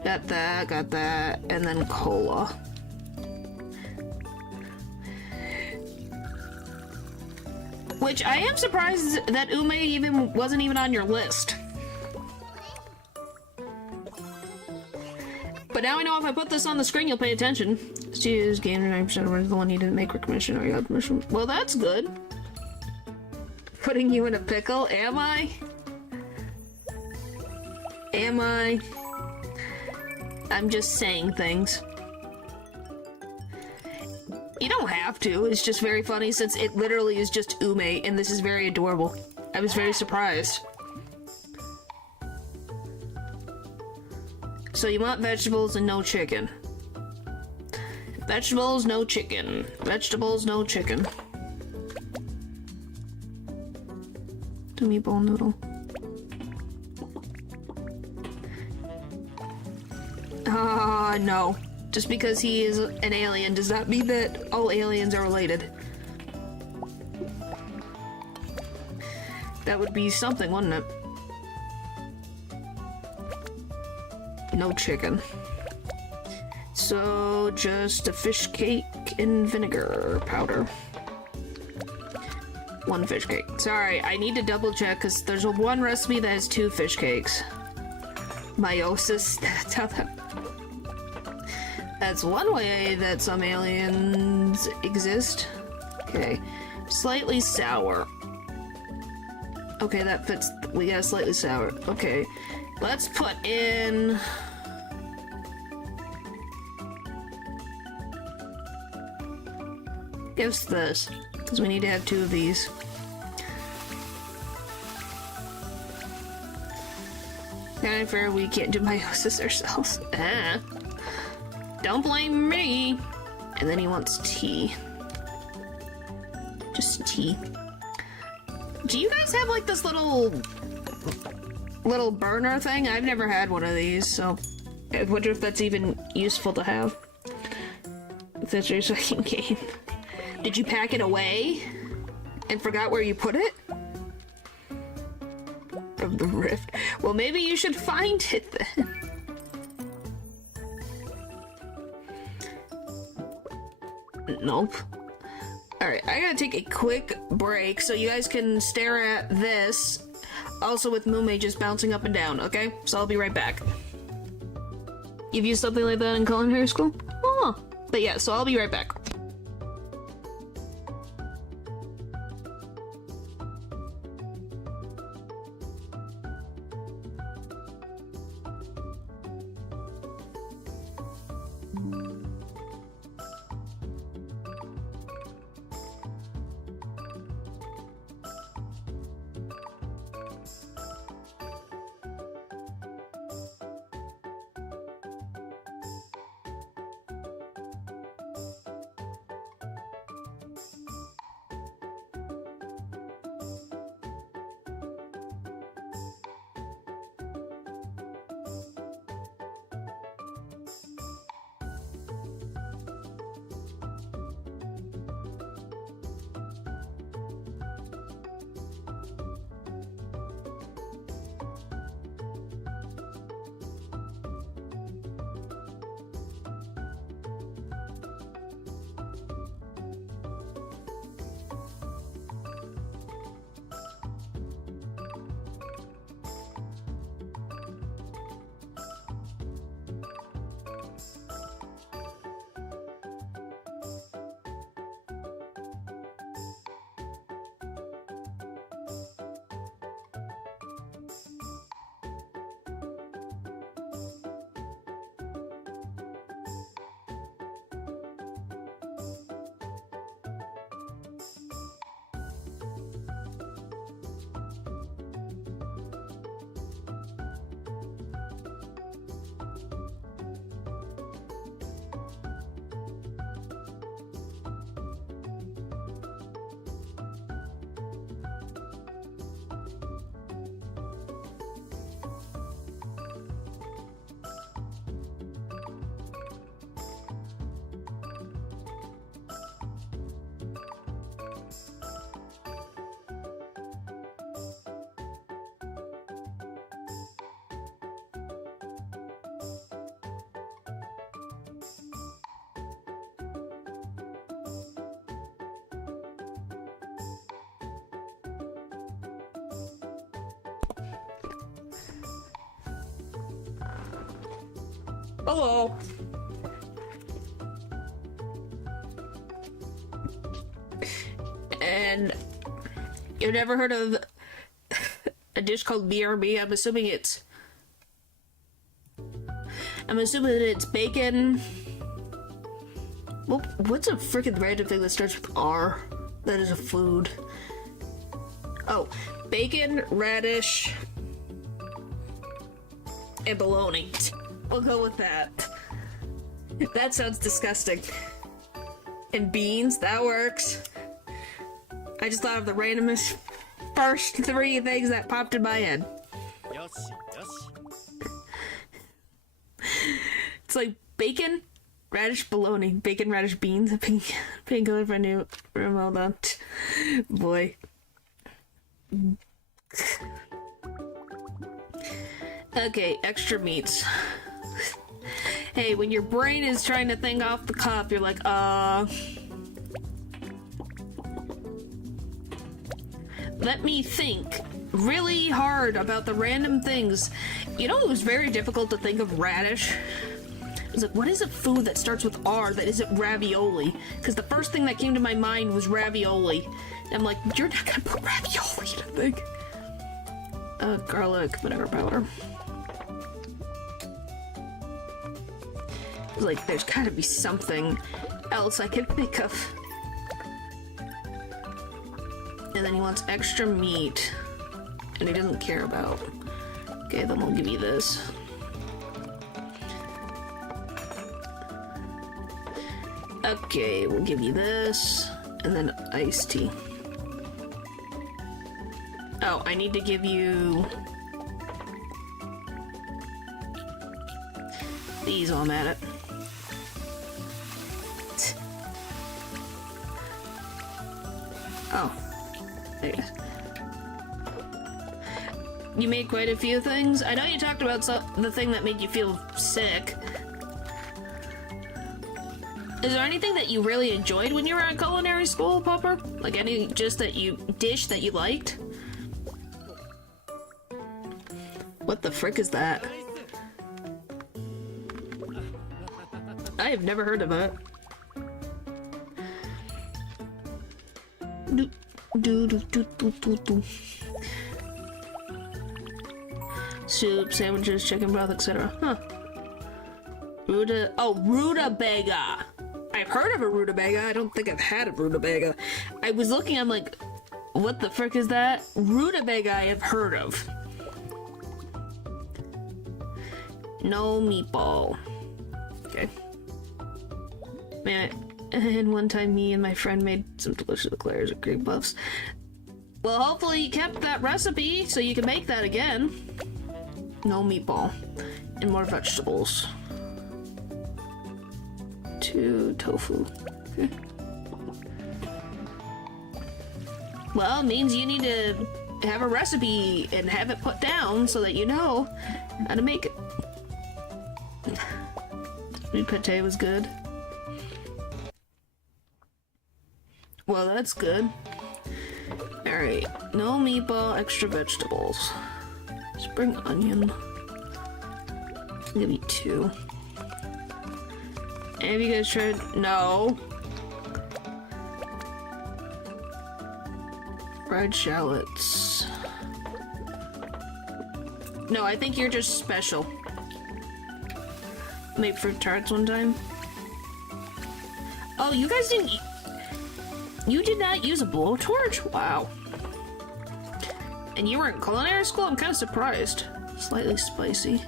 Got that, and then cola. Which I am surprised that Ume wasn't even on your list. But now I know if I put this on the screen, you'll pay attention. Choose game 9% of the one you didn't make recognition or you got permission. Well, that's good. Putting you in a pickle, am I? Am I? I'm just saying things. You don't have to, it's just very funny since it literally is just Ume, and this is very adorable. I was very surprised. So you want vegetables and no chicken. Vegetables, no chicken. Vegetables, no chicken. The meatball noodle. No. Just because he is an alien does not mean that all aliens are related. That would be something, wouldn't it? No chicken. So, just a fish cake and vinegar powder. 1 fish cake. Sorry, I need to double check because there's one recipe that has 2 fish cakes. Meiosis, that's how that... That's one way that some aliens exist. Okay. Slightly sour. Okay, that fits. We got slightly sour. Okay. Let's put in... Guess this. Because we need to have 2 of these. Kind of fair we can't do meiosis ourselves. Ah. Don't blame me! And then he wants tea. Just tea. Do you guys have like this little burner thing? I've never had one of these, so I wonder if that's even useful to have. If that's your second game. Did you pack it away and forgot where you put it? From the rift. Well, maybe you should find it then. Nope. Alright, I gotta take a quick break so you guys can stare at this. Also with Mume just bouncing up and down, okay? So I'll be right back. You've used something like that in culinary school? Oh, but yeah, so I'll be right back. Hello. And you've never heard of a dish called BRB? I'm assuming it's bacon. Well, what's a freaking random thing that starts with R? That is a food. Oh, bacon, radish, and bologna. We'll go with that. That sounds disgusting. And beans, that works. I just thought of the randomest first three things that popped in my head. It's like bacon, radish, bologna, bacon, radish, beans, pink color for a new room. Hold on. Boy. Okay, extra meats. Hey, when your brain is trying to think off the cuff, you're like, let me think really hard about the random things. You know, it was very difficult to think of radish. I was like, what is a food that starts with R that isn't ravioli? Because the first thing that came to my mind was ravioli. And I'm like, you're not gonna put ravioli in a thing. Garlic, whatever powder. Like, there's gotta be something else I can think of. And then he wants extra meat. And he doesn't care about. Okay, then we'll give you this. Okay, we'll give you this. And then iced tea. Oh, I need to give you these while I'm at it. Oh, there you go. You made quite a few things. I know you talked about the thing that made you feel sick. Is there anything that you really enjoyed when you were at culinary school, Popper? Like any dish that you liked? What the frick is that? I have never heard of it. Soup, sandwiches, chicken broth, etc. Huh. Rutabaga. I've heard of a rutabaga. I don't think I've had a rutabaga. I was looking, I'm like, what the frick is that? Rutabaga I have heard of. No meatball. Okay. Man, and one time me and my friend made some delicious eclairs with cream puffs. Well, hopefully you kept that recipe so you can make that again. No meatball. And more vegetables. 2 tofu. Okay. Well, it means you need to have a recipe and have it put down so that you know how to make it. Sweet pate was good. Well, that's good. Alright, no meatball, extra vegetables. Spring onion. Maybe 2. Have you guys tried? No. Fried shallots. No, I think you're just special. Made fruit tarts one time. Oh, you guys didn't. You did not use a blowtorch? Wow. And you were in culinary school? I'm kind of surprised. Slightly spicy.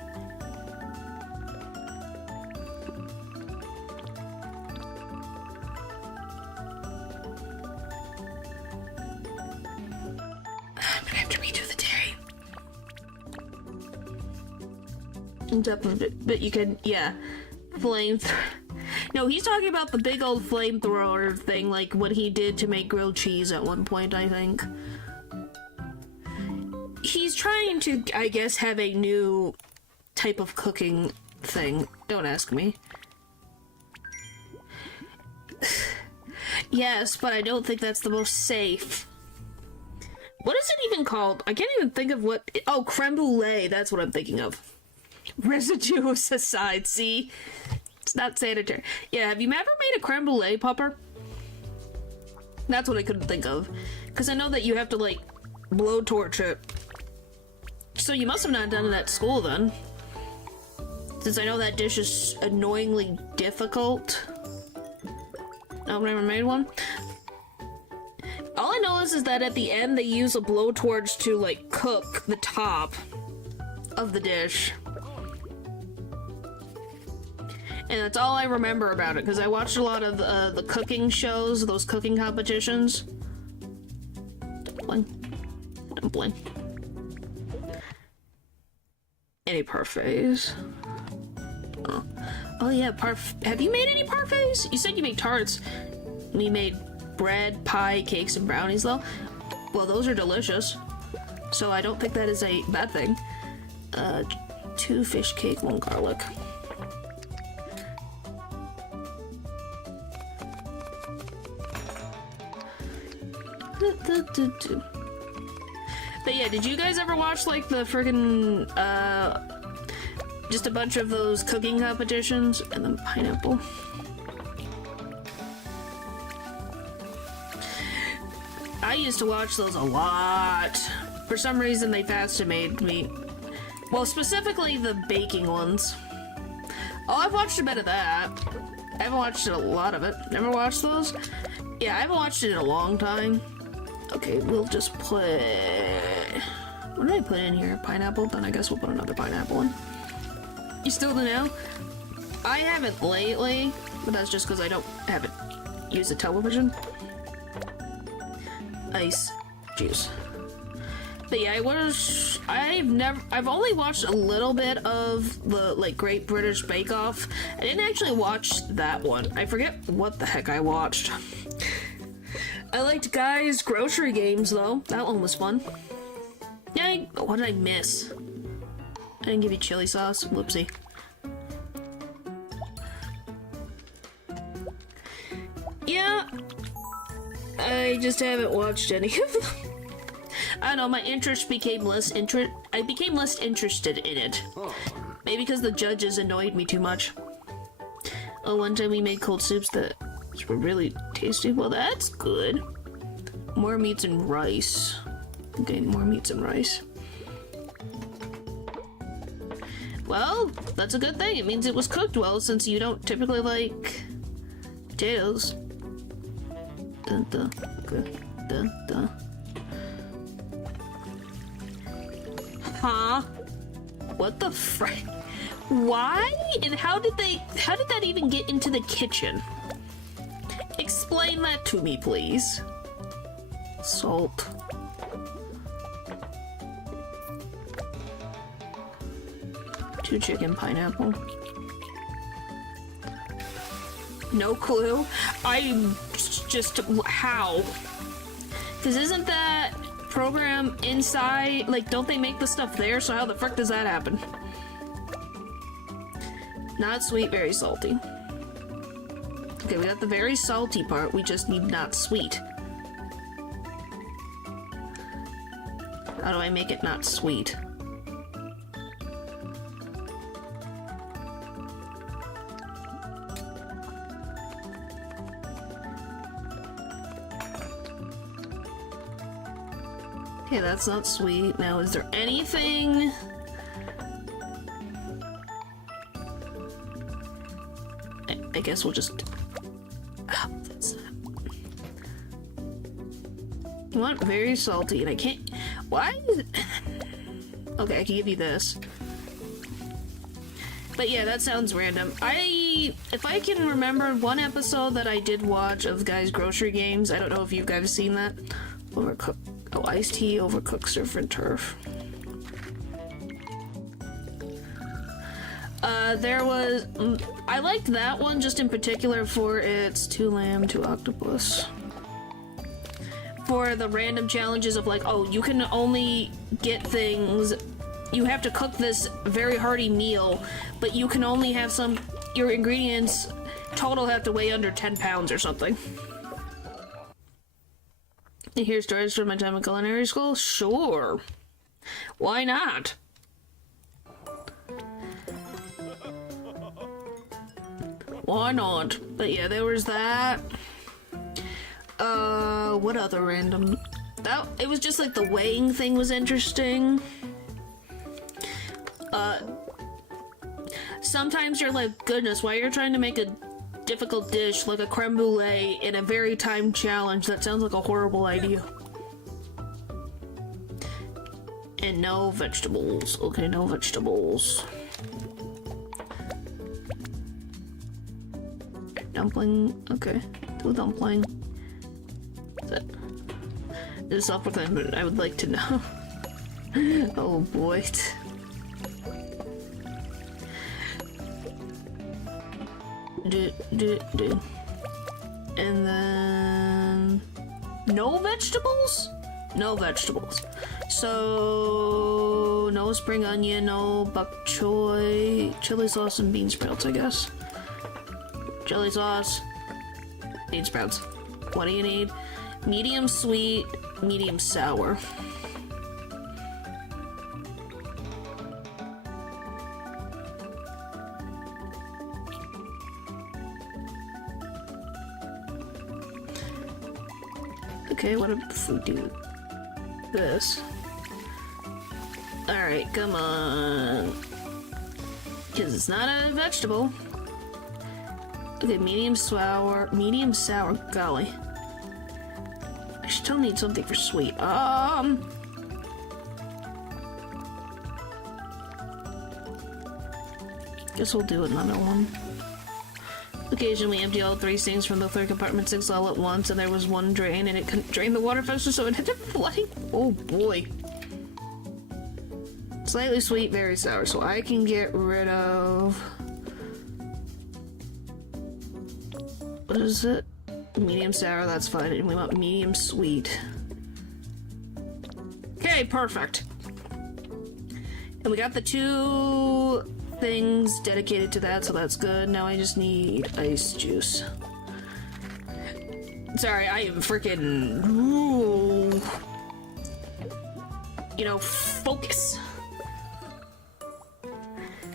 I'm gonna have to redo the dairy. Definitely, but you can, yeah. No, he's talking about the big old flamethrower thing, like what he did to make grilled cheese at one point, I think. He's trying to, I guess, have a new type of cooking thing. Don't ask me. Yes, but I don't think that's the most safe. What is it even called? I can't even think of what... Oh, creme brulee, that's what I'm thinking of. Residues aside, see? It's not sanitary. Yeah, have you ever made a creme brulee, Popper? That's what I couldn't think of. Because I know that you have to, like, blowtorch it. So you must have not done it at school, then. Since I know that dish is annoyingly difficult. I've never made one. All I know is that at the end they use a blowtorch to, like, cook the top of the dish. And that's all I remember about it, because I watched a lot of the cooking shows, those cooking competitions. Dumpling. Any parfaits? Oh yeah, have you made any parfaits? You said you made tarts. We made bread, pie, cakes, and brownies, though. Well, those are delicious. So I don't think that is a bad thing. 2 fish cake, 1 garlic. But yeah, did you guys ever watch, like, the friggin', just a bunch of those cooking competitions? And then pineapple. I used to watch those a lot. For some reason, they fascinated me. Well, specifically the baking ones. Oh, I've watched a bit of that. I haven't watched a lot of it. Never watched those? Yeah, I haven't watched it in a long time. Okay, we'll just put... What did I put in here? Pineapple? Then I guess we'll put another pineapple in. You still don't know? I haven't lately, but that's just because I haven't used a television. Ice. Juice. But yeah, I've only watched a little bit of the, like, Great British Bake Off. I didn't actually watch that one. I forget what the heck I watched. I liked Guys Grocery Games, though. That one was fun. Yeah, what did I miss? I didn't give you chili sauce. Whoopsie. Yeah. I just haven't watched any of them. I don't know, my interest became less I became less interested in it. Maybe because the judges annoyed me too much. Oh, one time we made cold soups that were really tasty. Well, that's good. More meats and rice. Okay, more meats and rice. Well, that's a good thing. It means it was cooked well, since you don't typically like potatoes. Dun, dun, okay. Dun, dun. Huh? What the frick? Why? And how did that even get into the kitchen? Explain that to me, please. Salt. Two chicken pineapple. No clue. I'm just, how? Because isn't that program inside, like, don't they make the stuff there? So how the frick does that happen? Not sweet, very salty. Okay, we got the very salty part, we just need not sweet. How do I make it not sweet? Okay, that's not sweet. Now, is there anything? I guess we'll just... Oh, that's not... You want very salty, and I can't... Why is it... Okay, I can give you this. But yeah, that sounds random. If I can remember one episode that I did watch of Guys Grocery Games, I don't know if you guys have seen that. Overcooked. Oh, iced tea, overcooked surf and turf. There was... I liked that one just in particular for its 2 lamb, 2 octopus. For the random challenges of like, oh, you can only get things... You have to cook this very hearty meal, but you can only have your ingredients total have to weigh under 10 pounds or something. Here's stories from my time in culinary school? Sure. Why not? Why not? But yeah, there was that. What other random... It was just like the weighing thing was interesting. Sometimes you're like, goodness, why you're trying to make a difficult dish like a creme brulee in a very timed challenge? That sounds like a horrible idea. And no vegetables. Okay, no vegetables. Dumpling. Okay, do dumpling. That's it. This is self-proclaimed, but I would like to know. Oh boy. And then... No vegetables? No vegetables. So... No spring onion, no bok choy, chili sauce, and bean sprouts, I guess. Chili sauce, bean sprouts. What do you need? Medium sweet, medium sour. Okay, what if we do this? Alright, come on. Because it's not a vegetable. Okay, medium sour, golly. I still need something for sweet. Guess we'll do another one. Occasionally, we empty all 3 sinks from the 3rd compartment 6 all at once, and there was one drain, and it couldn't drain the water faster, so it ended up flooding. Oh boy. Slightly sweet, very sour. So I can get rid of... What is it? Medium sour, that's fine. And we want medium sweet. Okay, perfect. And we got the 2 things dedicated to that, so that's good. Now I just need ice juice. Sorry, I am freaking... You know, focus.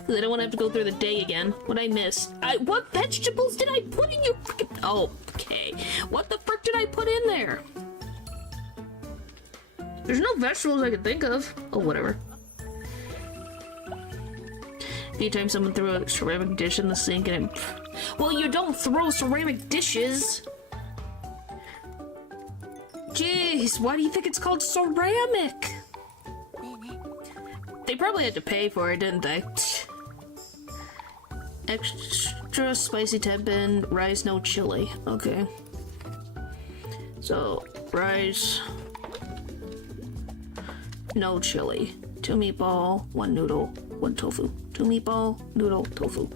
I don't want to have to go through the day again. What I missed? What vegetables did I put in your freaking... Oh, okay. What the frick did I put in there? There's no vegetables I could think of. Oh, whatever. Anytime someone threw a ceramic dish in the sink and it... Well, you don't throw ceramic dishes! Jeez, why do you think it's called ceramic? They probably had to pay for it, didn't they? Extra spicy tempeh, rice, no chili. Okay. So, rice... No chili. 2 meatball, 1 noodle, 1 tofu. 2 meatball, noodle, tofu.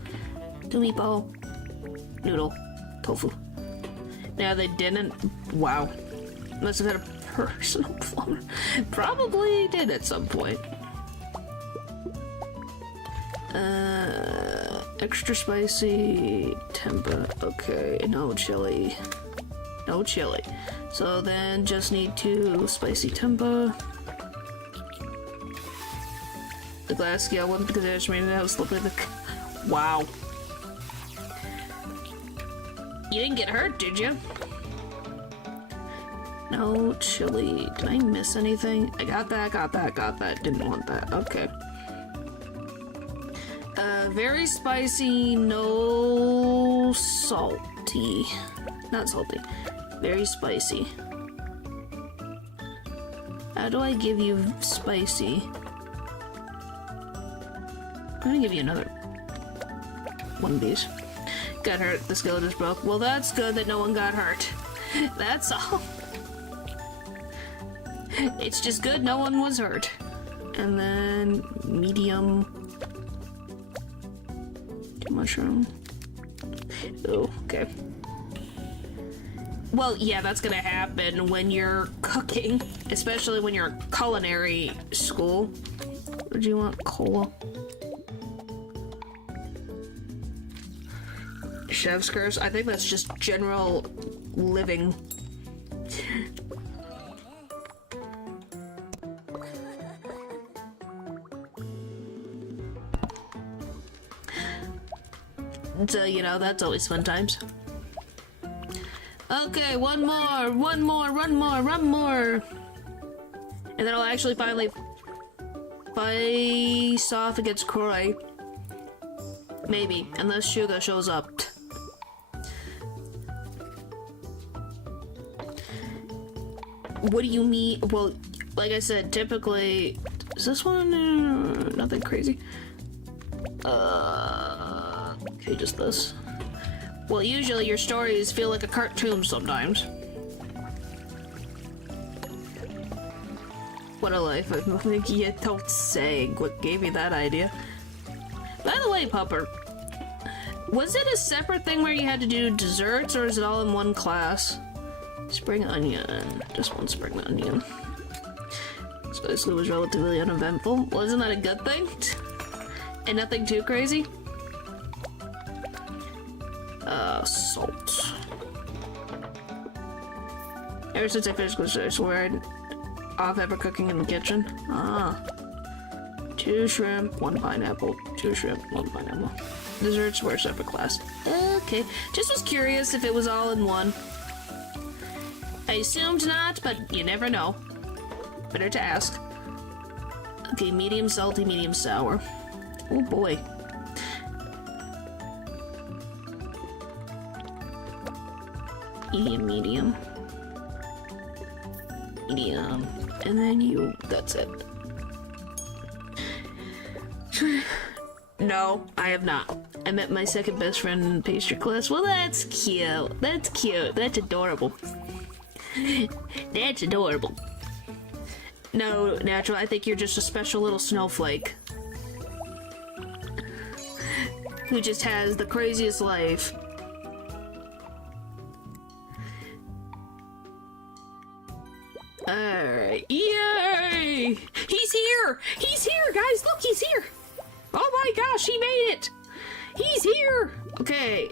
2 meatball, noodle, tofu. Now they didn't. Wow. Must have had a personal plumber. Probably did at some point. Extra spicy tempeh. Okay, no chili. No chili. So then just need 2 spicy tempeh. The glass scale wasn't because I just made it out slippery. Wow. You didn't get hurt, did you? No chili. Did I miss anything? I got that, got that, got that. Didn't want that. Okay. Very spicy, no salty. Not salty. Very spicy. How do I give you spicy? I'm gonna give you another one of these. Got hurt, the skillet just broke. Well, that's good that no one got hurt. That's all. It's just good no one was hurt. And then medium mushroom. Oh, okay. Well, yeah, that's gonna happen when you're cooking, especially when you're in culinary school. What do you want? Cola? Chef's curse? I think that's just general living. So, you know, that's always fun times. Okay, one more. And then I'll actually finally face off against Croy. Maybe, unless Sugar shows up. What do you mean? Well, like I said, typically... Is this one? Nothing crazy. Okay, just this. Well, usually your stories feel like a cartoon sometimes. What a life. You don't say. What gave you that idea? By the way, Pupper, was it a separate thing where you had to do desserts, or is it all in one class? Spring onion. Just 1 spring onion. So this was relatively uneventful. Well, isn't that a good thing? And nothing too crazy? Salt. Ever since I finished this, I swear off ever cooking in the kitchen. 2 shrimp, 1 pineapple. 2 shrimp, 1 pineapple. Desserts were a separate class. Okay. Just was curious if it was all in one. I assumed not, but you never know. Better to ask. Okay, medium salty, medium sour. Oh boy. Medium. And then you, that's it. No, I have not. I met my second best friend in pastry class. Well, that's cute. That's cute. That's adorable. That's adorable. No, Natural, I think you're just a special little snowflake. Who just has the craziest life. Alright, yay! He's here! He's here, guys! Look, he's here! Oh my gosh, he made it! He's here! Okay.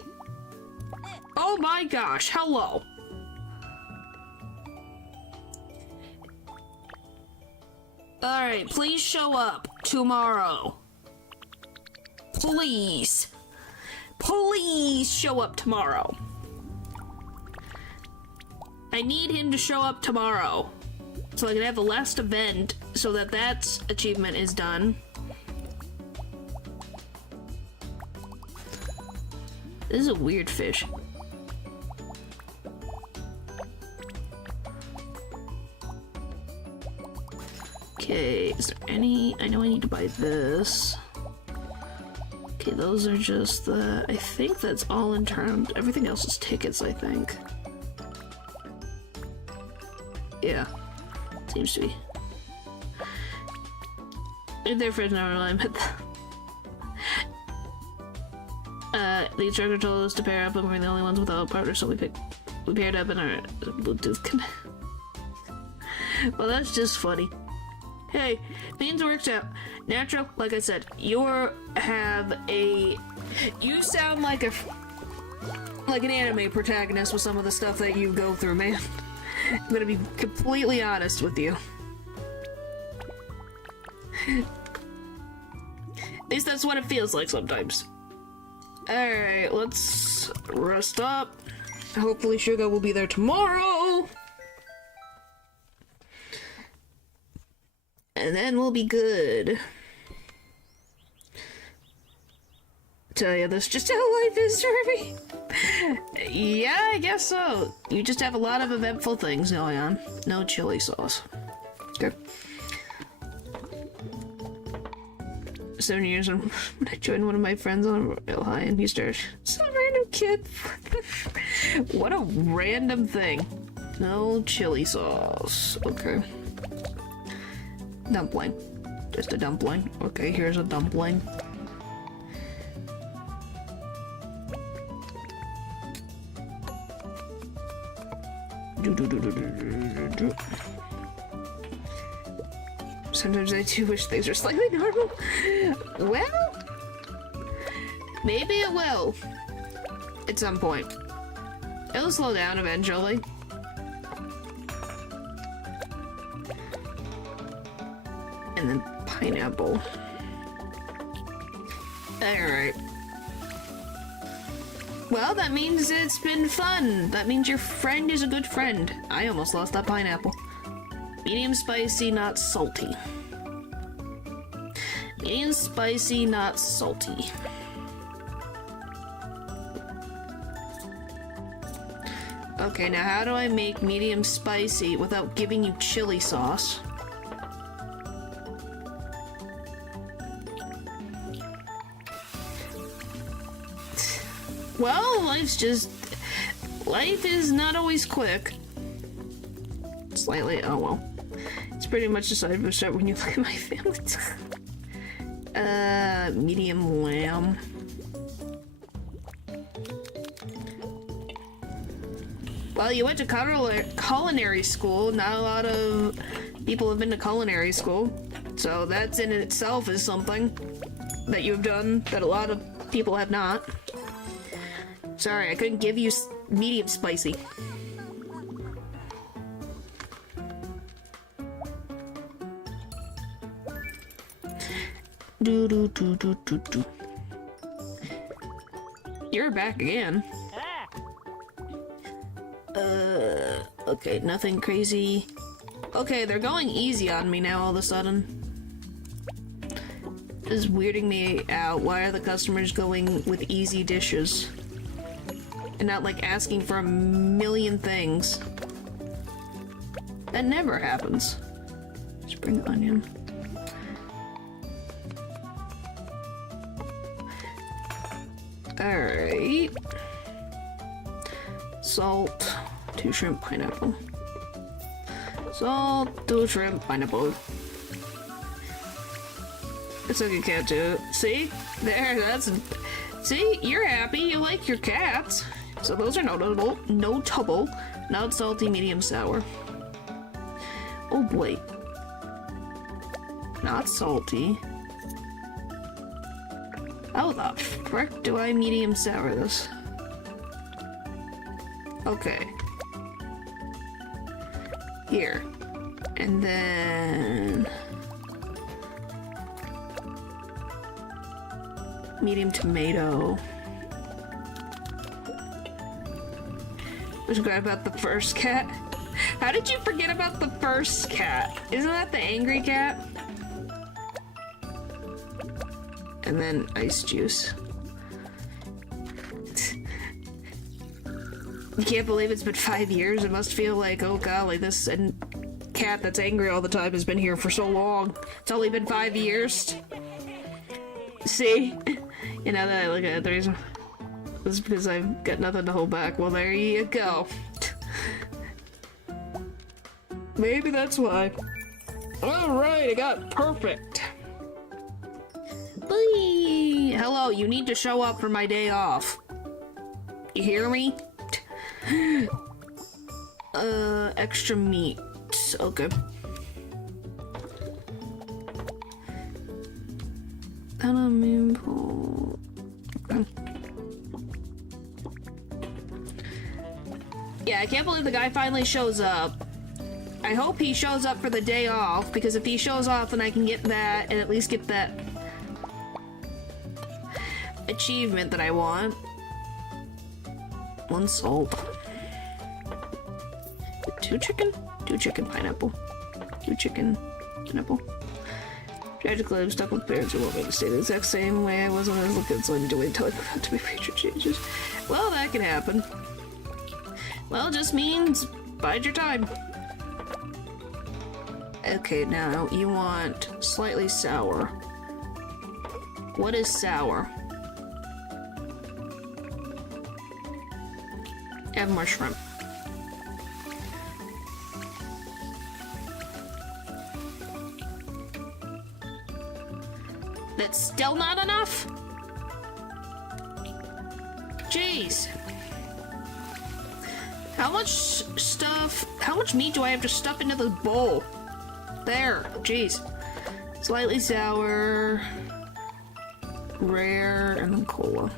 Oh my gosh, hello. Alright, please show up tomorrow. Please. Please show up tomorrow. I need him to show up tomorrow. So I can have the last event so that that achievement is done. This is a weird fish. Okay, is there any... I know I need to buy this. Okay, those are just the... I think that's all in terms... Everything else is tickets, I think. Yeah. Seems to be. Their friends never really met the instructor told us to pair up and we're the only ones without a partner, so we paired up in our Bluetooth connect. Well, that's just funny. Hey, means works out. Natural, like I said, you sound like an anime protagonist with some of the stuff that you go through, man. I'm gonna be completely honest with you. At least that's what it feels like sometimes. Alright, let's rest up. Hopefully Sugar will be there tomorrow. And then we'll be good. Tell you this just how life is, Jeremy. Yeah, I guess so. You just have a lot of eventful things going on. No chili sauce. Okay. 7 years when I joined one of my friends on Real High and he started some random kid. What a random thing. No chili sauce. Okay. Dumpling. Just a dumpling. Okay, here's a dumpling. Sometimes I do wish things were slightly normal. Well, maybe it will. At some point. It'll slow down eventually. And then pineapple. Alright. Well, that means it's been fun. That means your friend is a good friend. I almost lost that pineapple. Medium spicy, not salty. Medium spicy, not salty. Okay, now how do I make medium spicy without giving you chili sauce? Well, life is not always quick. Slightly, oh well. It's pretty much decided to start when you look at my family. Medium lamb. Well, you went to culinary school. Not a lot of people have been to culinary school. So that's in itself is something that you've done that a lot of people have not. Sorry, I couldn't give you medium spicy. Do. You're back again. Okay, nothing crazy. Okay, they're going easy on me now all of a sudden. This is weirding me out. Why are the customers going with easy dishes? And not like asking for a million things. That never happens. Spring onion. Alright. Salt. 2 shrimp, pineapple. Salt, 2 shrimp, pineapple. It's like a cat too. See? There, that's... See? You're happy. You like your cats. So those are notable. Notable. Not salty, medium sour. Oh boy. Not salty. How the frick do I medium sour this? Okay. Here. And then... medium tomato. Just forgot about the first cat. How did you forget about the first cat? Isn't that the angry cat? And then ice juice. You can't believe it's been 5 years. It must feel like, oh golly, this cat that's angry all the time has been here for so long. It's only been 5 years. See? You know that I look at it, the reason is because I've got nothing to hold back. Well, there you go. Maybe that's why. Alright, I got perfect. Bye. Hello, you need to show up for my day off. You hear me? Extra meat. Okay. Yeah, I can't believe the guy finally shows up. I hope he shows up for the day off, because if he shows off, then I can get that, and at least get that achievement that I want. 1 salt. 2 chicken? 2 chicken pineapple. 2 chicken pineapple. Tragically, I'm stuck with parents who want me to stay the exact same way I was when I was a kid, so I need to wait until I have to make future changes. Well, that can happen. Well, it just means bide your time. Okay, now you want slightly sour. What is sour? Add more shrimp. That's still not enough? Jeez. How much meat do I have to stuff into the bowl? There, jeez. Slightly sour, rare, and then cola.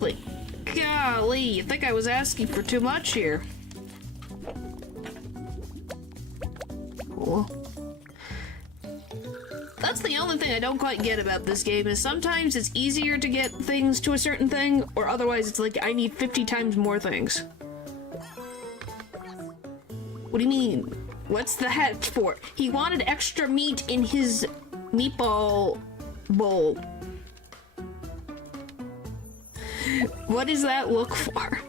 Like, golly, you think I was asking for too much here? Cool. That's the only thing I don't quite get about this game, is sometimes it's easier to get things to a certain thing, or otherwise it's like I need 50 times more things. What do you mean? What's the hat for? He wanted extra meat in his meatball bowl. What does that look for?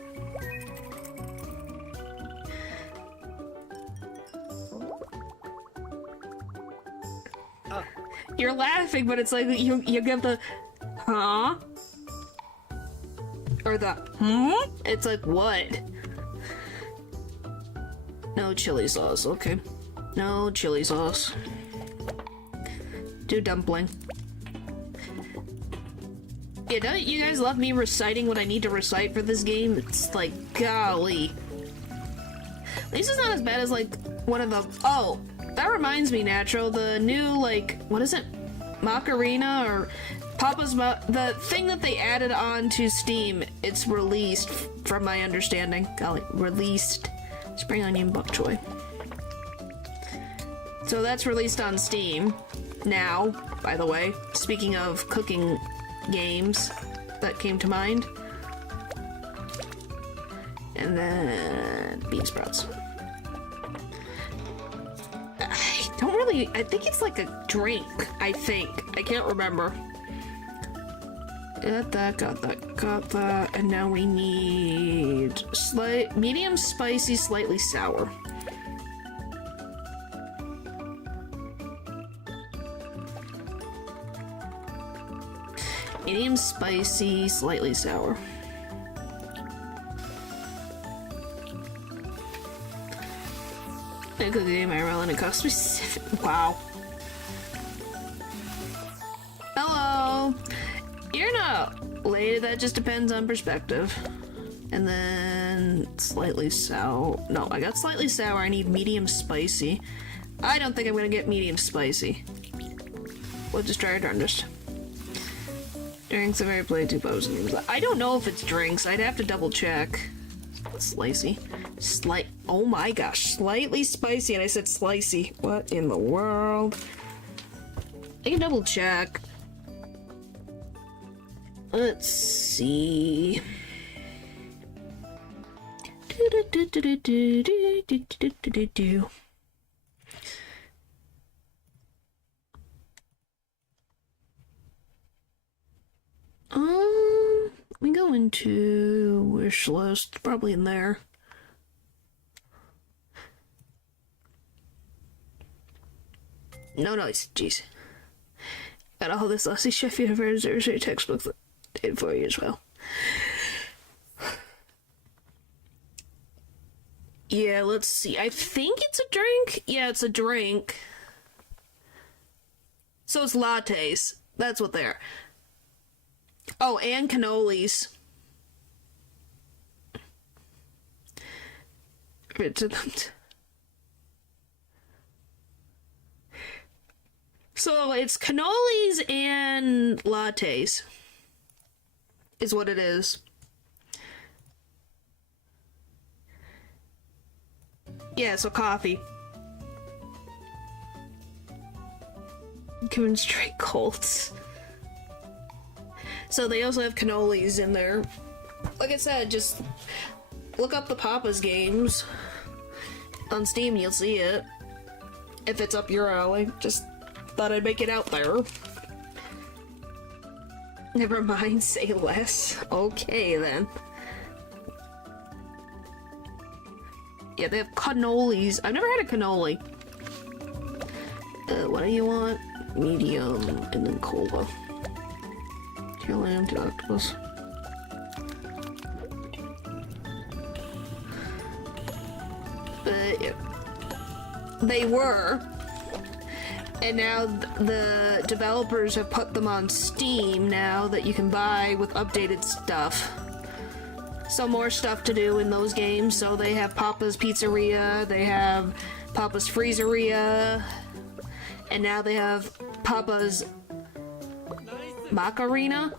You're laughing, but it's like you give the huh? Or the It's like what? No chili sauce, okay. No chili sauce. Do dumpling. Yeah, don't you guys love me reciting what I need to recite for this game? It's like, golly. At least it's not as bad as like one of the oh. That reminds me, Natural, the new, like, what is it? Macarena or Papa's the thing that they added on to Steam, it's released, from my understanding. Golly, released. Spring onion bok choy. So that's released on Steam now, by the way. Speaking of cooking games, that came to mind. And then bean sprouts. I think it's like a drink, I think. I can't remember. Got that, and now we need medium spicy, slightly sour. Medium spicy, slightly sour. I cook a game I roll and it costs me 7. Wow. Hello. You're not late. That just depends on perspective. And then slightly sour. No, I got slightly sour. I need medium spicy. I don't think I'm gonna get medium spicy. We'll just try our darndest. Drinks have already played 2 pose games. I don't know if it's drinks. I'd have to double check. Slicey. Oh my gosh. Slightly spicy, and I said slicey. What in the world? I can double check. Let's see. We go into wish list, probably in there. No noise, jeez. Got all this Lassie Chef University textbook that did for you as well. Yeah, let's see. I think it's a drink. Yeah, it's a drink. So it's lattes. That's what they are. Oh, and cannolis. So it's cannolis and lattes. Is what it is. Yeah, so coffee. Given straight colds. So they also have cannolis in there. Like I said, just look up the Papa's games on Steam, you'll see it. If it's up your alley. Just thought I'd make it out there. Never mind, say less. Okay, then. Yeah, they have cannolis. I've never had a cannoli. What do you want? Medium, and then cola. 2 lamb, 2 octopus. But, yeah. They were. And now the developers have put them on Steam now that you can buy with updated stuff. So more stuff to do in those games. So they have Papa's Pizzeria, they have Papa's Freezeria, and now they have Papa's Macarena,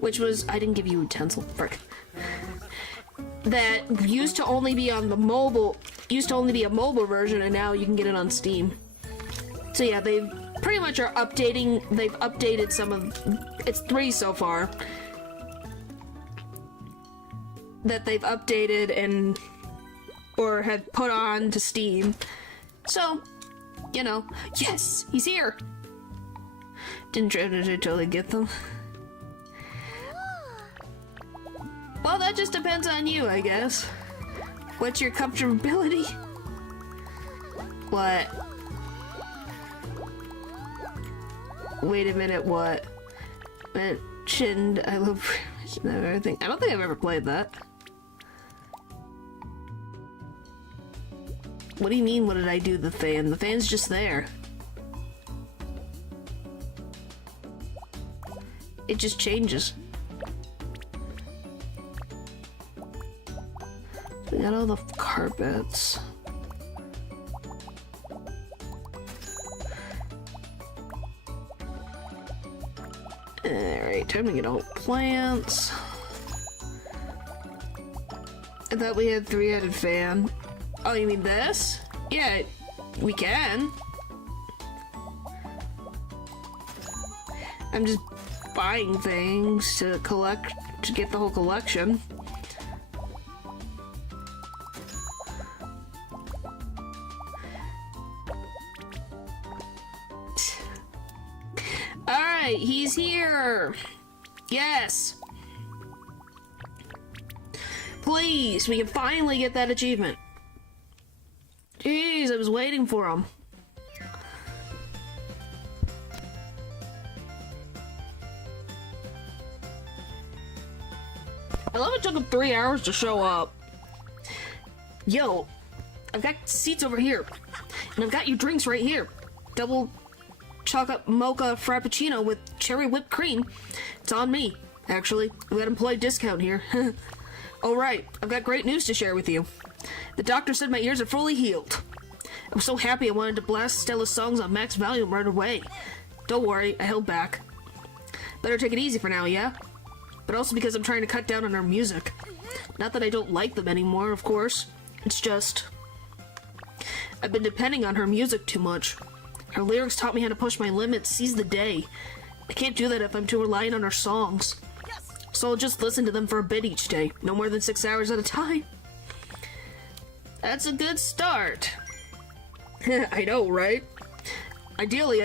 which was, I didn't give you a utensil, frick. That used to only be on the mobile, used to only be a mobile version, and now you can get it on Steam. So yeah, they pretty much are updating, they've updated some of, it's 3 so far, that they've updated and, or have put on to Steam. So, you know, yes, he's here! Didn't try to totally get them. Well, that just depends on you, I guess. What's your comfortability? What? Wait a minute, what? Mentioned, I love everything. I don't think I've ever played that. What do you mean, what did I do to the fan? The fan's just there. It just changes. We got all the carpets. Alright, time to get all plants. I thought we had 3-headed fan. Oh, you mean this? Yeah, we can. I'm just buying things to collect, to get the whole collection. Alright, he's here! Yes! Please, we can finally get that achievement. Jeez, I was waiting for him. I love it took him 3 hours to show up. Yo, I've got seats over here. And I've got your drinks right here. Double chocolate mocha frappuccino with cherry whipped cream. It's on me, actually. We've got employee discount here. Oh right, I've got great news to share with you. The doctor said my ears are fully healed. I was so happy I wanted to blast Stella's songs on max volume right away. Don't worry, I held back. Better take it easy for now, yeah? But also because I'm trying to cut down on her music. Not that I don't like them anymore, of course. It's just... I've been depending on her music too much. Her lyrics taught me how to push my limits, seize the day. I can't do that if I'm too reliant on her songs. So I'll just listen to them for a bit each day, no more than 6 hours at a time. That's a good start. I know, right? Ideally,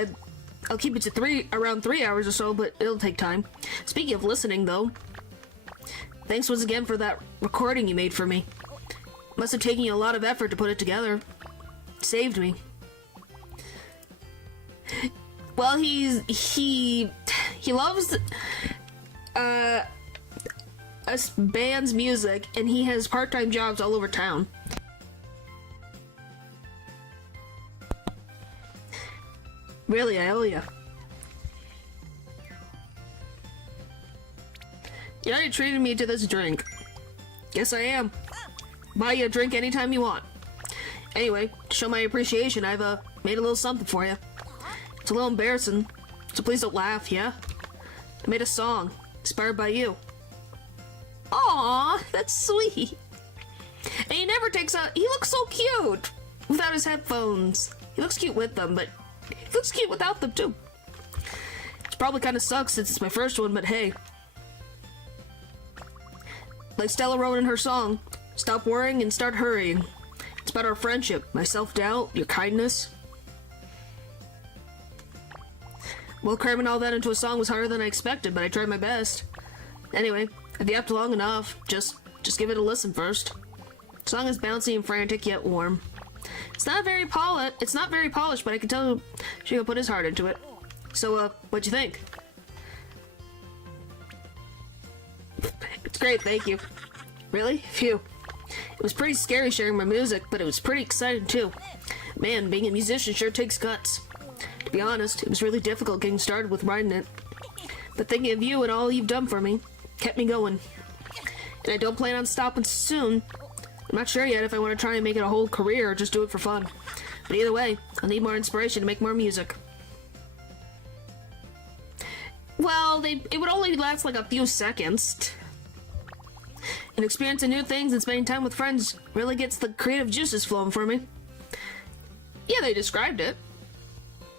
I'll keep it to around 3 hours or so, but it'll take time. Speaking of listening, though, thanks once again for that recording you made for me. Must have taken you a lot of effort to put it together. It saved me. Well, he loves us band's music, and he has part-time jobs all over town. Really, I owe ya. You already treated me to this drink. Yes, I am. Buy you a drink anytime you want. Anyway, to show my appreciation, I've made a little something for you. It's a little embarrassing, so please don't laugh, yeah? I made a song, inspired by you. Aww, that's sweet. And he never takes out. He looks so cute without his headphones. He looks cute with them, but he looks cute without them too. It probably kind of sucks since it's my first one, but hey. Like Stella wrote in her song, stop worrying and start hurrying. It's about our friendship, my self-doubt, your kindness. Well, cramming all that into a song was harder than I expected, but I tried my best. Anyway, if you yapped long enough, just give it a listen first. The song is bouncy and frantic, yet warm. It's not very polished, but I can tell Shugo put his heart into it. So, what'd you think? It's great, thank you. Really? Phew. It was pretty scary sharing my music, but it was pretty exciting too. Man, being a musician sure takes guts. To be honest, it was really difficult getting started with writing it. But thinking of you and all you've done for me kept me going. And I don't plan on stopping soon. I'm not sure yet if I want to try and make it a whole career or just do it for fun. But either way, I'll need more inspiration to make more music. Well, it would only last like a few seconds. And experiencing new things and spending time with friends really gets the creative juices flowing for me. Yeah, they described it.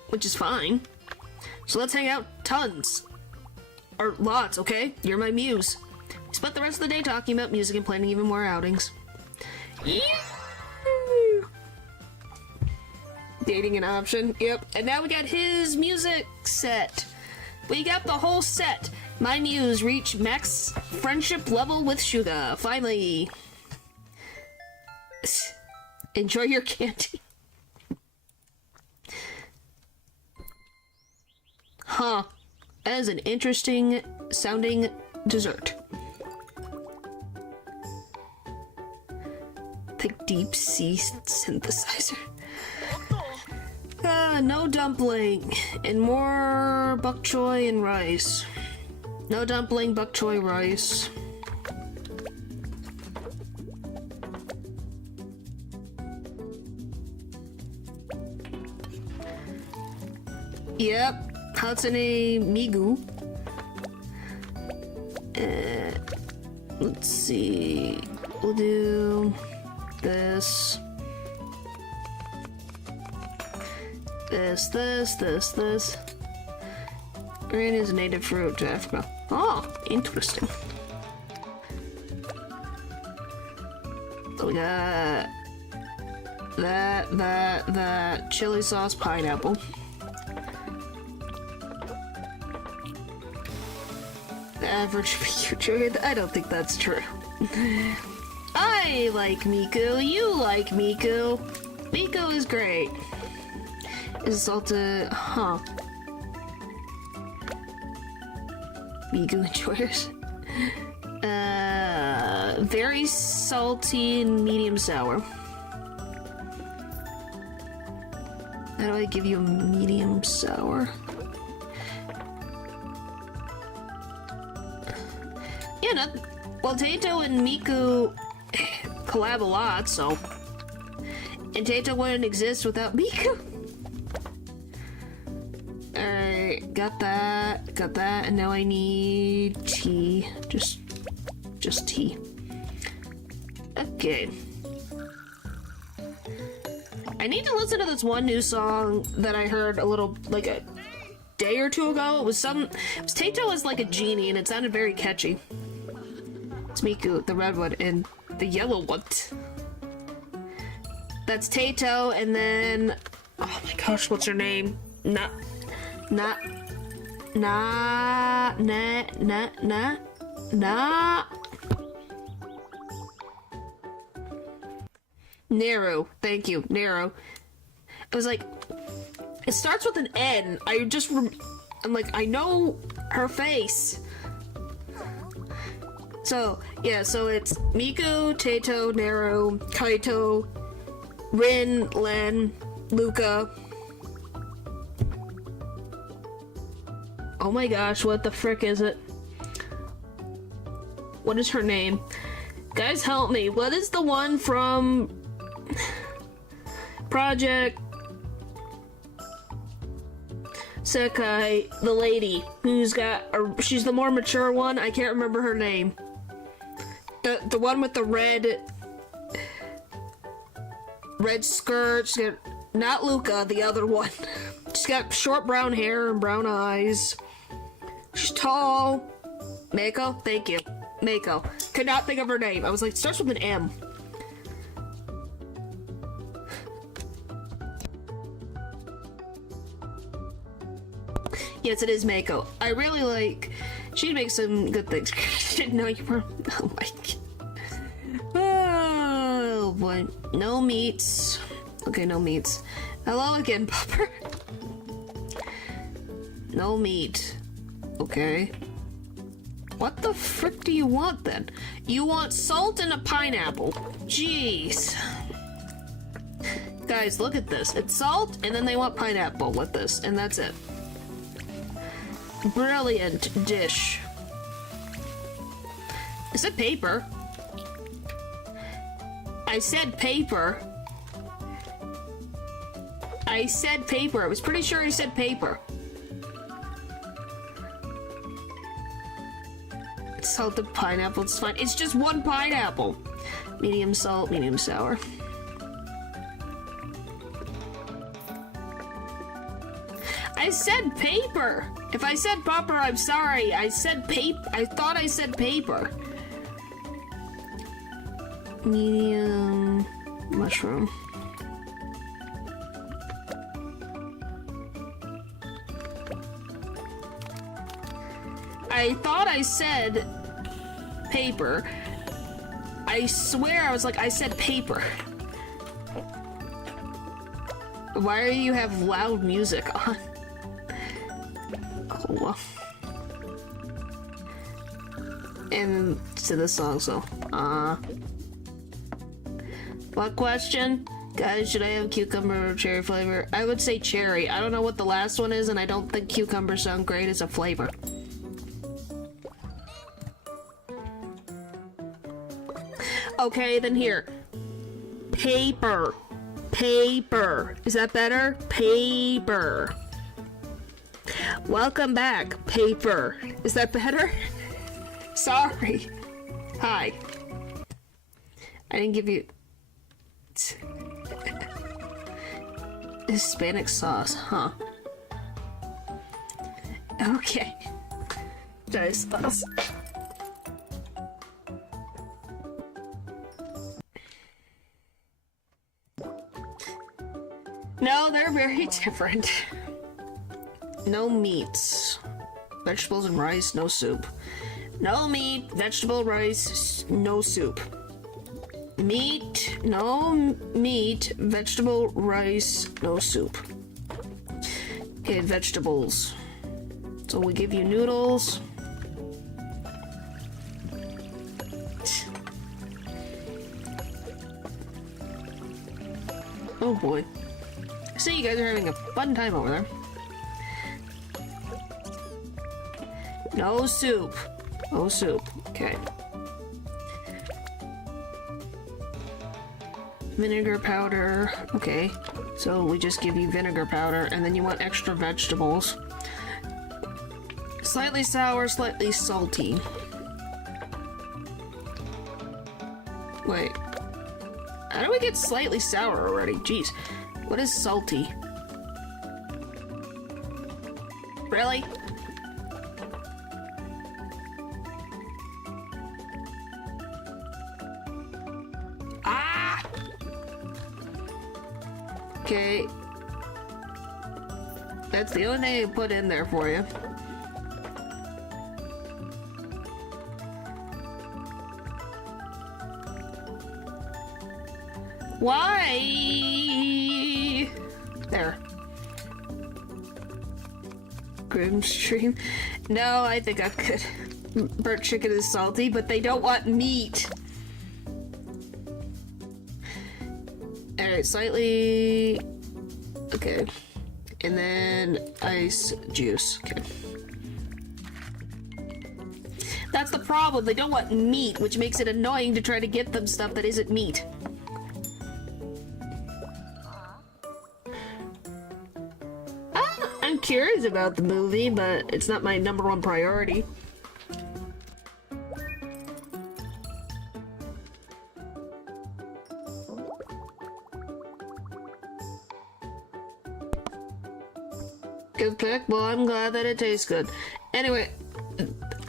Which is fine. So let's hang out tons. Or lots, okay? You're my muse. We spent the rest of the day talking about music and planning even more outings. Yeah. Dating an option. Yep. And now we got his music set. We got the whole set. My muse reached max friendship level with Shuga. Finally. Enjoy your candy. Huh. That is an interesting sounding dessert. The deep sea synthesizer. No dumpling. And more bok choy and rice. No dumpling, bok choy, rice. Yep. Hatsune Migu. Let's see. We'll do this. This. Green is a native fruit to Africa. Oh, interesting. So we got that chili sauce pineapple. Average future. I don't think that's true. I like Miku. You like Miku. Miku is great. Is salted, huh? Miku enjoyers. Very salty and medium sour. How do I give you a medium sour? Yeah, not. Well, Tato and Miku collab a lot, so. And Tato wouldn't exist without Miku. Alright, got that, and now I need tea. Just tea. Okay. I need to listen to this one new song that I heard a little, like a day or two ago. It was Tato as like a genie, and it sounded very catchy. It's Miku, the red one, and the yellow one. That's Tato, and then, oh my gosh, what's her name? Naru. Thank you, Naru. It was like, it starts with an N. I'm like, I know her face. So, yeah, so it's Miku, Tato, Naru, Kaito, Rin, Len, Luca. Oh my gosh, what the frick is it? What is her name? Guys, help me. What is the one from Project Sekai, the lady who's got she's the more mature one. I can't remember her name. The one with the red skirt. She's got, not Luca, the other one. She's got short brown hair and brown eyes. She's tall. Mako? Thank you. Mako. Could not think of her name. I was like, it starts with an M. Yes, it is Mako. I really like. She makes some good things. Didn't know you were. Oh my god. Oh boy. No meats. Okay, no meats. Hello again, Popper. No meat. Okay. What the frick do you want then? You want salt and a pineapple. Jeez. Guys, look at this. It's salt, and then they want pineapple with this, and that's it. Brilliant dish. Is it paper? I said paper. I said paper. I was pretty sure you said paper. Salted pineapple, it's fine. It's just one pineapple. Medium salt, medium sour. I said paper. If I said popper, I'm sorry. I said paper. I thought I said paper. Medium mushroom. I thought I said paper. I swear I was like, I said paper. Why do you have loud music on? Cool. And to the song, so, what question? Guys, should I have cucumber or cherry flavor? I would say cherry. I don't know what the last one is, and I don't think cucumber sound great as a flavor. Okay, then here. Paper. Paper. Is that better? Paper. Welcome back. Paper. Is that better? Sorry. Hi. I didn't give you... Hispanic sauce, huh? Okay. Nice sauce. No, they're very different. No meats. Vegetables and rice, no soup. No meat, vegetable, rice, no soup. Meat, no meat, vegetable, rice, no soup. Okay, vegetables. So we give you noodles. Oh boy. See, you guys are having a fun time over there. No soup. No soup. Okay. Vinegar powder. Okay. So we just give you vinegar powder, and then you want extra vegetables. Slightly sour, slightly salty. Wait. How do we get slightly sour already? Jeez. What is salty? Really? Ah! Okay. That's the only thing I put in there for you. Why? There. Grimstream. No, I think I'm good. Burnt chicken is salty, but they don't want meat. Alright, slightly... Okay. And then ice juice. Okay. That's the problem. They don't want meat, which makes it annoying to try to get them stuff that isn't meat. I'm curious about the movie, but it's not my #1 priority. Good pick. Well, I'm glad that it tastes good. Anyway,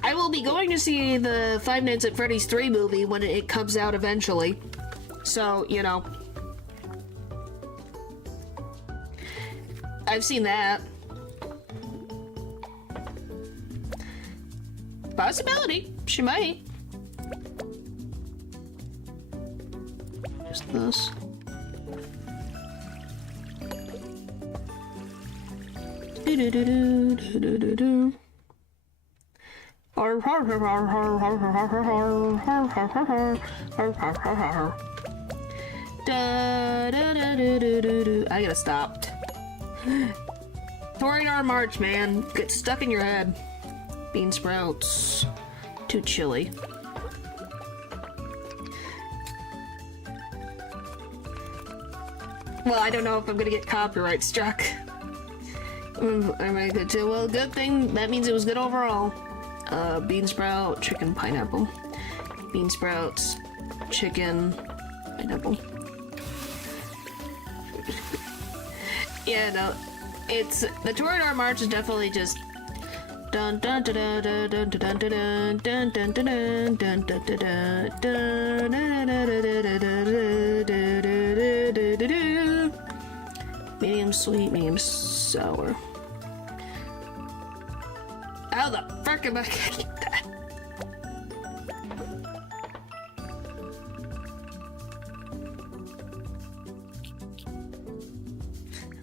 I will be going to see the Five Nights at Freddy's 3 movie when it comes out eventually. So, you know. I've seen that. Possibility. She might. Just this. Do-do-do-do-do-do-do. I gotta stop. Tornado March, man. Get stuck in your head. Bean sprouts. Too chilly. Well, I don't know if I'm gonna get copyright struck. Am I good too? Well, good thing. That means it was good overall. Bean sprout, chicken, pineapple. Bean sprouts, chicken, pineapple. Yeah, no. It's the Tornado March is definitely just dun dun dun dun dun dun dun dun dun dun dun dun dun. Medium sweet, medium sour. How the frick am I gonna get that?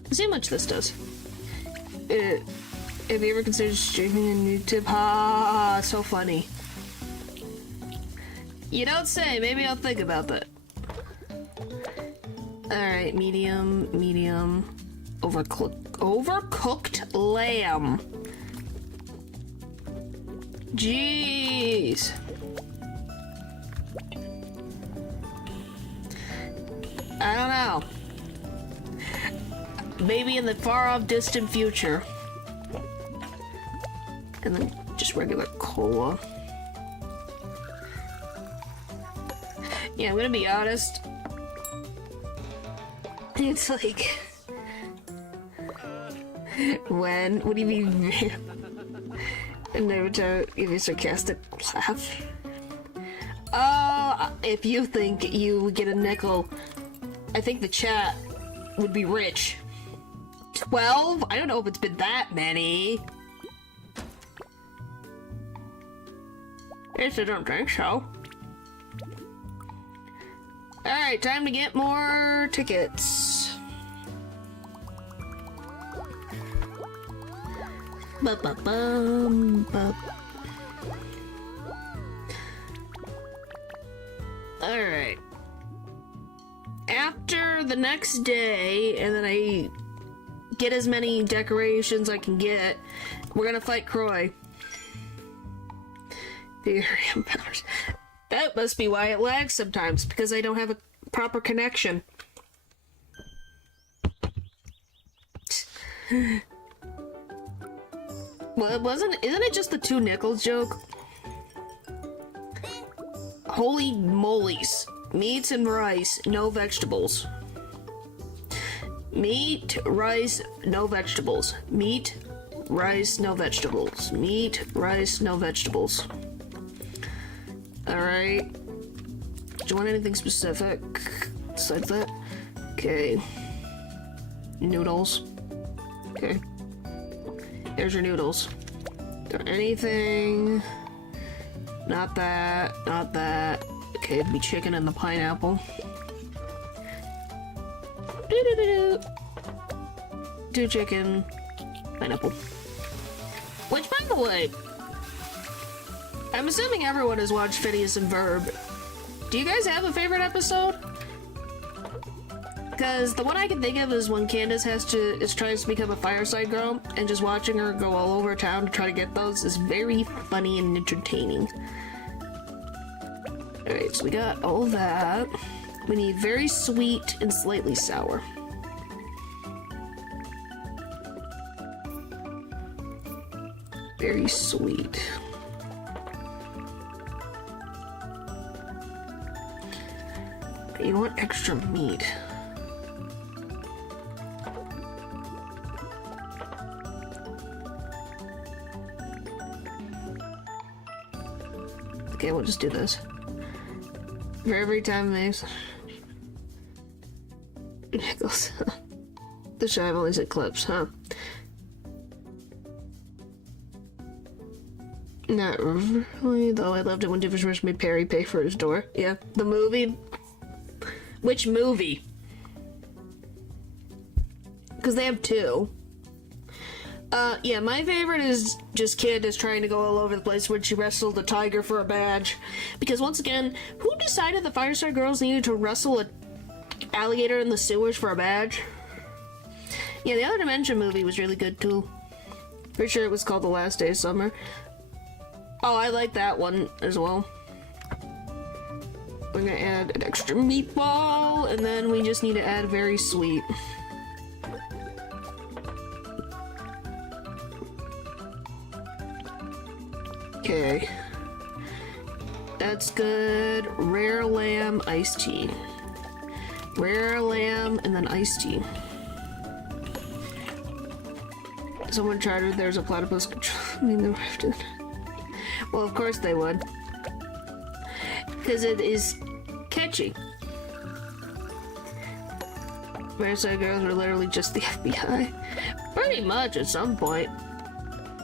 Let's see how much this does. Have you ever considered streaming on YouTube? Ha, so funny. You don't say. Maybe I'll think about that. Alright, medium, medium. Overcooked lamb. Jeez. I don't know. Maybe in the far off distant future. And then just regular cola. Yeah, I'm gonna be honest. It's like... When? What do you mean? And they would give you a sarcastic laugh. If you think you would get a nickel, I think the chat would be rich. 12? I don't know if it's been that many. Yes, I don't think so. Alright, time to get more tickets. Alright. After the next day, and then I get as many decorations I can get. We're gonna fight Croy. Powers. That must be why it lags sometimes, because I don't have a proper connection. Well, isn't it just the 2 nickels joke? Holy molies. Meats and rice, no vegetables. Meat, rice, no vegetables. Meat, rice, no vegetables. Meat, rice, no vegetables. Alright. Do you want anything specific besides that? Okay. Noodles. Okay. There's your noodles. Is there anything? Not that. Not that. Okay, it'd be chicken and the pineapple. Doo-doo-doo-doo. 2 chicken, pineapple. Which, by the way, I'm assuming everyone has watched Phineas and Ferb. Do you guys have a favorite episode? Because the one I can think of is when Candace tries to become a fireside girl, and just watching her go all over town to try to get those is very funny and entertaining. Alright, so we got all that. We need very sweet and slightly sour. Very sweet. You want extra meat. Okay, we'll just do this. For every time makes nickels. The shy of all these clips, huh? Not really, though. I loved it when Difference made Perry pay for his door. Yeah, the movie. Which movie? Because they have 2. Yeah, my favorite is just Candace trying to go all over the place when she wrestled a tiger for a badge. Because once again, who decided the Fireside Girls needed to wrestle an alligator in the sewers for a badge? Yeah, the Other Dimension movie was really good too. Pretty sure it was called The Last Day of Summer. Oh, I like that one as well. We're gonna add an extra meatball, and then we just need to add very sweet. Okay. That's good. Rare lamb, iced tea. Rare lamb, and then iced tea. Someone chartered there's a platypus controlling the rift. Well, of course they would. Because it is catchy. Fireside Girls were literally just the FBI. Pretty much at some point.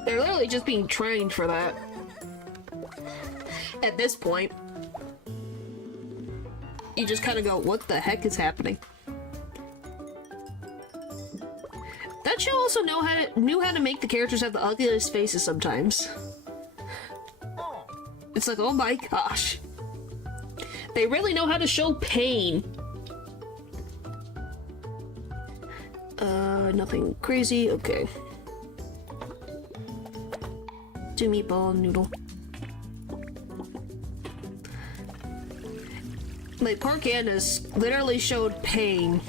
They're literally just being trained for that. At this point. You just kind of go, what the heck is happening? That show also knew how to make the characters have the ugliest faces sometimes. It's like, oh my gosh. They really know how to show pain. Nothing crazy. Okay. 2 meatball noodle. Like, poor Candace literally showed pain.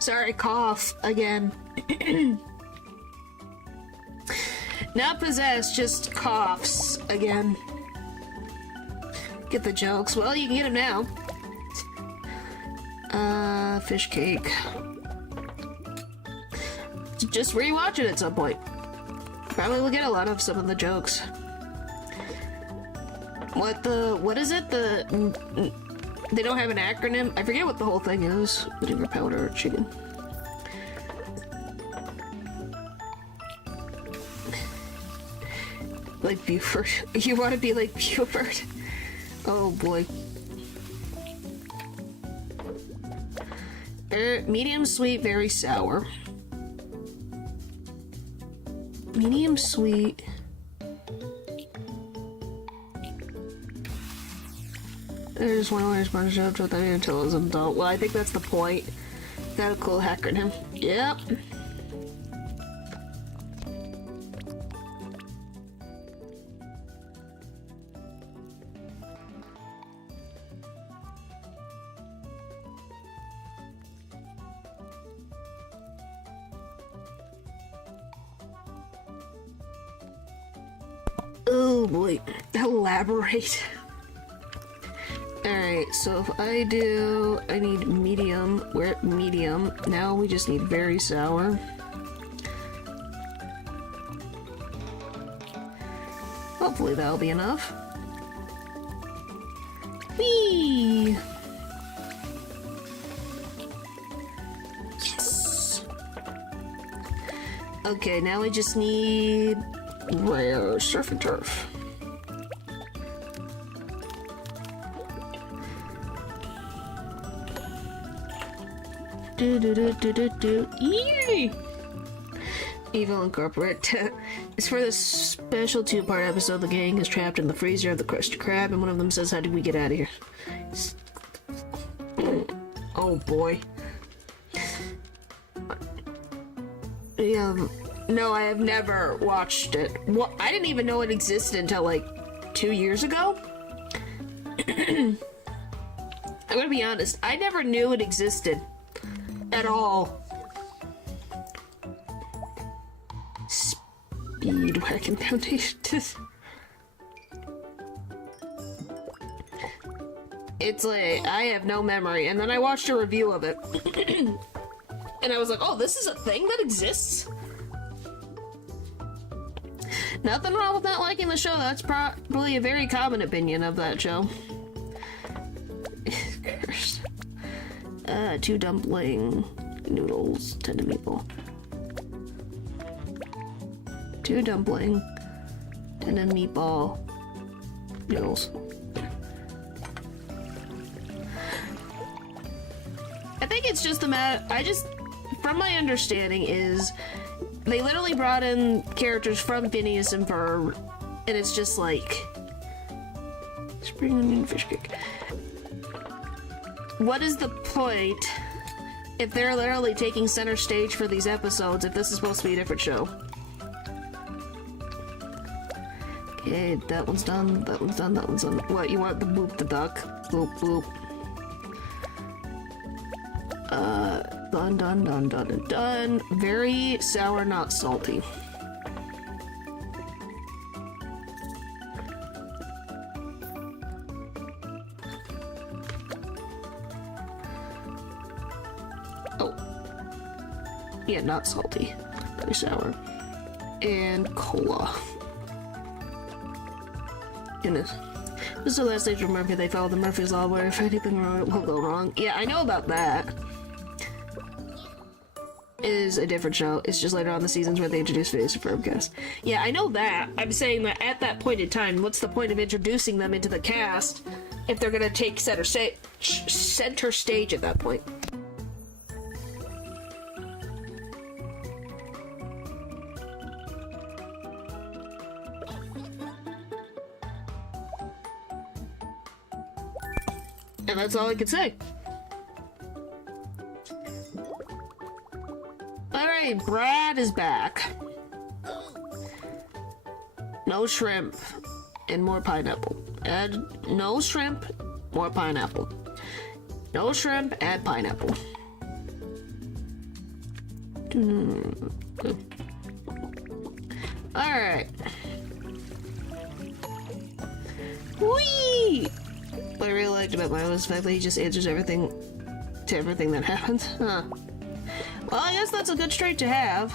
Sorry, cough again. Not possessed, just coughs again. Get the jokes. Well, you can get them now. Fish cake. Just rewatch it at some point. Probably will get a lot of some of the jokes. What is it? The they don't have an acronym. I forget what the whole thing is. Vinegar powder chicken. Like Buford. You want to be like Buford? Oh boy. Medium sweet, very sour. Medium sweet. There's one where sponge up with that until it's an adult. Well, I think that's the point. Got a cool acronym. Yep. Oh boy, elaborate. Alright, so if I need medium, we're at medium. Now we just need very sour. Hopefully that'll be enough. Whee! Yes! Okay, now we just need rare surf and turf. Yay! Evil Incorporated. It's for this special two-part episode. The gang is trapped in the freezer of the Krusty Krab, and one of them says, "How did we get out of here?" Oh boy. Yeah. No, I have never watched it. Well, I didn't even know it existed until like 2 years ago. I'm gonna be honest, I never knew it existed at all. Speedwagon Foundation. It's like, I have no memory. And then I watched a review of it. And I was like, oh, this is a thing that exists? Nothing wrong with not liking the show. That's probably a very common opinion of that show. Cursed. 2 dumpling noodles, 10 to meatball. 2 dumpling, 10 to meatball noodles. I think it's just a matter. From my understanding, is they literally brought in characters from Phineas and Ferb, and it's just like spring onion fish cake. What is the point if they're literally taking center stage for these episodes if this is supposed to be a different show? Okay, that one's done, that one's done, that one's done. What, you want the boop the duck? Boop boop. Done. Very sour, not salty. Oh. Yeah, not salty. Very sour. And cola. Goodness. This is the last stage of Murphy. They follow the Murphy's Law where if anything wrong, it will go wrong. Yeah, I know about that. It is a different show. It's just later on in the seasons where they introduce Phineas and Ferb cast. Yeah, I know that. I'm saying that at that point in time, what's the point of introducing them into the cast if they're gonna take center stage at that point? And that's all I could say. Alright, Brad is back. No shrimp and more pineapple. Add no shrimp, more pineapple. No shrimp, add pineapple. Alright. Whee! What I really liked about Milo is the fact that he just answers everything to everything that happens. Huh. Well, I guess that's a good trait to have.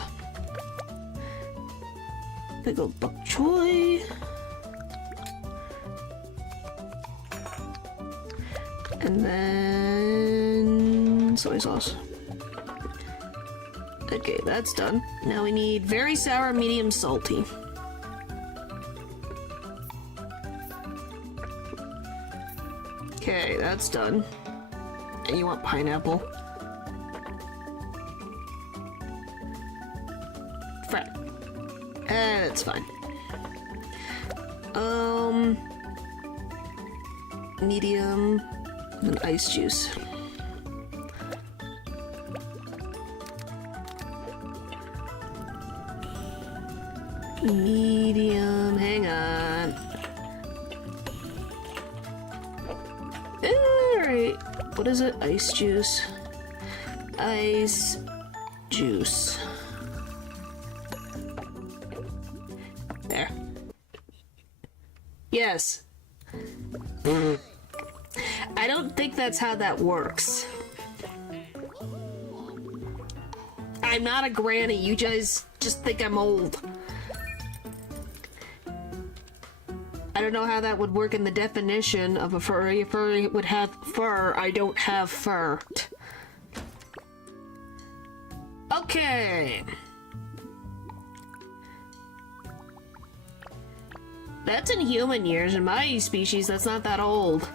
Pickled bok choy. And then soy sauce. Okay, that's done. Now we need very sour, medium salty. Okay, that's done. And you want pineapple. Fine. That's fine. Medium and ice juice. Medium, hang on. Alright, what is it? Ice juice. Ice juice. There. Yes. I don't think that's how that works. I'm not a granny, you guys just think I'm old. I don't know how that would work in the definition of a furry. A furry would have fur. I don't have fur. Okay. That's in human years. In my species, that's not that old.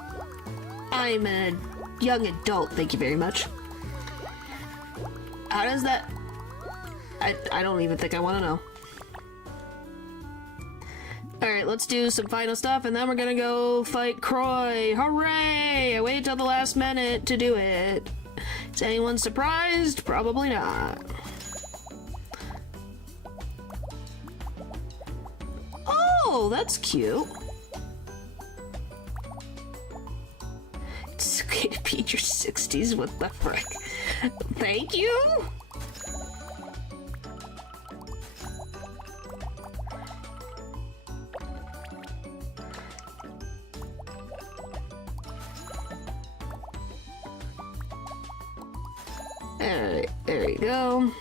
I'm a young adult, thank you very much. How does that... I don't even think I want to know. Alright, let's do some final stuff, and then we're gonna go fight Croy. Hooray! I waited till the last minute to do it. Is anyone surprised? Probably not. Oh, that's cute. It's okay to be in your 60s, what the frick? Thank you? Alright, there you go.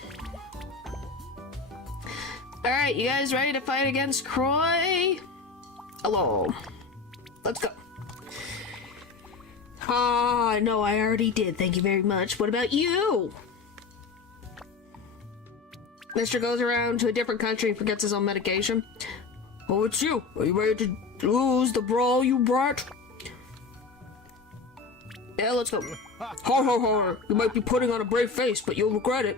Alright, you guys ready to fight against Croy? Hello. Let's go. Ah, no, I already did. Thank you very much. What about you? Mister goes around to a different country and forgets his own medication. Oh, it's you. Are you ready to lose the brawl, you brat? Yeah, let's go. Ho ho ho. You might be putting on a brave face, but you'll regret it.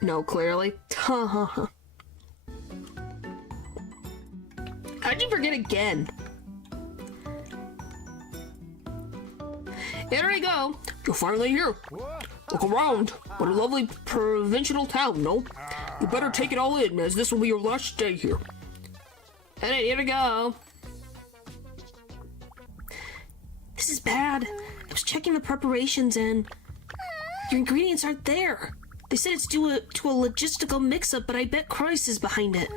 No, clearly. Ha ha ha. How'd you forget again? Here we go. You're finally here. Look around. What a lovely provincial town, no? You better take it all in, as this will be your last day here. Alright, here we go. This is bad. I was checking the preparations and your ingredients aren't there. They said it's due to a logistical mix-up, but I bet Christ is behind it.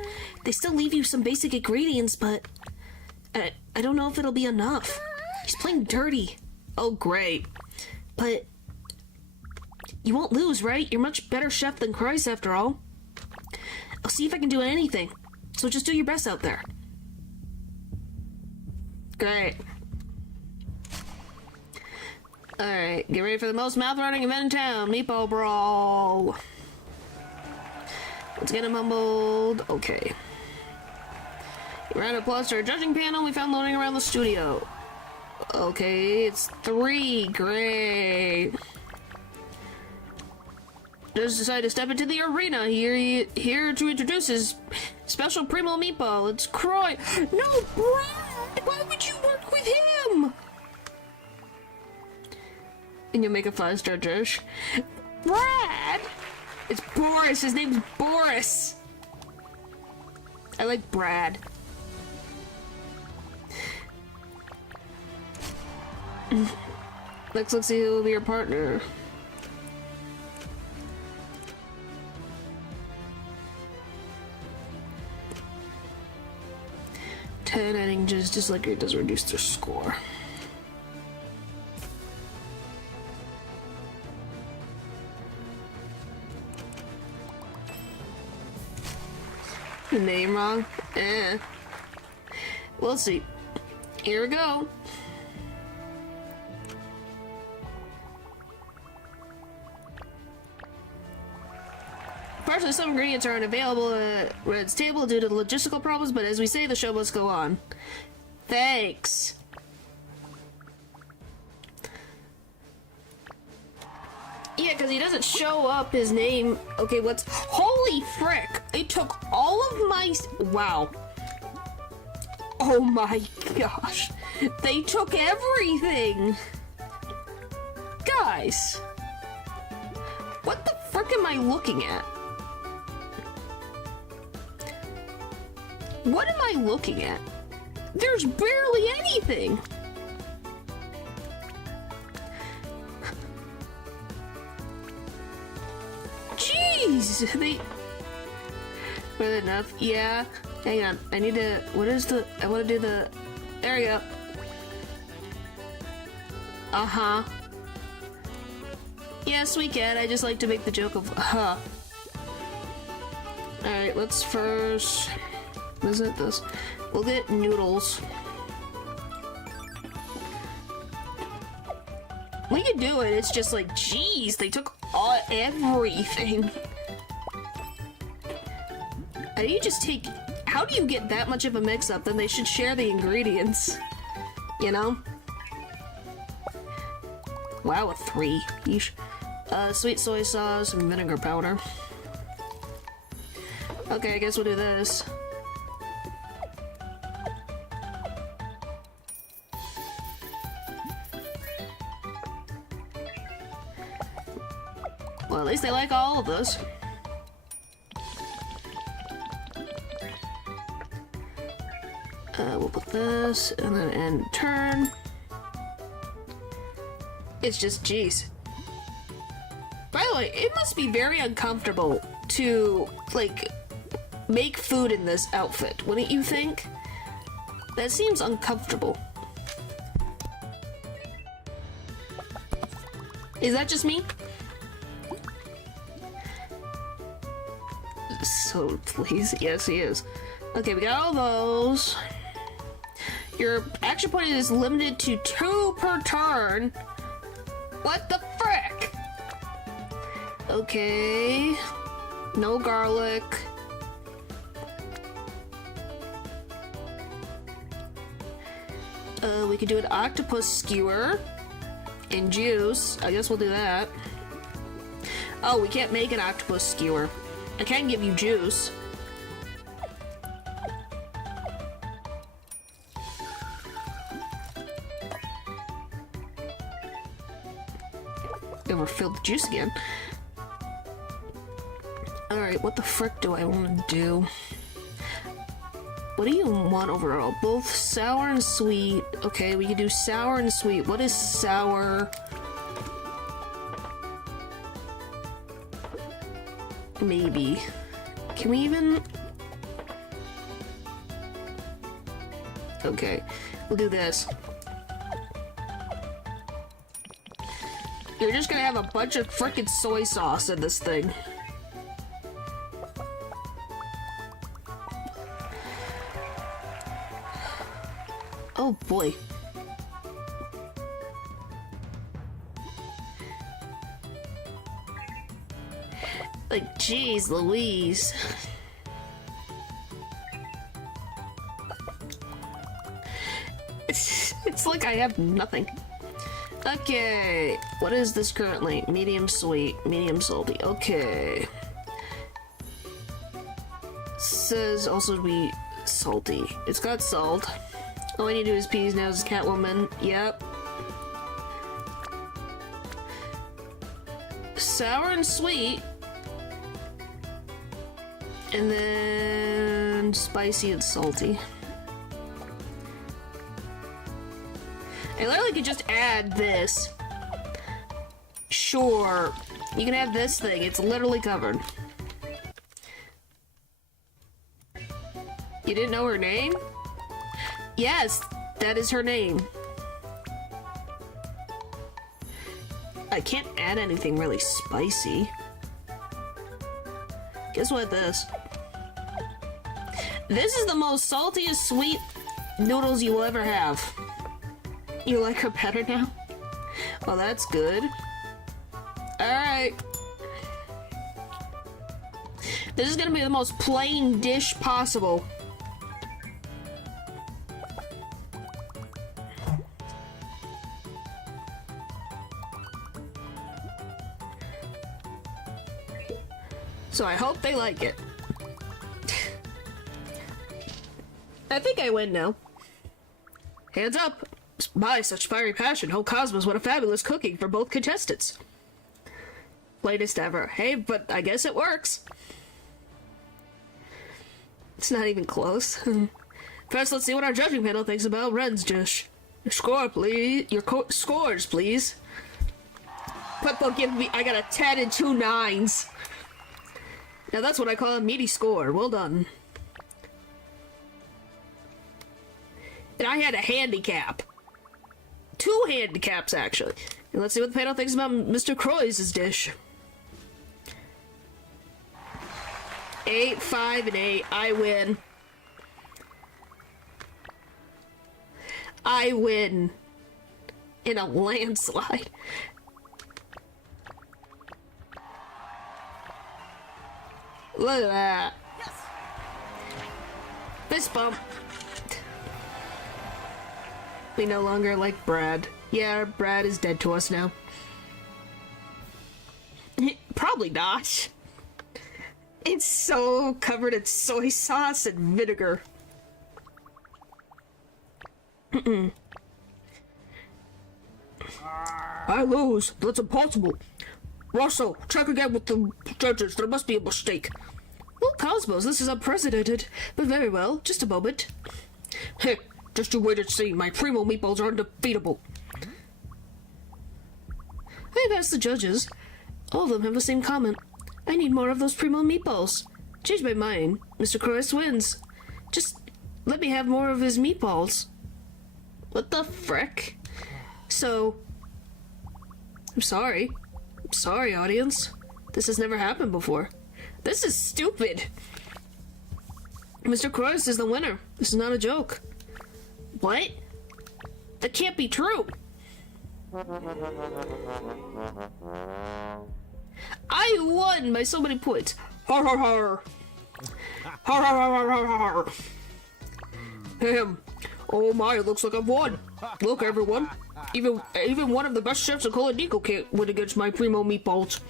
They still leave you some basic ingredients, but I don't know if it'll be enough. He's playing dirty. Oh, great. But you won't lose, right? You're much better chef than Christ, after all. I'll see if I can do anything. So just do your best out there. Great. Alright, get ready for the most mouth-watering event in town. Meatball Brawl. Let's get him humbled. Okay. Round of applause to our judging panel we found loading around the studio. Okay, it's 3. Great. Just decided to step into the arena here to introduce his special primo meatball. It's Croy. No, Brad! Why would you work with him? And you'll make a 5-star dish. Brad! It's Boris. His name's Boris. I like Brad. Let's see who will be your partner. Adding just like it does reduce their score. Name wrong? Eh. We'll see. Here we go. Unfortunately, some ingredients are unavailable at Red's table due to logistical problems, but as we say, the show must go on. Thanks. Yeah, because he doesn't show up his name. Okay, what's... Holy frick! They took all of my... Wow. Oh my gosh. They took everything! Guys! What the frick am I looking at? What am I looking at? There's barely anything! Jeez! Was it enough? Yeah. Hang on. I need to... What is the... I want to do the... There we go. Uh-huh. Yes, we can. I just like to make the joke of huh. Alright, let's first visit this. We'll get noodles. We can do it. It's just like, geez, they took everything. How do you just take... How do you get that much of a mix-up? Then they should share the ingredients. You know? Wow, a 3. Yeesh. Sweet soy sauce and vinegar powder. Okay, I guess we'll do this. Well, at least they like all of this. We'll put this, and then end turn. It's just, geez. By the way, it must be very uncomfortable to, like, make food in this outfit, wouldn't you think? That seems uncomfortable. Is that just me? So, please. Yes, he is. Okay, we got all those. Your action point is limited to 2 per turn. What the frick? Okay. No garlic. We could do an octopus skewer and juice. I guess we'll do that. Oh, we can't make an octopus skewer. I can give you juice. Overfilled the juice again. Alright, what the frick do I want to do? What do you want overall? Both sour and sweet. Okay, we can do sour and sweet. What is sour? Maybe. Can we even... Okay, we'll do this. You're just gonna have a bunch of frickin' soy sauce in this thing. Oh boy. Like, geez Louise. It's like I have nothing. Okay, what is this currently? Medium sweet, medium salty. Okay. Says also to be salty. It's got salt. All I need to do is peas now is Catwoman. Yep. Sour and sweet. And then spicy and salty. I literally could just add this. Sure. You can have this thing. It's literally covered. You didn't know her name? Yes, that is her name. I can't add anything really spicy. Guess what this? This is the most saltiest sweet noodles you will ever have. You like her better now? Well, that's good. Alright. This is gonna be the most plain dish possible. So I hope they like it. I think I win now. Hands up! By such fiery passion, whole cosmos, what a fabulous cooking for both contestants. Latest ever. Hey, but I guess it works. It's not even close. First, let's see what our judging panel thinks about Ren's dish. Your score, please. Your scores, please. But they'll give me. I got a 10 and 2 9s. Now that's what I call a meaty score. Well done. And I had a handicap. 2 handicaps, actually. And let's see what the panel thinks about Mr. Croissant's dish. 8, 5, and 8. I win. I win. In a landslide. Look at that. Yes. Fist bump. We no longer like Brad. Yeah, Brad is dead to us now. Probably not. It's so covered in soy sauce and vinegar. I lose. That's impossible. Russell, check again with the judges. There must be a mistake. Well, Cosmos, this is unprecedented. But very well. Just a moment. Hey, just you wait and see. My primo meatballs are undefeatable. I've asked the judges. All of them have the same comment. I need more of those primo meatballs. Change my mind. Mr. Croissant wins. Just let me have more of his meatballs. What the frick? So, I'm sorry. I'm sorry, audience. This has never happened before. This is stupid. Mr. Croissant is the winner. This is not a joke. What? That can't be true. I won by so many points. Har har har. Har har har har har. Him. Oh my, it looks like I've won. Look, everyone. Even one of the best chefs in KuloNiku can't win against my primo meatballs.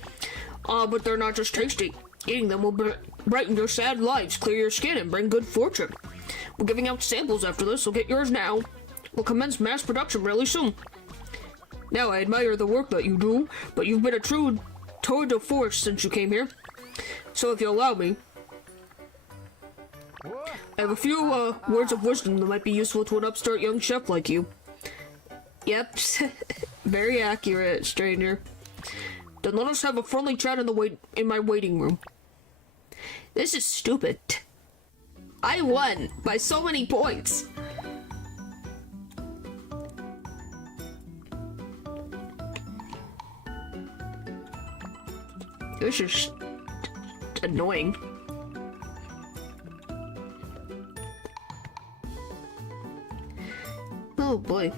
But they're not just tasty. Eating them will brighten your sad lives, clear your skin, and bring good fortune. We're giving out samples after this, so get yours now. We'll commence mass production really soon. Now, I admire the work that you do, but you've been a true tour de force since you came here. So if you'll allow me, I have a few words of wisdom that might be useful to an upstart young chef like you. Yep, very accurate, stranger. Then let us have a friendly chat in my waiting room. This is stupid. I won by so many points. This is annoying. Oh boy.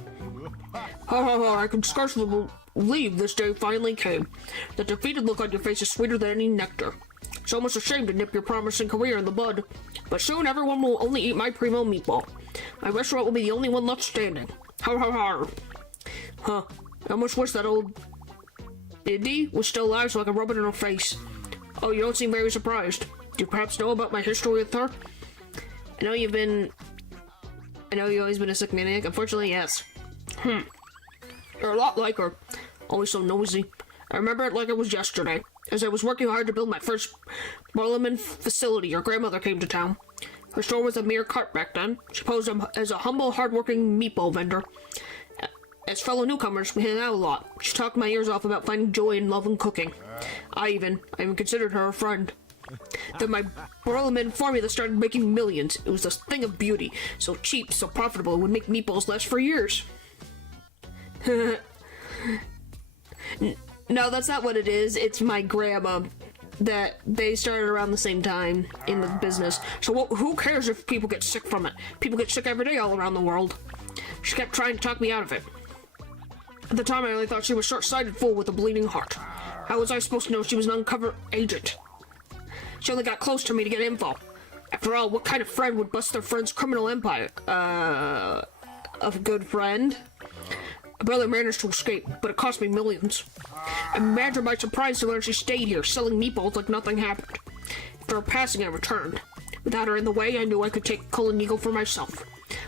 Ha ha ha, I can scarcely believe this day finally came. The defeated look on your face is sweeter than any nectar. It's almost a shame to nip your promising career in the bud. But soon everyone will only eat my primo meatball. My restaurant will be the only one left standing. Ha ha ha. Huh. I almost wish that old Indy was still alive so I could rub it in her face. Oh, you don't seem very surprised. Do you perhaps know about my history with her? I know you've always been a sick maniac. Unfortunately, yes. You're a lot like her. Always so nosy. I remember it like it was yesterday. As I was working hard to build my first Parliament facility, your grandmother came to town. Her store was a mere cart back then. She posed as a humble, hard-working meatball vendor. As fellow newcomers, we hung out a lot. She talked my ears off about finding joy in love and cooking. I even considered her a friend. Then my Parliament formula started making millions. It was a thing of beauty. So cheap, so profitable, it would make meatballs last for years. No, that's not what it is. It's my grandma. That they started around the same time in the business. So who cares if people get sick from it? People get sick every day all around the world. She kept trying to talk me out of it. At the time, I only thought she was short-sighted fool with a bleeding heart. How was I supposed to know she was an undercover agent? She only got close to me to get info. After all, what kind of friend would bust their friend's criminal empire? A good friend? My brother managed to escape, but it cost me millions. Imagine my surprise to learn she stayed here, selling meatballs like nothing happened. After her passing, I returned. Without her in the way, I knew I could take KuloNiku for myself.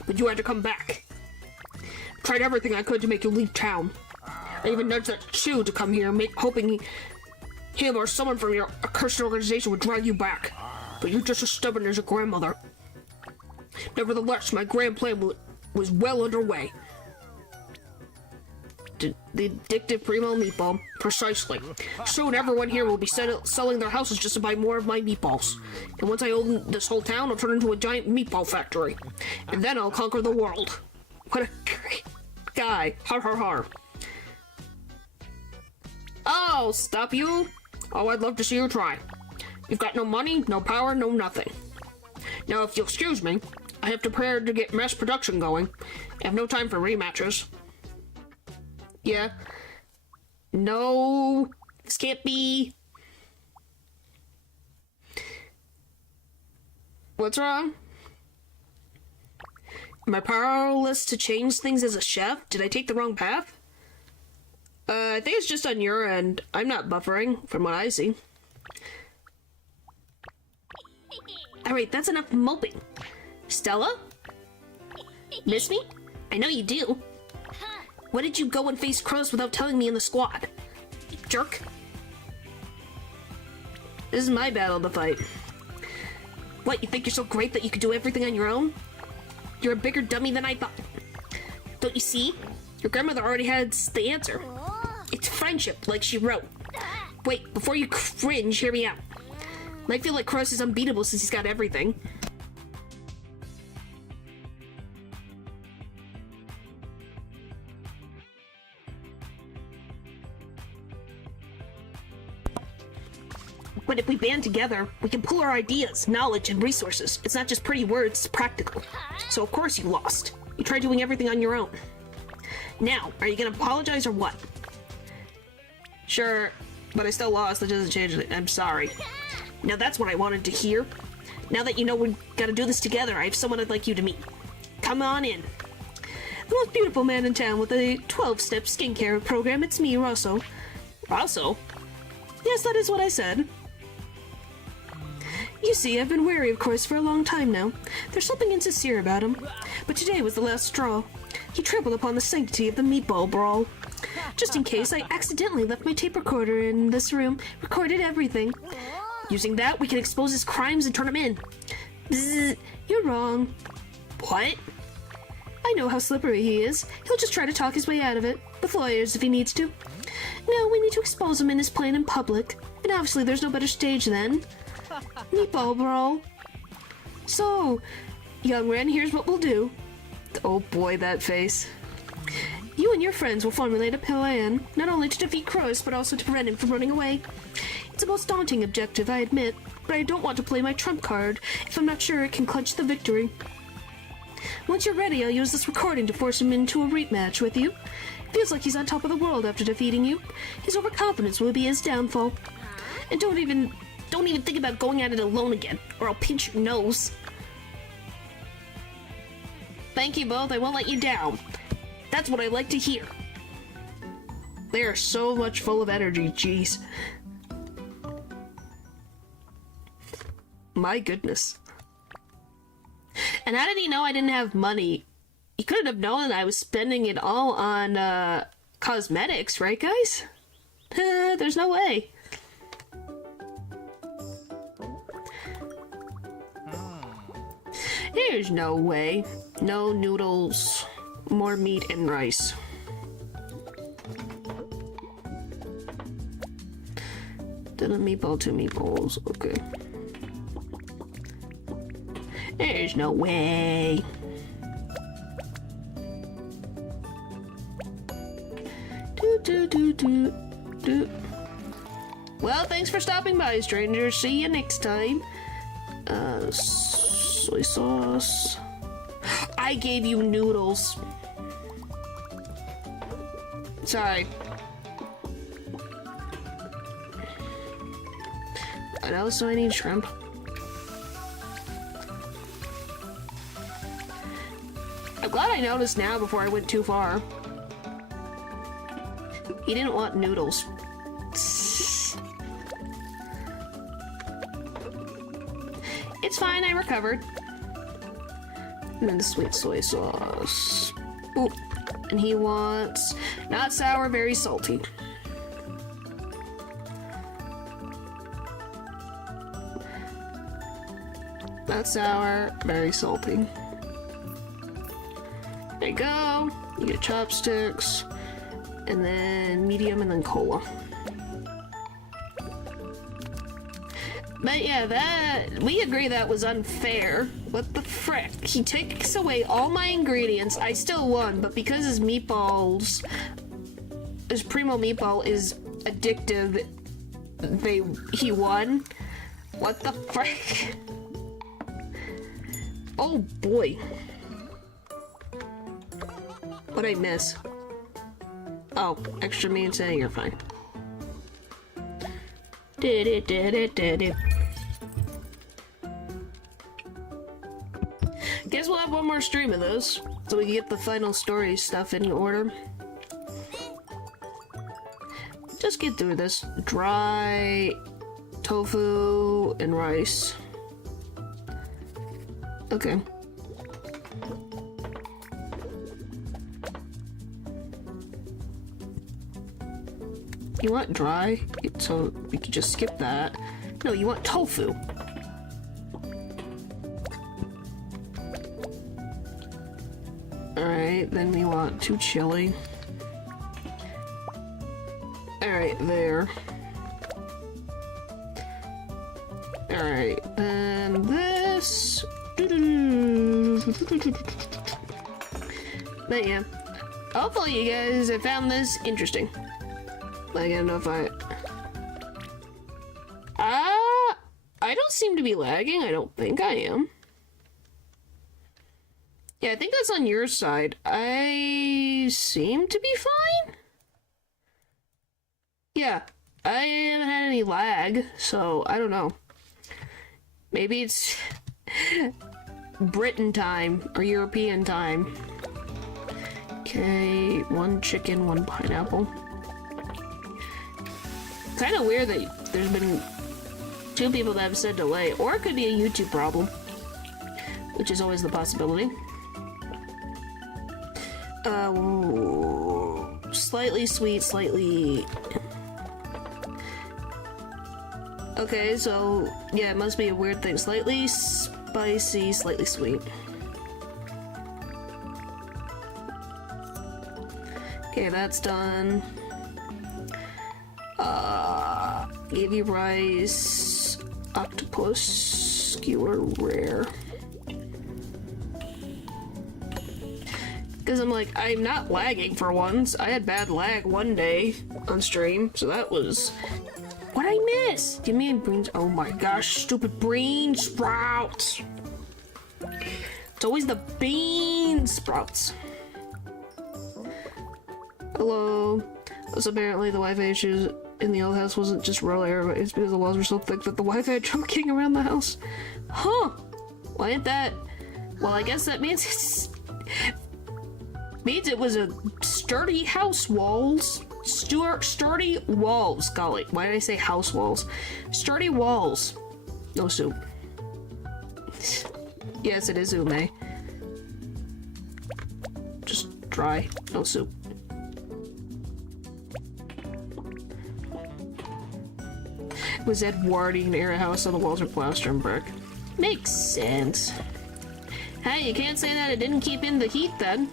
But you had to come back. I tried everything I could to make you leave town. I even nudged that Chu to come here, hoping him or someone from your accursed organization would drag you back. But you're just as stubborn as your grandmother. Nevertheless, my grand plan was well underway. The addictive Primo meatball. Precisely. Soon everyone here will be selling their houses just to buy more of my meatballs. And once I own this whole town, I'll turn into a giant meatball factory. And then I'll conquer the world. What a great guy. Har har har. Oh, stop you. Oh, I'd love to see you try. You've got no money, no power, no nothing. Now, if you'll excuse me, I have to prepare to get mass production going. I have no time for rematches. Yeah. No. This can't be. What's wrong? Am I powerless to change things as a chef? Did I take the wrong path? I think it's just on your end. I'm not buffering, from what I see. Alright, that's enough moping. Stella? Miss me? I know you do. Why did you go and face Crows without telling me in the squad? Jerk. This is my battle to fight. What, you think you're so great that you could do everything on your own? You're a bigger dummy than I thought. Don't you see? Your grandmother already has the answer. It's friendship, like she wrote. Wait, before you cringe, hear me out. I feel like Cross is unbeatable since he's got everything. But if we band together, we can pool our ideas, knowledge, and resources. It's not just pretty words, it's practical. So of course you lost. You tried doing everything on your own. Now, are you gonna apologize or what? Sure, but I still lost. That doesn't change it. I'm sorry. Now that's what I wanted to hear. Now that you know we gotta do this together, I have someone I'd like you to meet. Come on in. The most beautiful man in town with a 12-step skincare program. It's me, Rosso. Rosso? Yes, that is what I said. You see, I've been wary of Cross for a long time now. There's something insincere about him. But today was the last straw. He trampled upon the sanctity of the meatball brawl. Just in case, I accidentally left my tape recorder in this room, recorded everything. Using that, we can expose his crimes and turn him in. Bzzz, you're wrong. What? I know how slippery he is. He'll just try to talk his way out of it, with lawyers if he needs to. No, we need to expose him in his plan in public. And obviously there's no better stage then. Meatball brawl. So, young Ren, here's what we'll do. Oh boy, that face. You and your friends will formulate a plan, not only to defeat Crows, but also to prevent him from running away. It's a most daunting objective, I admit, but I don't want to play my trump card if I'm not sure it can clutch the victory. Once you're ready, I'll use this recording to force him into a rematch with you. Feels like he's on top of the world after defeating you. His overconfidence will be his downfall. And don't even think about going at it alone again, or I'll pinch your nose. Thank you both, I won't let you down. That's what I like to hear. They are so much full of energy, jeez. My goodness. And how did he know I didn't have money? He couldn't have known that I was spending it all on, cosmetics, right, guys? There's no way. There's no way. No noodles. More meat and rice. Then a meatball, 2 meatballs. Okay. There's no way. Do. Well, thanks for stopping by, strangers. See you next time. Soy sauce. I gave you noodles. Sorry. What else do I need? Shrimp. I'm glad I noticed now before I went too far. He didn't want noodles. It's fine, I recovered. And then the sweet soy sauce. Ooh. And he wants not sour, very salty. Not sour, very salty. There you go. You get chopsticks. And then medium and then cola. But yeah, we agree that was unfair. What the frick? He takes away all my ingredients. I still won, but because his meatballs, his Primo meatball is addictive, he won? What the frick? Oh boy. What'd I miss? Oh, extra meat, you're fine. Did it. Guess we'll have one more stream of those, so we can get the final story stuff in order. Just get through this. Dry tofu and rice. Okay. You want dry? So we could just skip that. No, you want tofu. Alright, then we want 2 chili. Alright, there. Alright, then this. But yeah. Hopefully you guys have found this interesting. Like, I don't know if I don't seem to be lagging. I don't think I am. Yeah, I think that's on your side. I seem to be fine. Yeah, I haven't had any lag, so I don't know. Maybe it's Britain time or European time. Okay, 1 chicken, 1 pineapple. Kind of weird that there's been 2 people that have said delay, or it could be a YouTube problem, which is always the possibility. Slightly sweet, slightly... Okay, so, yeah, it must be a weird thing. Slightly spicy, slightly sweet. Okay, that's done. Give you rice, octopus, skewer rare. Because I'm like, I'm not lagging for once. I had bad lag one day on stream, so that was... What'd I miss? Give me beans. Oh my gosh, stupid bean sprouts. It's always the bean sprouts. Hello. So apparently the Wi-Fi issues in the old house wasn't just raw air, but it's because the walls were so thick that the Wi-Fi had trouble getting around the house. Huh. Why ain't that? Well, I guess that means it's... means it was a sturdy house walls. Sturdy walls. Golly, why did I say house walls? Sturdy walls. No soup. Yes, it is ume. Just dry. No soup. It was Edwardian era house, so the walls are plaster and brick. Makes sense. Hey, you can't say that it didn't keep in the heat then.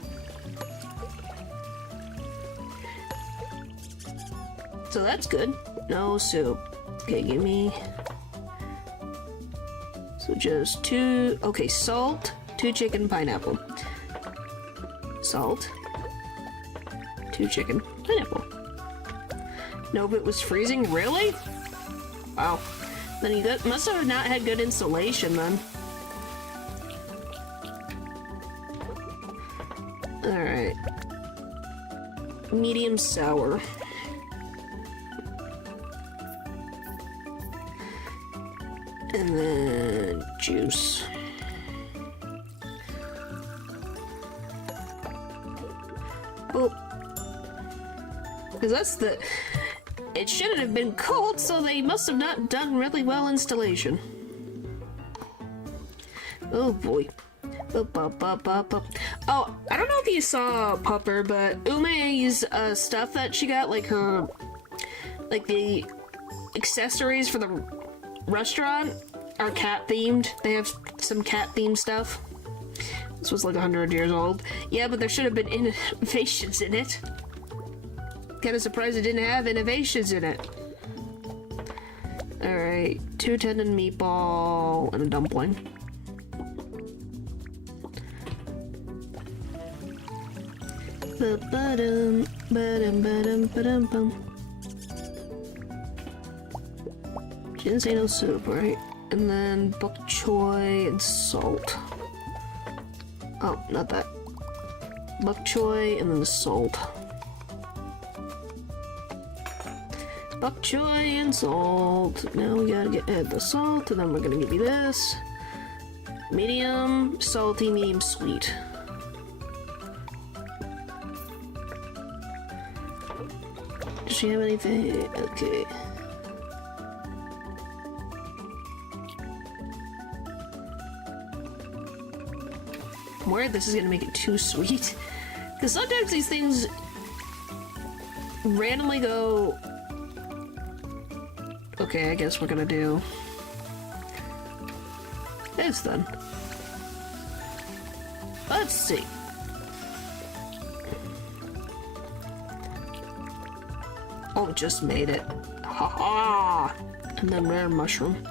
So that's good. No soup. Okay, give me... So just 2... Okay, salt, 2 chicken, pineapple. Salt. 2 chicken, pineapple. Nope, it was freezing? Really? Wow. Then you must have not had good insulation then. Alright. Medium sour. And then juice. Oh. Because that's the... It shouldn't have been cold, so they must have not done really well installation. Oh boy. Oh, I don't know if you saw Pupper, but Ume's stuff that she got, like her... Like the accessories for the restaurant are cat themed. They have some cat themed stuff. This was like 100 years old. Yeah, but there should have been innovations in it. Kinda surprised it didn't have innovations in it. Alright, 2 tendon meatball and a dumpling. Ba-ba-dum, ba-dum, ba-dum, ba-dum, bum. She didn't say no soup, right? And then bok choy and salt. Oh, not that. Bok choy and then the salt. Bok choy and salt. Now we gotta add the salt, and then we're gonna give you this. Medium, salty, medium, sweet. Does she have anything? Okay. I'm worried this is gonna make it too sweet. Because sometimes these things randomly go... Okay, I guess we're gonna do this then. Let's see. Oh, just made it. Ha ha! And then rare mushroom.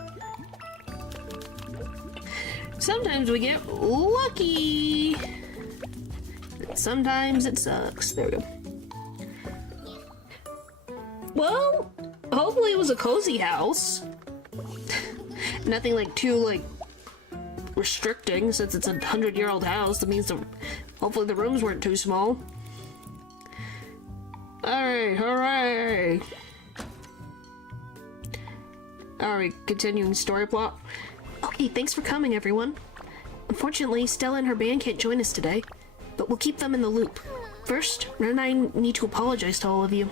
Sometimes we get lucky. Sometimes it sucks. There we go. Well, hopefully it was a cozy house. Nothing like too like restricting, since it's a 100-year-old house. That means hopefully the rooms weren't too small. Alright, hooray! Alright, continuing story plot. Okay, thanks for coming, everyone. Unfortunately, Stella and her band can't join us today, but we'll keep them in the loop. First, Ren and I need to apologize to all of you.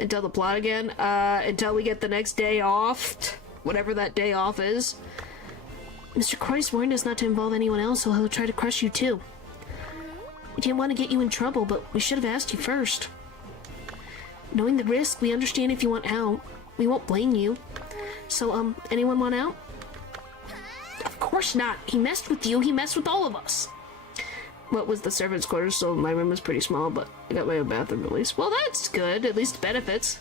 Until the plot again? Until we get the next day off? Whatever that day off is. Mr. Croix warned us not to involve anyone else, so he'll try to crush you too. We didn't want to get you in trouble, but we should have asked you first. Knowing the risk, we understand if you want out. We won't blame you. So, anyone want out? Of course not. He messed with you. He messed with all of us. What was the servants' quarters, so my room was pretty small, but I got my own bathroom at least. Well, that's good. At least benefits.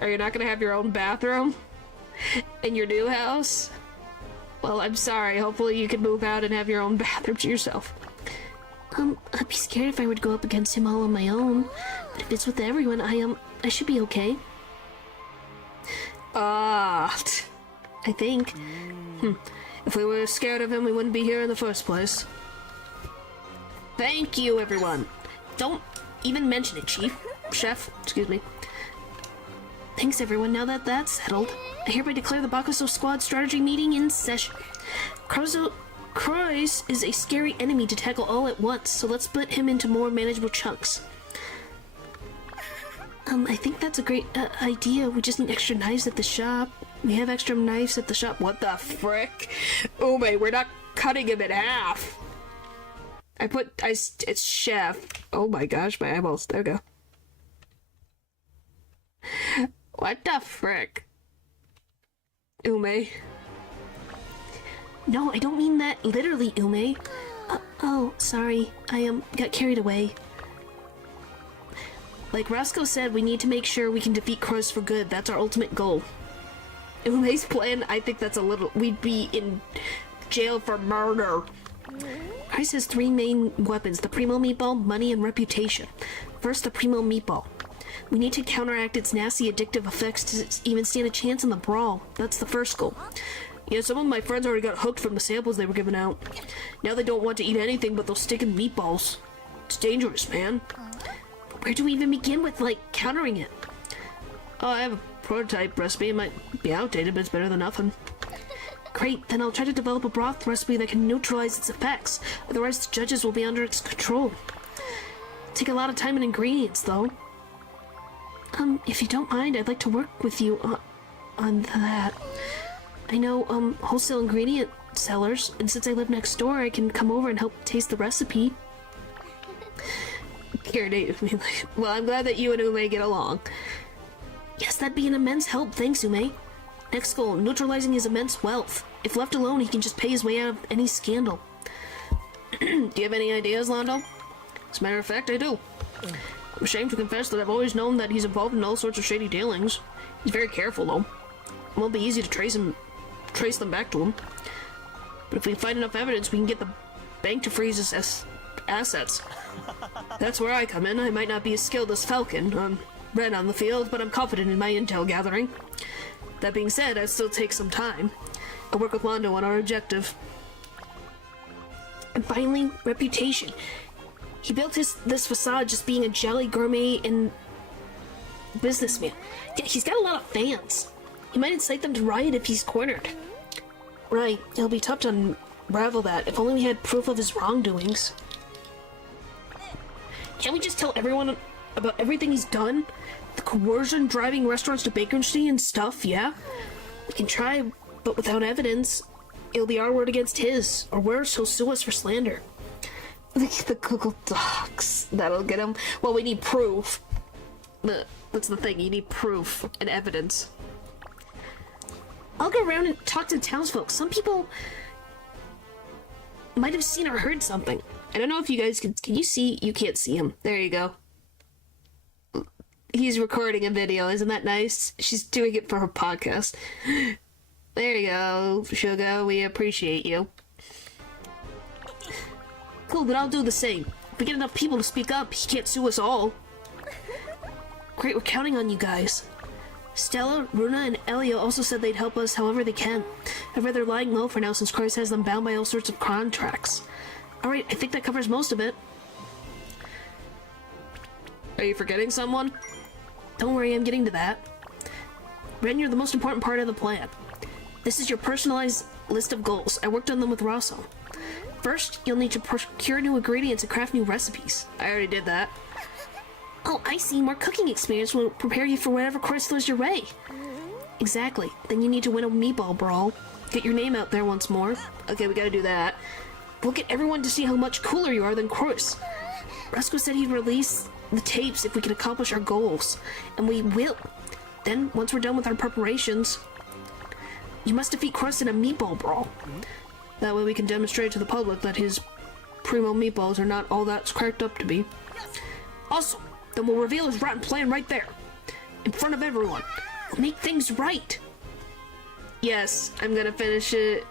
Are you not gonna have your own bathroom in your new house? Well, I'm sorry. Hopefully you can move out and have your own bathroom to yourself. I'd be scared if I would go up against him all on my own. But if it's with everyone, I should be okay. I think. If we were scared of him, we wouldn't be here in the first place. Thank you, everyone. Don't even mention it, Chef, excuse me. Thanks, everyone. Now that that's settled, I hereby declare the Bakuso Squad strategy meeting in session. Croix is a scary enemy to tackle all at once, so let's split him into more manageable chunks. I think that's a great idea. We just need extra knives at the shop. We have extra knives at the shop. What the frick? Oh my, we're not cutting him in half. It's chef. Oh my gosh, my eyeballs. There we go. What the frick? Ume. No, I don't mean that literally, Ume. Oh, sorry. I got carried away. Like Roscoe said, we need to make sure we can defeat Croix for good. That's our ultimate goal. Ume's plan, I think that's a little... We'd be in jail for murder. Croix has 3 main weapons. The Primo Meatball, money, and reputation. First, the Primo Meatball. We need to counteract its nasty addictive effects to even stand a chance in the brawl. That's the first goal. You know, some of my friends already got hooked from the samples they were giving out. Now they don't want to eat anything but those sticking meatballs. It's dangerous, man. But where do we even begin with, like, countering it? Oh, I have a prototype recipe. It might be outdated, but it's better than nothing. Great, then I'll try to develop a broth recipe that can neutralize its effects. Otherwise, the judges will be under its control. Take a lot of time and ingredients, though. If you don't mind, I'd like to work with you on that. I know, wholesale ingredient sellers, and since I live next door, I can come over and help taste the recipe. Well, I'm glad that you and Ume get along. Yes, that'd be an immense help, thanks, Ume. Next goal, neutralizing his immense wealth. If left alone, he can just pay his way out of any scandal. Do you have any ideas, Londo? As a matter of fact, I do. I'm ashamed to confess that I've always known that he's involved in all sorts of shady dealings. He's very careful, though. It won't be easy to trace them back to him. But if we find enough evidence, we can get the bank to freeze his assets. That's where I come in. I might not be as skilled as Falcon, Red on the field, but I'm confident in my intel gathering. That being said, I'd still take some time. I'll work with Londo on our objective. And finally, reputation. He built this facade just being a jolly gourmet and businessman. Yeah, he's got a lot of fans. He might incite them to riot if he's cornered. Right, it'll be tough to unravel that. If only we had proof of his wrongdoings. Can't we just tell everyone about everything he's done? The coercion, driving restaurants to bankruptcy and stuff, yeah? We can try, but without evidence, it'll be our word against his. Or worse, he'll sue us for slander. The Google Docs. That'll get him. Well, we need proof. That's the thing, you need proof and evidence. I'll go around and talk to the townsfolk. Some people might have seen or heard something. I don't know if you guys can you see? You can't see him. There you go. He's recording a video. Isn't that nice? She's doing it for her podcast. There you go, Sugar. We appreciate you. Cool, then I'll do the same. If we get enough people to speak up, he can't sue us all. Great, we're counting on you guys. Stella, Runa, and Elio also said they'd help us however they can. However, they're lying low for now since Christ has them bound by all sorts of contracts. Alright, I think that covers most of it. Are you forgetting someone? Don't worry, I'm getting to that. Ren, you're the most important part of the plan. This is your personalized list of goals. I worked on them with Rosso. First, you'll need to procure new ingredients and craft new recipes. I already did that. Oh, I see. More cooking experience will prepare you for whatever quest throws your way. Exactly. Then you need to win a meatball brawl. Get your name out there once more. Okay, we gotta do that. We'll get everyone to see how much cooler you are than Croissant. Roscoe said he'd release the tapes if we can accomplish our goals. And we will. Then, once we're done with our preparations, you must defeat Croissant in a meatball brawl. That way we can demonstrate to the public that his primo meatballs are not all that's cracked up to be. Also, then we'll reveal his rotten plan right there. In front of everyone. We'll make things right. Yes, I'm gonna finish it.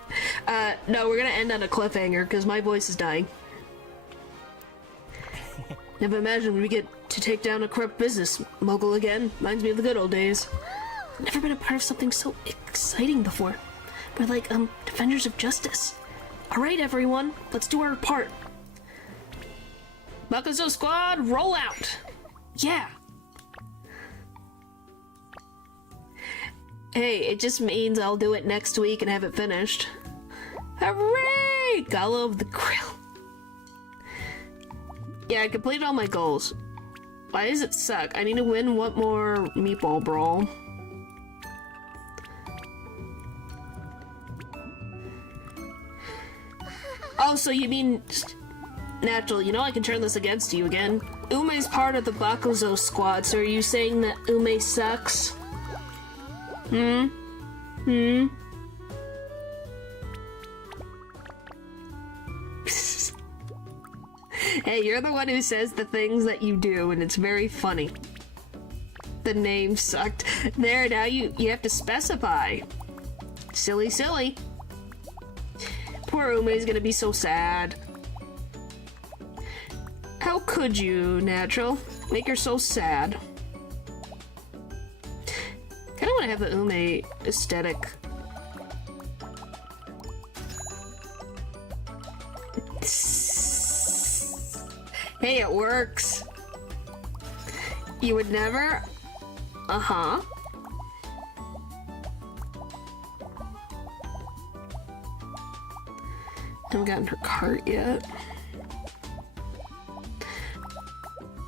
No, we're gonna end on a cliffhanger because my voice is dying. Never imagined we get to take down a corrupt business mogul again. Reminds me of the good old days. I've never been a part of something so exciting before. We're like, defenders of justice. Alright, everyone, let's do our part. Bakuzo squad, roll out! Yeah! Hey, it just means I'll do it next week and have it finished. Hooray! Gala of the Grill. Yeah, I completed all my goals. Why does it suck? I need to win one more meatball brawl. Oh, so you mean... Natural, you know I can turn this against you again. Ume's part of the Bakuzo squad, so are you saying that Ume sucks? Hey, you're the one who says the things that you do, and it's very funny. The name sucked. There, now you have to specify. Silly, silly. Poor Ume's gonna be so sad. How could you, Natural? Make her so sad. Kinda wanna have the Ume aesthetic. Hey, it works. You would never? Uh-huh. Haven't gotten her cart yet.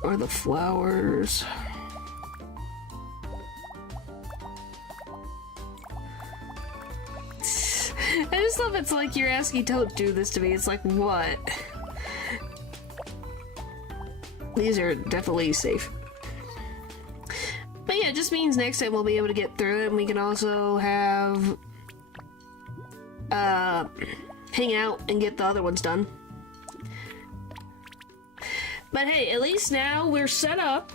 Or the flowers. I just love it's like you're asking, don't do this to me. It's like, what? These are definitely safe. But yeah, it just means next time we'll be able to get through it, and we can also have hang out and get the other ones done. But hey, at least now we're set up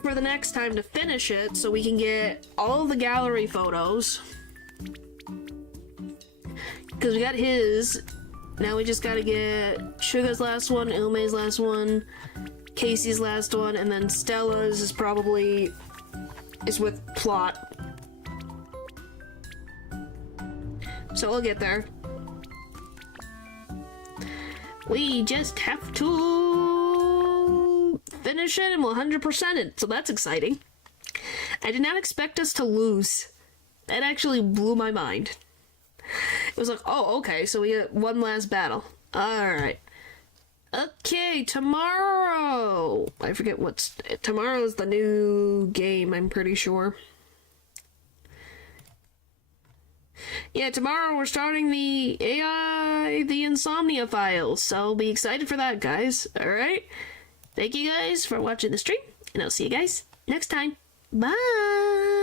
for the next time to finish it, so we can get all the gallery photos. Because we got his. Now we just gotta get Suga's last one, Ume's last one, Casey's last one, and then Stella's is probably with Plot. So we'll get there. We just have to finish it and we'll 100% it, so that's exciting. I did not expect us to lose. That actually blew my mind. It was like, oh, okay, so we get one last battle. Alright. Okay, tomorrow! I forget tomorrow's the new game, I'm pretty sure. Yeah, tomorrow we're starting the AI, the Insomnia Files, so be excited for that, guys. Alright? Thank you guys for watching the stream, and I'll see you guys next time. Bye!